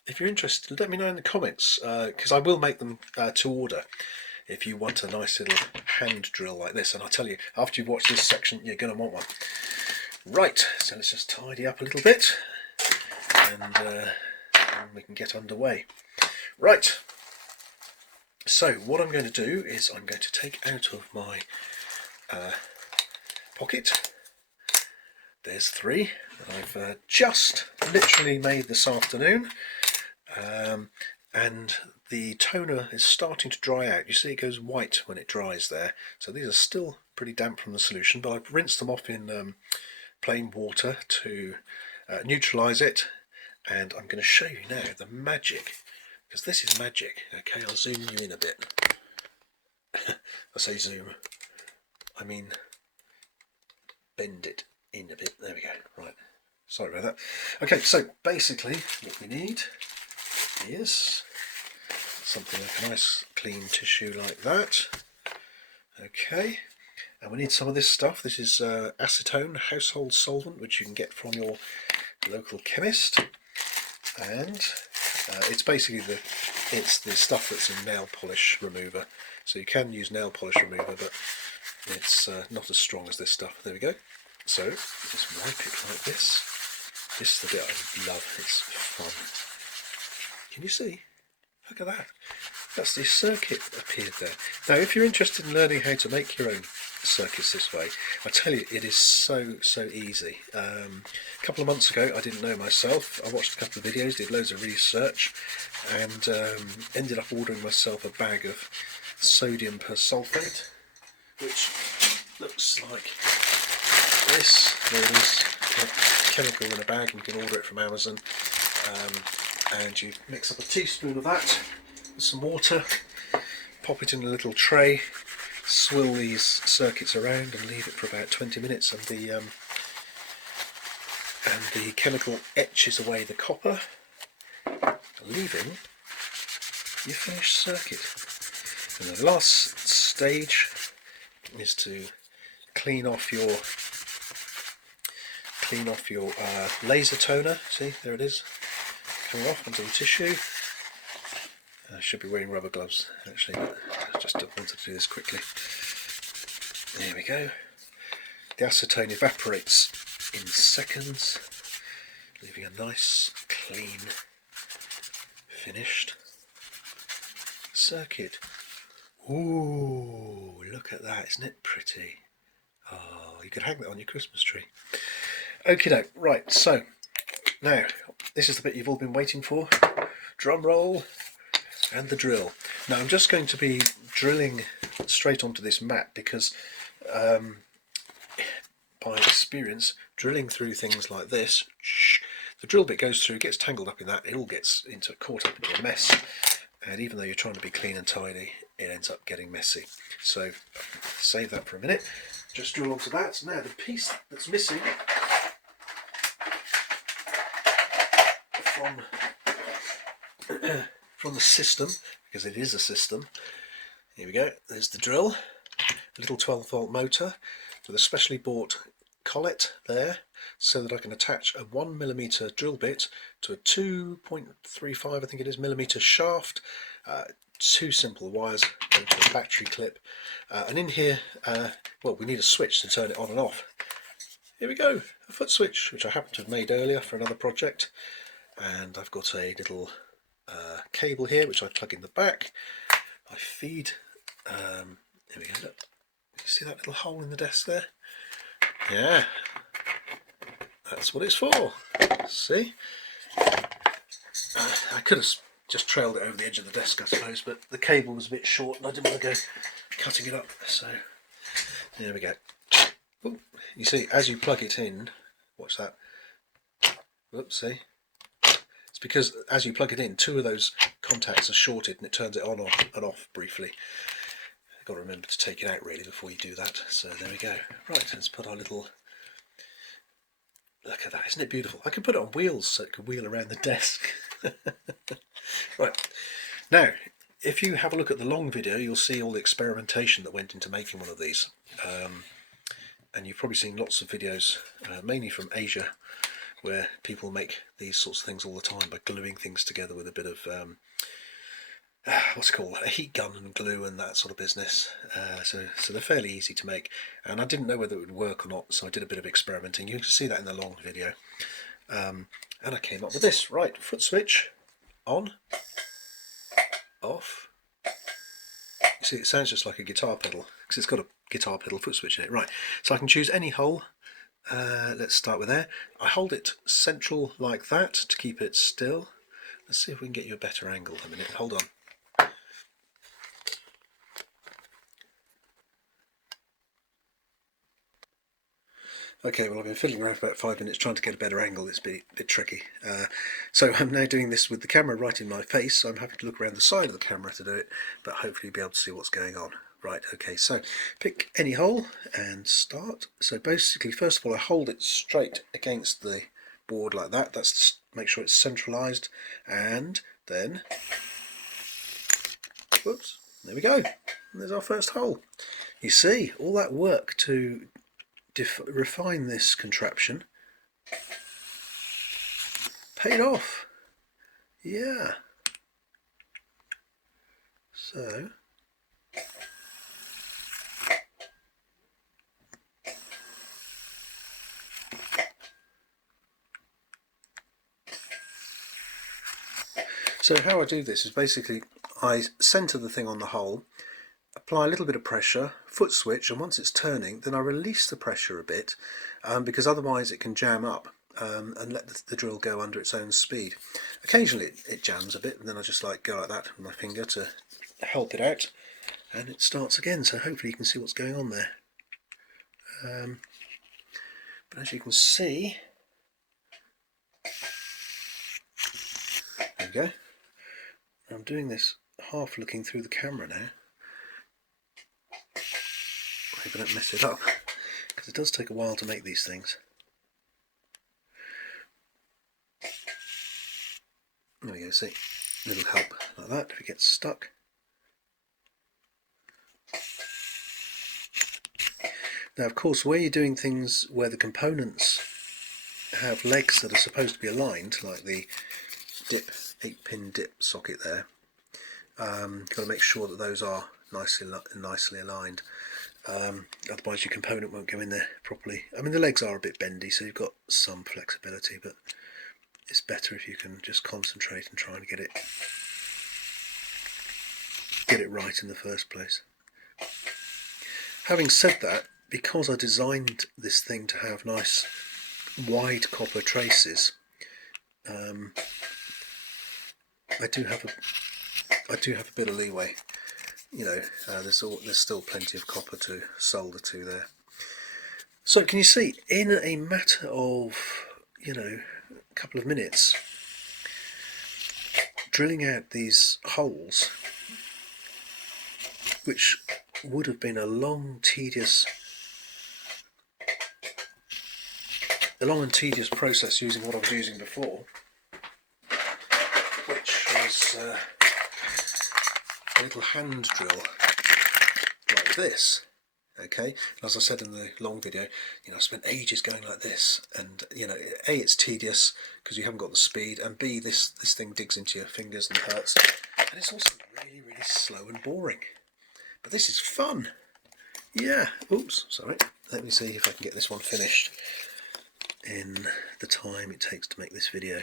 if you're interested, let me know in the comments, because I will make them to order if you want a nice little hand drill like this. And I'll tell you, after you've watched this section, you're going to want one. Right, so let's just tidy up a little bit and we can get underway. Right, so what I'm going to do is I'm going to take out of my pocket, there's 3 that I've just literally made this afternoon, and the toner is starting to dry out. You see it goes white when it dries there, so these are still pretty damp from the solution, but I've rinsed them off in plain water to neutralise it, and I'm going to show you now the magic, because this is magic. Okay, I'll zoom you in a bit. I say zoom, I mean bend it in a bit. There we go. Right, sorry about that. Okay, so basically what we need is something like a nice clean tissue like that. Okay, and we need some of this stuff. This is acetone household solvent, which you can get from your local chemist, and it's basically the stuff that's in nail polish remover. So you can use nail polish remover, but it's not as strong as this stuff. There we go. So just wipe it like this. This is the bit I love. It's fun. Can you see? Look at that. That's the circuit appeared there. Now, if you're interested in learning how to make your own circuits this way. I tell you, it is so easy. A couple of months ago, I didn't know myself. I watched a couple of videos, did loads of research, and ended up ordering myself a bag of sodium persulfate, which looks like this. There it is, chemical in a bag, and you can order it from Amazon. And you mix up a teaspoon of that with some water, pop it in a little tray, swill these circuits around and leave it for about 20 minutes, and the chemical etches away the copper, leaving your finished circuit. And the last stage is to clean off your laser toner. See, there it is, coming off onto the tissue. I should be wearing rubber gloves actually, but I just wanted to do this quickly. There we go. The acetone evaporates in seconds, leaving a nice, clean, finished circuit. Ooh, look at that, isn't it pretty? Oh, you could hang that on your Christmas tree. Okie doke, right, so now this is the bit you've all been waiting for. Drum roll and the drill. Now I'm just going to be drilling straight onto this mat because by experience, drilling through things like this, the drill bit goes through, gets tangled up in that, it all gets caught up into a mess, and even though you're trying to be clean and tidy, it ends up getting messy. So save that for a minute, just drill onto that. Now the piece that's missing from the system, because it is a system, here we go, there's the drill, a little 12-volt motor with a specially bought collet there, so that I can attach a 1mm drill bit to a 2.35, I think it is, millimeter shaft. Two simple wires going to a battery clip, and in here, well, we need a switch to turn it on and off. Here we go, a foot switch, which I happen to have made earlier for another project, and I've got a little cable here which I plug in the back. I feed, there we go, look, you see that little hole in the desk there? Yeah, that's what it's for. See, I could have just trailed it over the edge of the desk, I suppose, but the cable was a bit short and I didn't want to go cutting it up, so there we go. Ooh, you see, as you plug it in, watch that, whoops, see, it's because as you plug it in, two of those contacts are shorted and it turns it on and off briefly. Got to remember to take it out really before you do that. So there we go. Right, let's put our little, look at that, isn't it beautiful? I could put it on wheels so it could wheel around the desk. Right, now if you have a look at the long video, you'll see all the experimentation that went into making one of these, and you've probably seen lots of videos, mainly from Asia, where people make these sorts of things all the time by gluing things together with a bit of what's it called, a heat gun and glue and that sort of business. So they're fairly easy to make, and I didn't know whether it would work or not, so I did a bit of experimenting. You can see that in the long video, and I came up with this. Right, foot switch on, off. You see, it sounds just like a guitar pedal because it's got a guitar pedal foot switch in it. Right, so I can choose any hole. Let's start with there. I hold it central like that to keep it still. Let's see if we can get you a better angle in a minute. Hold on. Okay, well, I've been fiddling around for about 5 minutes trying to get a better angle. It's a bit tricky. So I'm now doing this with the camera right in my face, so I'm having to look around the side of the camera to do it, but hopefully be able to see what's going on. Right, okay, so pick any hole and start. So basically, first of all, I hold it straight against the board like that. That's to make sure it's centralised, and then, whoops, there we go. And there's our first hole. You see, all that work to refine this contraption paid off. Yeah. So how I do this is basically I centre the thing on the hole, apply a little bit of pressure, foot switch, and once it's turning, then I release the pressure a bit, because otherwise it can jam up, and let the drill go under its own speed. Occasionally it jams a bit, and then I just like go like that with my finger to help it out, and it starts again. So hopefully you can see what's going on there. But as you can see, there we go. I'm doing this half looking through the camera now. Hope I don't mess it up, because it does take a while to make these things. There we go, see, a little help like that if it gets stuck. Now of course, where you're doing things where the components have legs that are supposed to be aligned, like the dip, 8-pin dip socket there, you've got to make sure that those are nicely aligned. Otherwise your component won't go in there properly. I mean, the legs are a bit bendy, so you've got some flexibility, but it's better if you can just concentrate and try and get it right in the first place. Having said that, because I designed this thing to have nice wide copper traces, I do have a bit of leeway. You know, there's still plenty of copper to solder to there. So can you see, in a matter of, you know, a couple of minutes, drilling out these holes, which would have been a long and tedious process using what I was using before, which was a little hand drill like this. Okay, as I said in the long video, you know, I spent ages going like this, and you know, A, it's tedious because you haven't got the speed, and B, this thing digs into your fingers and hurts, and it's also really slow and boring. But this is fun. Yeah. Oops, sorry. Let me see if I can get this one finished in the time it takes to make this video,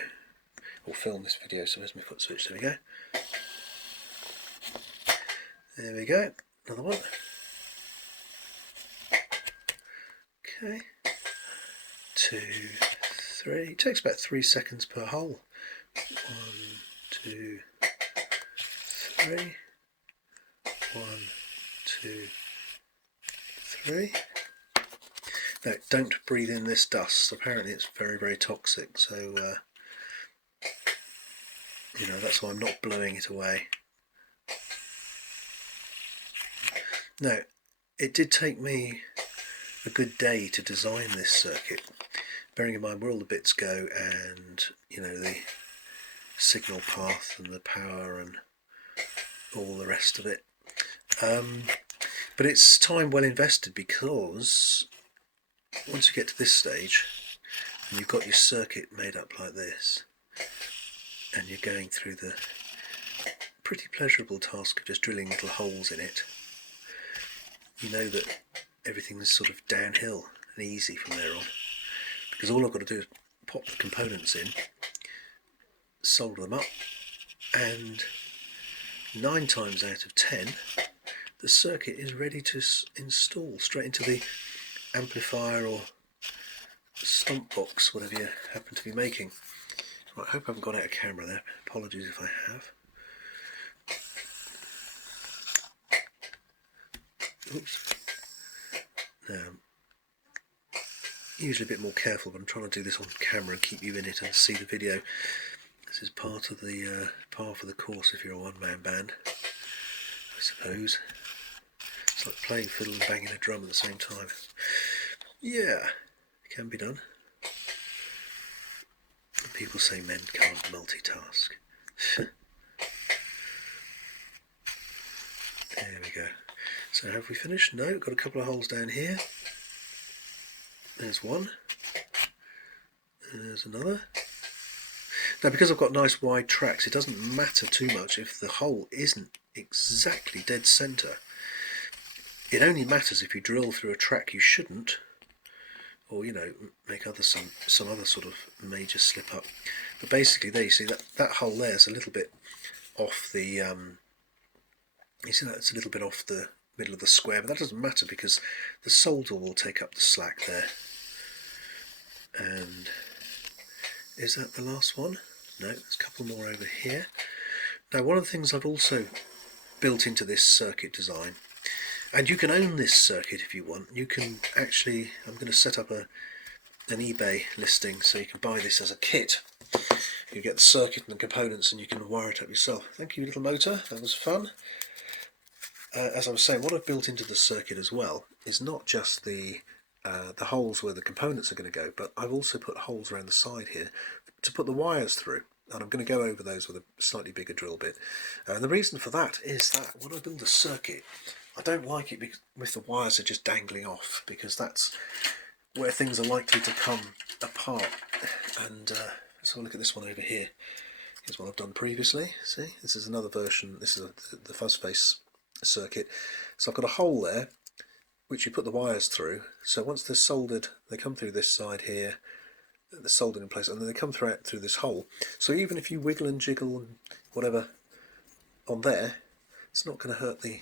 or film this video. So there's my foot switch. There we go. There we go. Another one. Okay. 2, 3. It takes about 3 seconds per hole. 1, 2, 3. 1, 2, 3. Now, don't breathe in this dust. Apparently it's very toxic, so you know, that's why I'm not blowing it away. Now, it did take me a good day to design this circuit, bearing in mind where all the bits go, and you know, the signal path and the power and all the rest of it. But it's time well invested, because once you get to this stage and you've got your circuit made up like this, and you're going through the pretty pleasurable task of just drilling little holes in it, you know that everything's sort of downhill and easy from there on, because all I've got to do is pop the components in, solder them up, and 9 times out of 10 the circuit is ready to install straight into the amplifier or stump box, whatever you happen to be making. Right, I hope I haven't gone out of camera there. Apologies if I have. Oops. Now, usually a bit more careful, but I'm trying to do this on camera and keep you in it and see the video. This is part of the course if you're a one-man band, I suppose. It's like playing fiddle and banging a drum at the same time. Yeah, it can be done. People say men can't multitask. There we go. So have we finished? No, got a couple of holes down here. There's one. There's another. Now, because I've got nice wide tracks, it doesn't matter too much if the hole isn't exactly dead centre. It only matters if you drill through a track you shouldn't, or, you know, make some other sort of major slip up. But basically, there you see that hole there is a little bit off the. You see that's a little bit off the middle of the square, but that doesn't matter because the solder will take up the slack there. And is that the last one? No, there's a couple more over here. Now, one of the things I've also built into this circuit design, and you can own this circuit if you want. You can actually, I'm going to set up an eBay listing so you can buy this as a kit. You get the circuit and the components and you can wire it up yourself. Thank you, little motor, that was fun. As I was saying, what I've built into the circuit as well is not just the holes where the components are going to go, but I've also put holes around the side here to put the wires through. And I'm going to go over those with a slightly bigger drill bit. And the reason for that is that when I build a circuit, I don't like it with the wires are just dangling off, because that's where things are likely to come apart. And let's have a look at this one over here. Here's what I've done previously. See, this is another version. This is the fuzz face circuit. So I've got a hole there which you put the wires through. So once they're soldered, they come through this side here, they're soldered in place, and then they come through this hole. So even if you wiggle and jiggle and whatever on there, it's not going to hurt the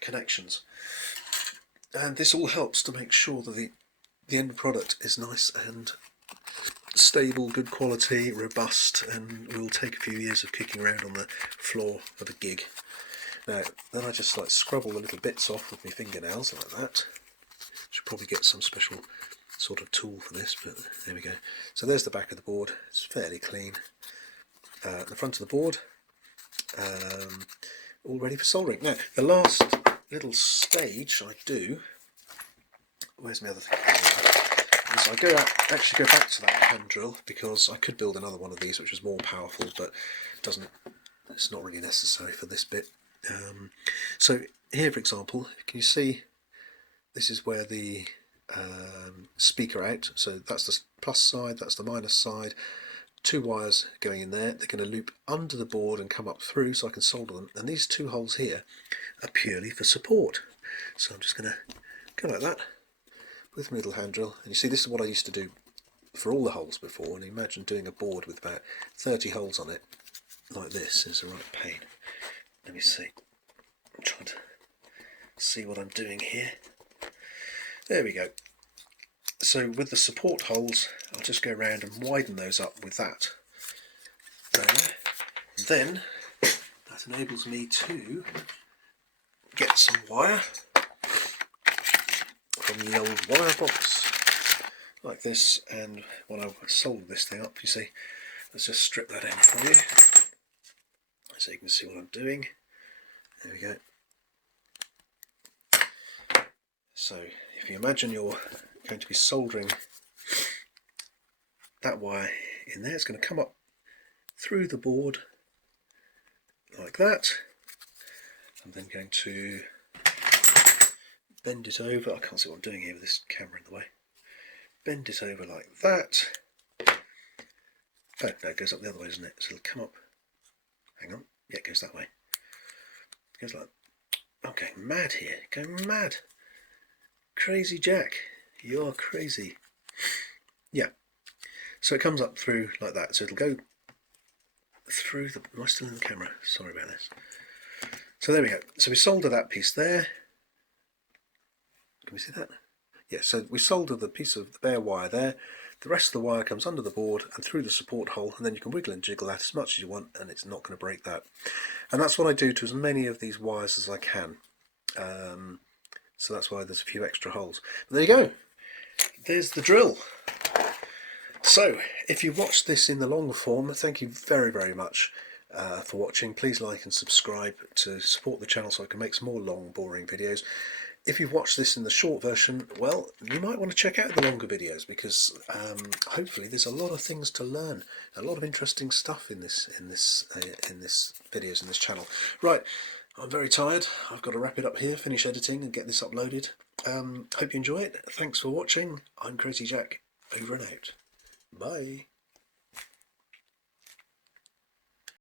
connections. And this all helps to make sure that the end product is nice and stable, good quality, robust, and will take a few years of kicking around on the floor of a gig. Now, then I just like scrub all the little bits off with my fingernails like that. Should probably get some special sort of tool for this, but there we go. So there's the back of the board. It's fairly clean. The front of the board, all ready for soldering. Now, the last little stage I do, where's my other thing? So I actually go back to that hand drill, because I could build another one of these which was more powerful, but it's not really necessary for this bit. So here, for example, can you see this is where the speaker out, so that's the plus side, that's the minus side, two wires going in there. They're going to loop under the board and come up through, so I can solder them, and these two holes here are purely for support. So I'm just going to go like that with my little hand drill, and you see this is what I used to do for all the holes before, and imagine doing a board with about 30 holes on it like this is a right pain. Let me see, I'm trying to see what I'm doing here. There we go. So with the support holes, I'll just go around and widen those up with that there. Then that enables me to get some wire from the old wire box like this, and when I solder this thing up, you see, let's just strip that end for you so you can see what I'm doing. There we go. So if you imagine you're going to be soldering that wire in there, it's going to come up through the board like that. I'm then going to bend it over. I can't see what I'm doing here with this camera in the way. Bend it over like that. Oh, no, it goes up the other way, doesn't it? So it'll come up. Hang on. Yeah, it goes that way. It goes like that. I'm going mad here. Going mad. Crazy Jack. You're crazy. Yeah. So it comes up through like that. So it'll go through the... Am I still in the camera? Sorry about this. So there we go. So we solder that piece there. Can we see that? Yeah, so we solder the piece of the bare wire there. The rest of the wire comes under the board and through the support hole, and then you can wiggle and jiggle that as much as you want, and it's not going to break that. And that's what I do to as many of these wires as I can. So that's why there's a few extra holes. But there you go. There's the drill. So if you watched this in the longer form, thank you very, very much for watching. Please like and subscribe to support the channel so I can make some more long, boring videos. If you've watched this in the short version, well, you might want to check out the longer videos, because hopefully there's a lot of things to learn, a lot of interesting stuff in this videos in this channel. Right, I'm very tired. I've got to wrap it up here, finish editing and get this uploaded. Hope you enjoy it. Thanks for watching. I'm Crazy Jack, over and out. Bye.